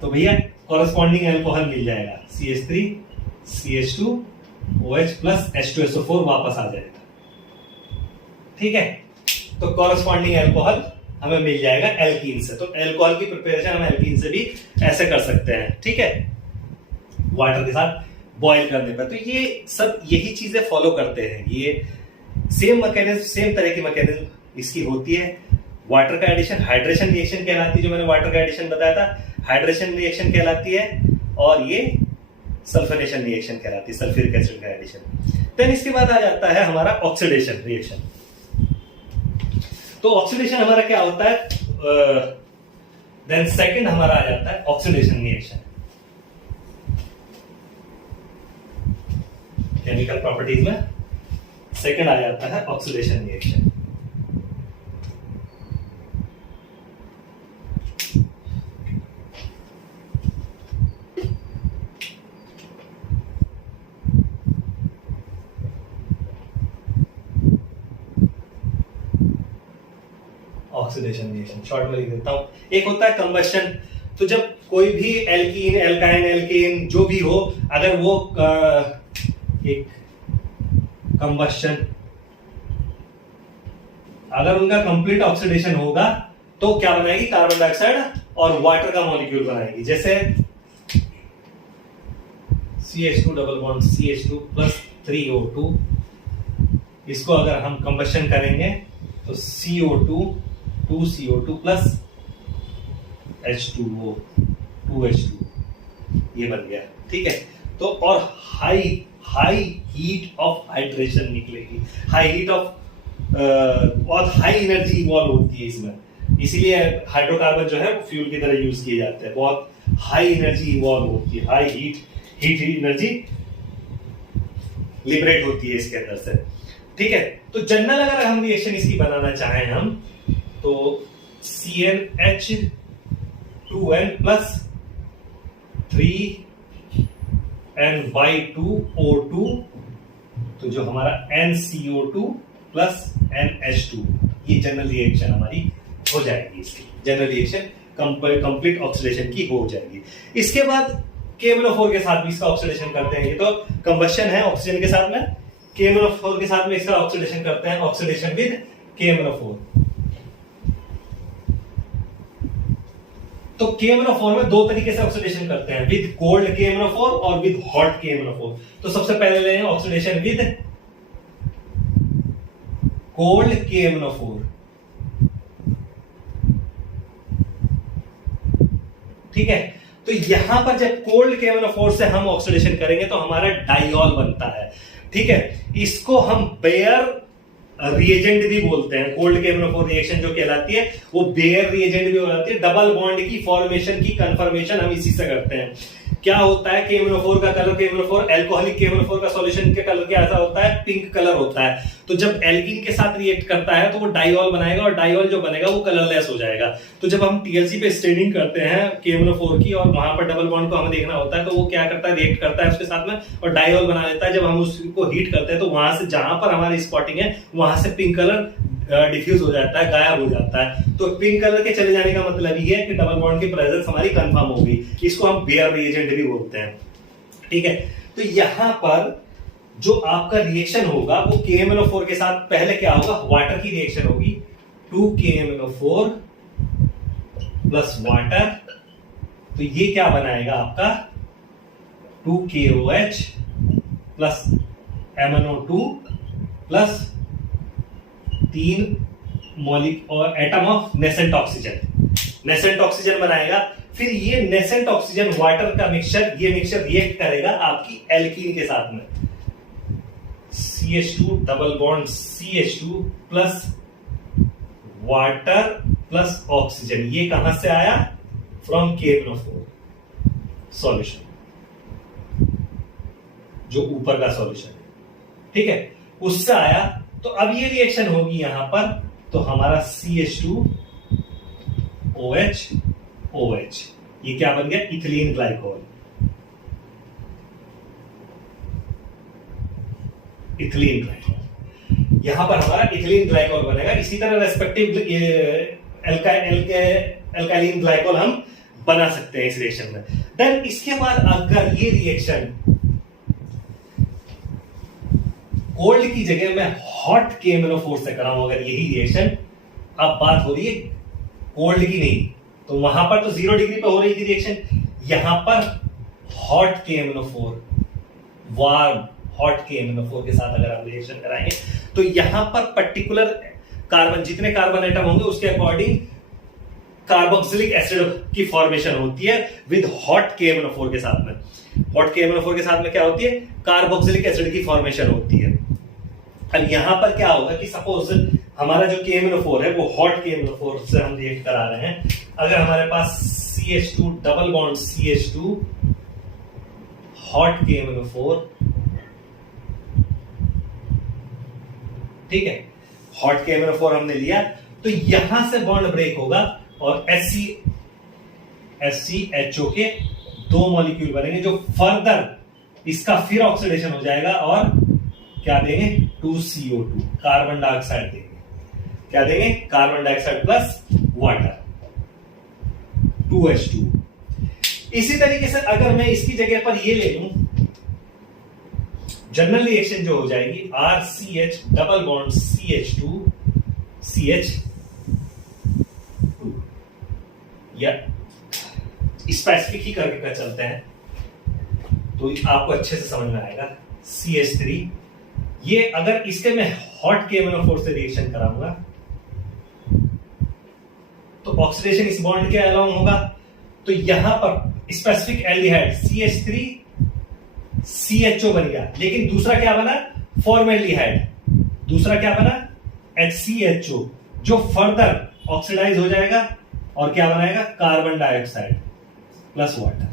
तो भैया कॉरेस्पॉन्डिंग एल्कोहल मिल जाएगा CH3 CH2OH प्लस H2SO4 वापस आ जाएगा। ठीक है, तो कॉरेस्पॉन्डिंग एल्कोहल हमें मिल जाएगा एल्कीन से। तो एल्कोहल की प्रिपरेशन हम एल्कीन से भी ऐसे कर सकते हैं। ठीक है, वाटर के साथ बॉईल करने पर। तो ये सब यही चीजें फॉलो करते हैं, ये सेम मैकेनिज्म, सेम तरह की मैकेनिज्म इसकी होती है। वाटर का एडिशन हाइड्रेशन रिएक्शन कहलाती है, जो मैंने वाटर का एडिशन बताया था हाइड्रेशन रिएक्शन कहलाती है, और ये सल्फोनेशन रिएक्शन कहलाती है, सल्फ्यूरिक एसिड का एडिशन। देन इसके बाद आ जाता है हमारा ऑक्सीडेशन रिएक्शन। तो ऑक्सीडेशन हमारा क्या होता है, देन सेकंड हमारा आ जाता है ऑक्सीडेशन रिएक्शन। केमिकल प्रॉपर्टीज में सेकंड आ जाता है oxidation reaction. Oxidation reaction short में लिख देता हूं। एक होता है कंबशन, तो जब कोई भी एल्कीन, एल्काइन, एल्केन जो भी हो, अगर वो एक कंबशन, अगर उनका कंप्लीट ऑक्सीडेशन होगा तो क्या बनाएगी कार्बन डाइऑक्साइड और वाटर का मॉलिक्यूल बनाएगी। जैसे CH2 double bond CH2 plus 3O2, इसको अगर हम कंबशन करेंगे तो CO2 2CO2 plus H2O 2H2 ये बन गया। ठीक है, तो और हाई हीट ऑफ हाइड्रेशन निकलेगी, हाई हीट ऑफ और हाई एनर्जी इवॉल्व होती है इसमें, इसीलिए हाइड्रोकार्बन जो है वो फ्यूल की तरह यूज किए जाते हैं। बहुत हाई एनर्जी इवॉल्व होती है, हाई हीट एनर्जी लिबरेट होती है इसके अंदर से। ठीक है, तो जनरल अगर हम रिएक्शन इसकी बनाना चाहें हम तो CnH2n प्लस 3ny2O2, तो जो हमारा NCO2 प्लस NH2, ये जनरल रिएक्शन हमारी हो जाएगी। इसकी जनरल रिएक्शन कंप्लीट ऑक्सीडेशन की हो जाएगी। इसके बाद KMnO4 के साथ भी इसका ऑक्सीडेशन करते हैं। ये तो कंबशन है ऑक्सीजन के साथ में, KMnO4 के साथ में इसका ऑक्सीडेशन करते हैं, ऑक्सीडेशन विद KMnO4। तो KMnO4 में दो तरीके से ऑक्सीडेशन करते हैं, विद कोल्ड KMnO4 और विद हॉट KMnO4। तो सबसे पहले लें ऑक्सीडेशन विद कोल्ड KMnO4। ठीक है, तो यहां पर जब कोल्ड KMnO4 से हम ऑक्सीडेशन करेंगे तो हमारा डाइऑल बनता है। ठीक है, इसको हम बेयर रिएजेंट भी बोलते हैं। कोल्ड KMnO4 रिएक्शन जो कहलाती है वो बेयर रिएजेंट भी कहलाती है। डबल बॉन्ड की फॉर्मेशन की कंफर्मेशन हम इसी से करते हैं। क्या होता है KMnO4 का कलर, KMnO4 एल्कोहलिक KMnO4 का सॉल्यूशन के कलर कैसा होता है, पिंक कलर होता है। तो जब एल्कीन के साथ रिएक्ट करता है तो वो डाइऑल बनाएगा और डाइऑल जो बनेगा वो कलरलेस हो जाएगा। तो जब हम TLC पे स्टेनिंग करते हैं KMnO4 की और वहां पर डबल बॉन्ड को हमें देखना होता है तो वो क्या करता है, रिएक्ट करता है उसके साथ में और डाइऑल बना लेता है। जब हम उसको हीट करते हैं तो वहां से जहां पर हमारी स्पॉटिंग है वहां से पिंक कलर डिफ्यूज हो जाता है, गायब हो जाता है। तो पिंक कलर के चले जाने का मतलब ये है कि डबल बॉन्ड की प्रेजेंस हमारी कंफर्म हो गई। इसको हम बेयर रिएजेंट भी बोलते हैं। ठीक है, तो यहां पर जो आपका रिएक्शन होगा वो KMnO4 के साथ पहले क्या होगा, वाटर की रिएक्शन होगी। 2 KMnO4 प्लस वाटर, तो ये क्या बनाएगा आपका 2 KOH plus MnO2 plus 3 molecule और एटम ऑफ नेसेंट ऑक्सीजन बनाएगा। फिर ये नेसेंट ऑक्सीजन वाटर का मिक्सचर, ये मिक्सचर रिएक्ट करेगा आपकी एल्कीन के साथ में। CH2 double bond CH2 plus water plus oxygen, ये कहां से आया, फ्रॉम KMnO4 सॉल्यूशन, जो ऊपर का सॉल्यूशन है। ठीक है, उससे आया। तो अब ये रिएक्शन होगी यहां पर, तो हमारा CH2OH, ये क्या बन गया, इथिलीन ग्लाइकोल। यहां पर हमारा इथिलीन ग्लाइकोल बनेगा। इसी तरह रेस्पेक्टिव एल्काइलिन ग्लाइकोल हम बना सकते हैं इस रिएक्शन में। देन इसके बाद अगर ये रिएक्शन कोल्ड की जगह मैं हॉट KMnO4 से कराऊं, अगर यही रिएक्शन, अब बात हो रही है कोल्ड की नहीं, तो वहां पर तो 0 डिग्री पे हो रही थी रिएक्शन, यहां पर hot KMnO4, warm hot KMnO4 के साथ अगर हम रिएक्शन कराएंगे तो यहां पर पर्टिकुलर कार्बन, जितने कार्बन एटम होंगे उसके अकॉर्डिंग कार्बोक्सिलिक एसिड की फॉर्मेशन होती है विद हॉट KMnO4 के साथ में। हॉट KMnO4 के साथ में क्या होती है, कार्बोक्सिलिक एसिड की फॉर्मेशन होती है। अब यहां पर क्या होगा कि सपोज हमारा जो KMnO4 है वो हॉट KMnO4 से हम रिएक्ट करा रहे हैं। अगर हमारे पास CH2 double bond CH2 hot KMnO4, ठीक है, हॉट KMnO4 हमने लिया, तो यहां से बॉन्ड ब्रेक होगा और SCHO के 2 मॉलिक्यूल बनेंगे जो फर्दर इसका फिर ऑक्सीडेशन हो जाएगा और क्या देंगे, 2CO2 कार्बन डाइऑक्साइड देंगे। क्या देंगे, carbon dioxide plus water 2H2। इसी तरीके से अगर मैं इसकी जगह पर ये ले लूं, जनरल रिएक्शन जो हो जाएगी RCH double bond CH2 CH2 या स्पेसिफिक ही करके कर चलते हैं तो आपको अच्छे से समझ में आएगा। CH3 ये अगर इसके मैं हॉट KMnO4 से रिएक्शन कराऊंगा तो ऑक्सीडेशन इस बॉन्ड के अलोंग होगा, तो यहां पर स्पेसिफिक एल्डिहाइड CH3 CHO बन गया, लेकिन दूसरा क्या बना फॉर्मेल्डिहाइड, दूसरा क्या बना HCHO जो फर्दर ऑक्सीडाइज हो जाएगा और क्या बनाएगा कार्बन डाइऑक्साइड प्लस वाटर,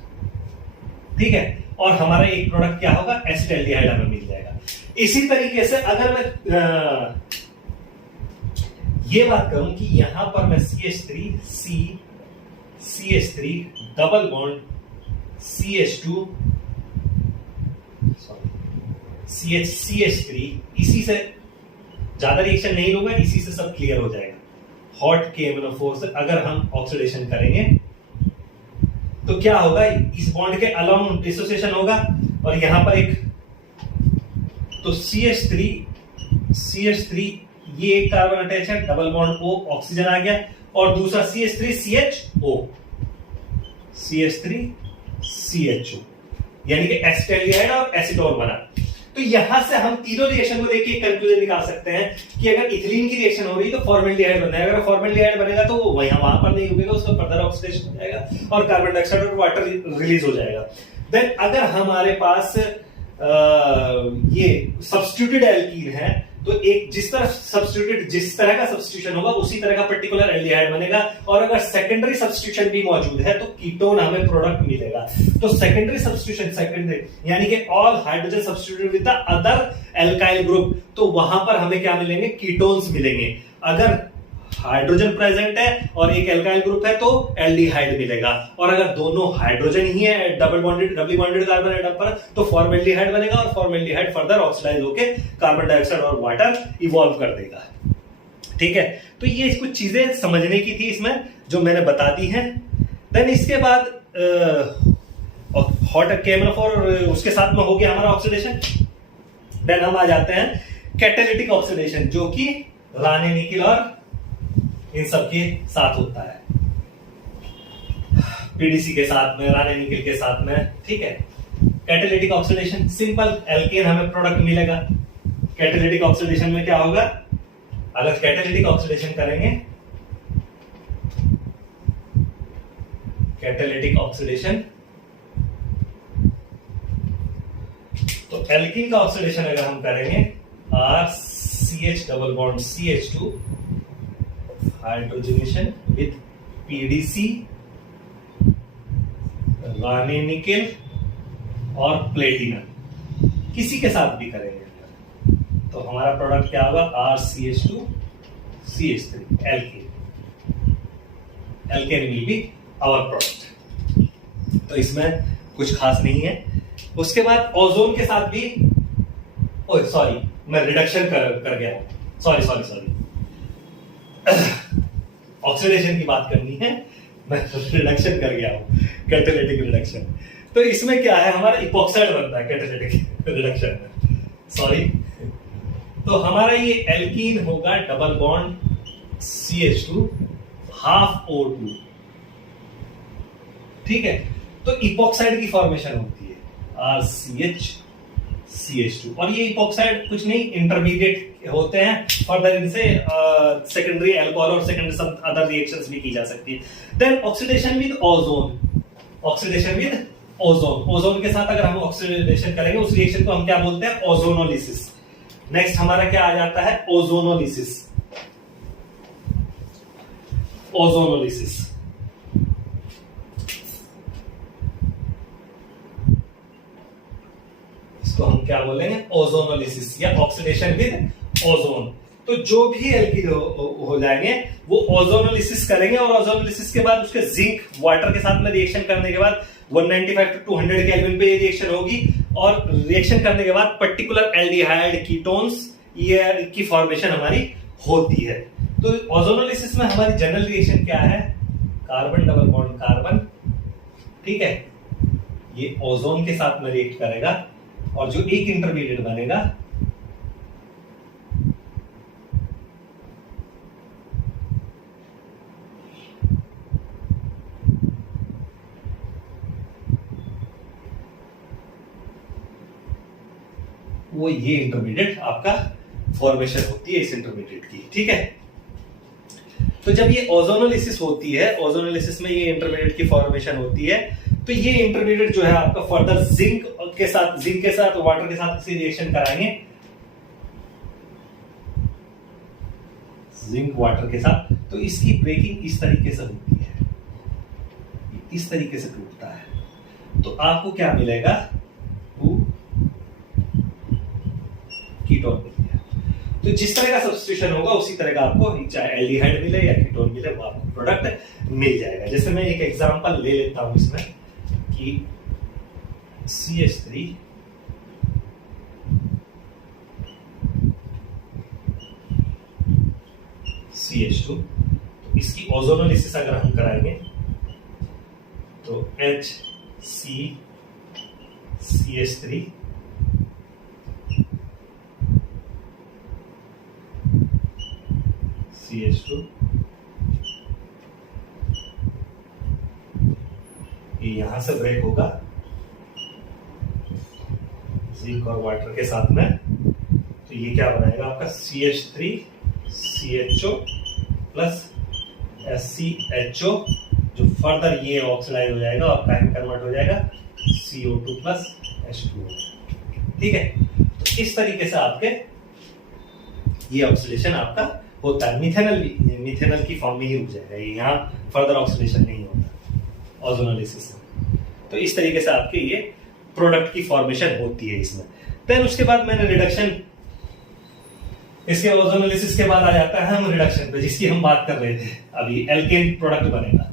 ठीक है। और हमारा एक प्रोडक्ट क्या होगा एसिटाल्डिहाइड हमें मिल जाएगा। इसी तरीके से अगर मैं ये बात करूं कि यहां पर मैं CH3 double bond CH2 CH3 इसी से ज्यादा रिएक्शन नहीं होगा, इसी से सब क्लियर हो जाएगा। हॉट KMnO4 से अगर हम ऑक्सीडेशन करेंगे तो क्या होगा, इस बॉन्ड के अलोंग डिसोसिएशन होगा और यहां पर एक तो CH3 ये एक कार्बन अटैच है, डबल बॉन्ड O ऑक्सीजन आ गया, और दूसरा CH3CHO यानी कि एसिटाल्डिहाइड और एसीटोन बना। तो यहां से हम तीनों रिएक्शन को देखके कंक्लूजन निकाल सकते हैं कि अगर इथिलीन की रिएक्शन हो रही है तो फॉर्मेल्डिहाइड बनना है, अगर फॉर्मेल्डिहाइड बनेगा तो वो वहां पर नहीं उगेगा, उसका फर्दर ऑक्सीडेशन हो जाएगा और कार्बन डाइऑक्साइड और वाटर रिलीज हो जाएगा। देन अगर हमारे पास ये सब्स्टिट्यूटेड एल्कीन है तो एक जिस तरह का सब्स्टिट्यूशन होगा उसी तरह का पर्टिकुलर एल्डिहाइड बनेगा, और अगर सेकेंडरी सब्स्टिट्यूशन भी मौजूद है तो कीटोन हमें प्रोडक्ट मिलेगा। तो सेकेंडरी सब्स्टिट्यूशन यानी कि all hydrogen substituted with the other alkyl group, तो वहां पर हमें क्या मिलेंगे कार्बोन्स मिलेंगे। अगर हाइड्रोजन प्रेजेंट है और एक एल्काइल ग्रुप है तो एल्डिहाइड मिलेगा, और अगर दोनों हाइड्रोजन ही है डबली बॉन्डेड कार्बन एटम पर तो फॉर्मेल्डिहाइड बनेगा, और फॉर्मेल्डिहाइड फर्दर ऑक्सीडाइज होकर कार्बन डाइऑक्साइड और वाटर इवॉल्व कर देगा, ठीक है। तो ये कुछ चीजें समझने की थी इसमें जो मैंने बता दी हैं। देन इसके बाद हॉट KMnO4 और उसके साथ में हो गया हमारा ऑक्सीडेशन। देन हम आ जाते हैं कैटालिटिक ऑक्सीडेशन जो कि रानी निकिल और इन सब के साथ होता है, PDC के साथ में, रानी निकिल के साथ में, ठीक है। कैटालिटिक ऑक्सीडेशन सिंपल एल्केन हमें प्रोडक्ट मिलेगा। कैटालिटिक ऑक्सीडेशन में क्या होगा, अगर कैटालिटिक ऑक्सीडेशन करेंगे, कैटालिटिक ऑक्सीडेशन तो एल्कीन का ऑक्सीडेशन अगर हम करेंगे RCH double bond CH2 hydrogenation with PDC Rani nickel और प्लेटिनम किसी के साथ भी करेंगे तो हमारा प्रोडक्ट क्या होगा RCH2 CH3 alkane will be our product. तो इसमें कुछ खास नहीं है। उसके बाद ओजोन के साथ भी सॉरी मैं रिडक्शन कर गया, सॉरी ऑक्सीडेशन की बात करनी है, मैं रिडक्शन कर गया हूं, कैटालिटिक रिडक्शन। तो इसमें क्या है, हमारा इपॉक्साइड बनता है कैटालिटिक रिडक्शन में, सॉरी। तो हमारा ये एल्कीन होगा double bond CH2 half O2, ठीक है। तो इपॉक्साइड की फॉर्मेशन होती है RCH और ये इपॉक्साइड कुछ नहीं इंटरमीडिएट होते हैं, फर्दर इनसे सेकेंडरी अल्कोहल और सेकेंडरी सब अदर रिएक्शंस भी की जा सकती है। देन ऑक्सीडेशन विद ओजोन के साथ अगर हम ऑक्सीडेशन करेंगे उस रिएक्शन को हम क्या बोलते हैं, ओजोनोलिसिस। नेक्स्ट हमारा क्या आ जाता है, ओजोनोलिसिस। इसको हम क्या बोलेंगे, ओजोनोलिसिस या ऑक्सीडेशन विद ओजोन। तो जो भी एल्कीन हो जाएंगे वो ओजोनोलिसिस करेंगे, और ओजोनोलिसिस के बाद उसके जिंक वाटर के साथ में रिएक्शन करने के बाद 195 टू 200 केल्विन पे ये रिएक्शन होगी, और रिएक्शन करने के बाद पर्टिकुलर एल्डिहाइड कीटोन्स ये की फॉर्मेशन हमारी होती है। तो ओजोनोलिसिस में हमारी जनरल रिएक्शन क्या है, कार्बन डबल बॉन्ड कार्बन, ठीक है, ये ओजोन के साथ में रिएक्ट करेगा, और जो एक इंटरमीडिएट बनेगा वो ये इंटरमीडिएट आपका फॉर्मेशन होती है इस इंटरमीडिएट की। ठीक है, तो जब ये ओजोनोलिसिस होती है, ओजोनोलिसिस में ये इंटरमीडिएट की फॉर्मेशन होती है, तो ये इंटरमीडिएट जो है आपका फर्दर जिंक के साथ वाटर के साथ किसी रिएक्शन कराएंगे, जिंक वाटर के साथ, तो इसकी ब्रेकिंग इस तरीके से होती है, इस तरीके से टूटता है। तो आपको क्या मिलेगा, कीटोन मिल गया। तो जिस तरह का सब्स्टिट्यूशन होगा उसी तरह का आपको, चाहे एल्डिहाइड मिले या कीटोन मिले, वो आपको प्रोडक्ट मिल जाएगा। जैसे मैं एक एग्जांपल ले लेता हूं इसमें कि CH3 CH2, तो इसकी ओजोनोलिसिस अगर हम कराएंगे तो HCCH3 CH2, ये यहां से ब्रेक होगा जिंक और वाटर के साथ में, तो ये क्या बनाएगा आपका CH3 CHO प्लस SCHO, जो फर्दर ये ऑक्सीडाइज हो जाएगा और काइन कन्वर्ट हो जाएगा CO2 प्लस H2O। ठीक है, तो इस तरीके से आपके ये ऑक्सीडेशन आपका होता है। मिथेनल की फॉर्म में ही रुक जाएगा, यहाँ फर्दर ऑक्सीडेशन नहीं होता ओजोनोलिसिस में। तो इस तरीके से आपके ये प्रोडक्ट की फॉर्मेशन होती है इसमें। देन उसके बाद मैंने रिडक्शन, इसके ओजोनोलिसिस के बाद आ जाता है हम रिडक्शन पे, जिसकी हम बात कर रहे थे अभी। एल्केन प्रोडक्ट बनेगा,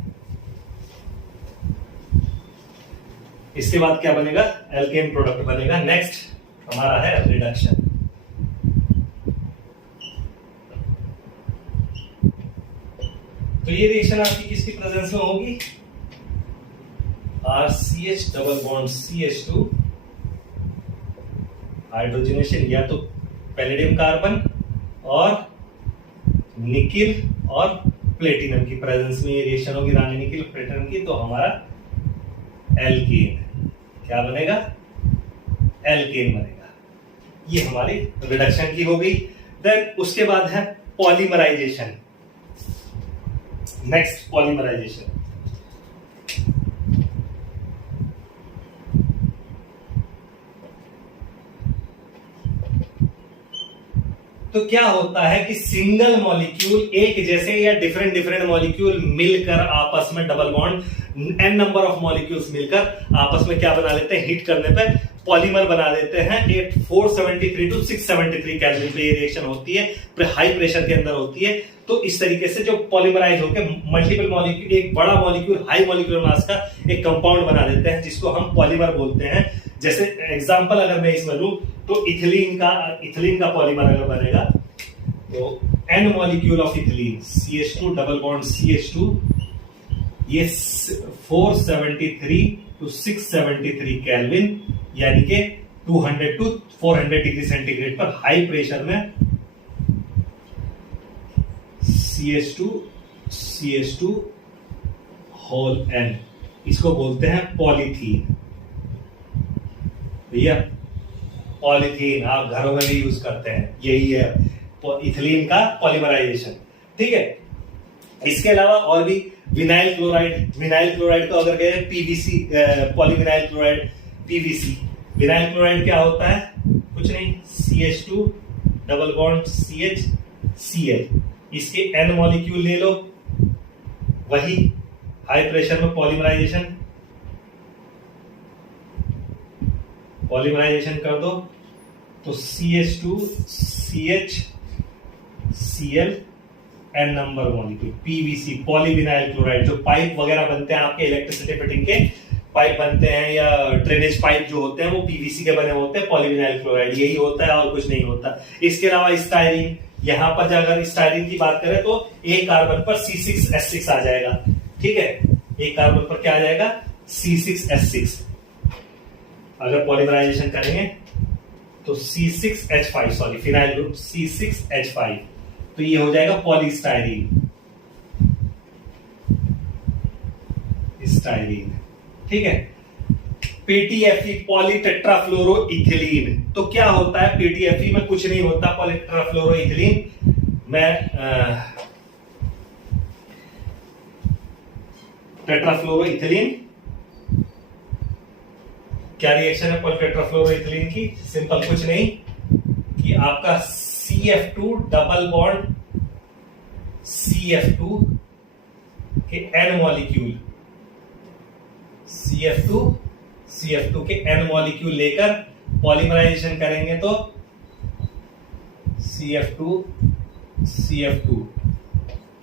इसके बाद क्या बनेगा, एल्केन प्रोडक्ट बनेगा। नेक्स्ट हमारा है रिडक्शन। तो ये रिएक्शन आपकी किसकी प्रेजेंस में होगी, RCH double bond CH2, hydrogenation या तो पैलेडियम कार्बन और निकिल और प्लेटिनम की प्रेजेंस में ये रिएक्शन होगी, रानी निकिल प्लेटिनम की, तो हमारा एल्केन क्या बनेगा, एल्केन बनेगा। ये हमारी रिडक्शन की हो गई। देन उसके बाद है पॉलीमराइजेशन। Next polymerisation. तो क्या होता है कि सिंगल मॉलिक्यूल, एक जैसे या डिफरेंट मॉलिक्यूल मिलकर आपस में double bond, n number of molecules मिलकर आपस में क्या बना लेते हैं, हिट करने पे पॉलीमर बना देते हैं। 473 टू 673 केल्विन पे ये रिएक्शन होती है, हाई प्रेशर के अंदर होती है। तो इस तरीके से जो पॉलीमराइज होकर मल्टीपल मॉलिक्यूल, एक बड़ा मॉलिक्यूल हाई मॉलिक्यूलर मास का एक कंपाउंड बना देते हैं, जिसको हम पॉलीमर बोलते हैं। जैसे एग्जांपल अगर मैं इसमें लूं तो इथिलीन का पॉलीमर अगर बनेगा तो n molecule of ethylene CH2 double bond CH2, ये 473 टू 673 केल्विन यानी कि 200 टू 400 डिग्री सेंटीग्रेड पर हाई प्रेशर में CH2 होल N, इसको बोलते हैं पॉलीथीन। भैया पॉलीथीन आप घरों में भी यूज करते हैं, यही है इथिलीन का पॉलीमराइजेशन। ठीक है, इसके अलावा और भी विनाइल क्लोराइड को अगर कहें PVC, polyvinyl chloride PVC। Vinyl chloride क्या होता है, कुछ नहीं, CH2 डबल बॉन्ड CH इसके N मॉलिक्यूल ले लो, वही हाई प्रेशर में पॉलीमराइजेशन कर दो तो CH2 CH Cl N number molecule PVC, polyvinyl chloride. जो पाइप वगैरह बनते हैं आपके इलेक्ट्रिसिटी फिटिंग के पाइप बनते हैं या ड्रेनेज पाइप जो होते हैं वो PVC के बने होते हैं, पॉलीविनाइल क्लोराइड यही होता है और कुछ नहीं होता। इसके अलावा स्टाइरिन, यहां पर अगर स्टाइरिन की बात करें तो एक कार्बन पर C6H6 आ जाएगा। ठीक है, एक कार्बन पर क्या आ जाएगा, C6H6। अगर पॉलीमराइजेशन करेंगे तो C6H5, sorry phenyl group C6H5, तो ये हो जाएगा पॉलीस्टाइरीन। ठीक है, PTFE पॉलीटेट्राफ्लोरोइथिलीन। तो क्या होता है PTFE में? कुछ नहीं होता पॉलीटेट्राफ्लोरोइथिलीन। मैं टेट्राफ्लोरोइथिलीन, क्या रिएक्शन है पॉलीटेट्राफ्लोरोइथिलीन की? सिंपल, कुछ नहीं कि आपका CF2 डबल बॉन्ड CF2 के N मॉलिक्यूल, CF2 के N मॉलिक्यूल लेकर पॉलीमराइजेशन करेंगे तो CF2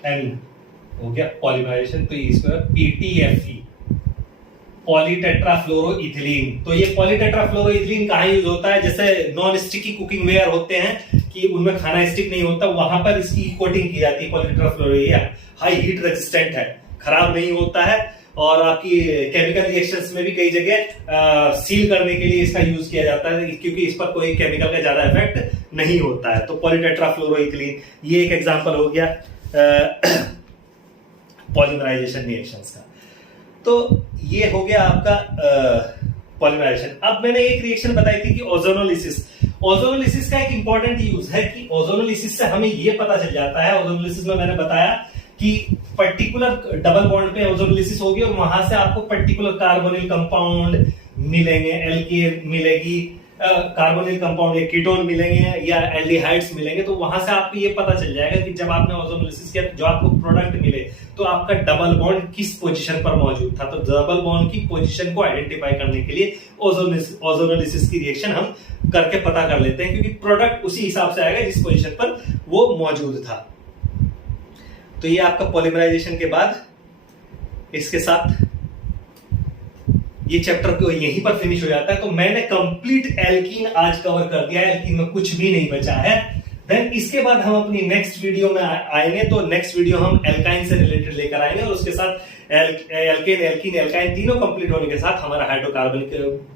N हो गया पॉलीमराइजेशन। तो इसमें PTFE पॉलीटेट्राफ्लोरोइथिलीन। तो ये पॉलीटेट्राफ्लोरोइथिलीन कहाँ यूज होता है? जैसे नॉन स्टिकी कुकिंग वेयर होते हैं कि उनमें खाना स्टिक नहीं होता, वहां पर इसकी कोटिंग की जाती है पॉलीटेट्राफ्लोरोइथिलीन। हाई हीट रेजिस्टेंट है, खराब नहीं होता है, और आपकी केमिकल रिएक्शंस में भी कई जगह सील करने के लिए इसका यूज किया जाता है, क्योंकि इस पर कोई केमिकल का ज्यादा इफेक्ट नहीं होता है। तो पॉलीटेट्राफ्लोरोइथिलीन ये एक एग्जांपल हो गया पॉलीमराइजेशन रिएक्शंस का। तो ये हो गया आपका पॉलीमराइजेशन। अब मैंने एक रिएक्शन बताई थी कि ओजोनोलिसिस। ओजोनोलिसिस का एक इंपॉर्टेंट यूज है कि ओजोनोलिसिस से हमें ये पता चल जाता है, ओजोनोलिसिस में मैंने बताया कि पर्टिकुलर डबल बॉन्ड पे ओजोनोलिसिस होगी और वहां से आपको पर्टिकुलर कार्बोनिल कंपाउंड मिलेंगे, एल्केन मिलेगी, कार्बोनिल कंपाउंड या कीटोन मिलेंगे या एल्डिहाइड्स मिलेंगे। तो वहां से आपको ये पता चल जाएगा कि जब आपने ओजोनोलिसिस किया जो आपको प्रोडक्ट मिले तो आपका डबल बॉन्ड किस पोजीशन पर मौजूद था। तो डबल बॉन्ड की पोजीशन को आइडेंटिफाई करने के लिए ओजोनोलिसिस की रिएक्शन हम करके पता कर लेते हैं, क्योंकि प्रोडक्ट उसी हिसाब से आएगा जिस पोजीशन पर वो मौजूद था। तो ये आपका पॉलीमराइजेशन के बाद इसके साथ ये चैप्टर को यहीं पर फिनिश हो जाता है। तो मैंने कंप्लीट एल्कीन आज कवर कर दिया है, एल्कीन में कुछ भी नहीं बचा है। देन इसके बाद हम अपनी नेक्स्ट वीडियो में आएंगे। तो नेक्स्ट वीडियो हम एल्काइन से रिलेटेड लेकर आएंगे और उसके साथ एल्केन, एल्कीन, एल्काइन तीनों कंप्लीट होने के साथ हमारा हाइड्रोकार्बन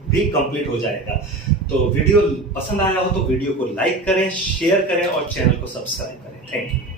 भी कंप्लीट हो जाएगा। तो वीडियो पसंद आया हो तो वीडियो को लाइक करें, शेयर करें और चैनल को सब्सक्राइब करें। Thank you.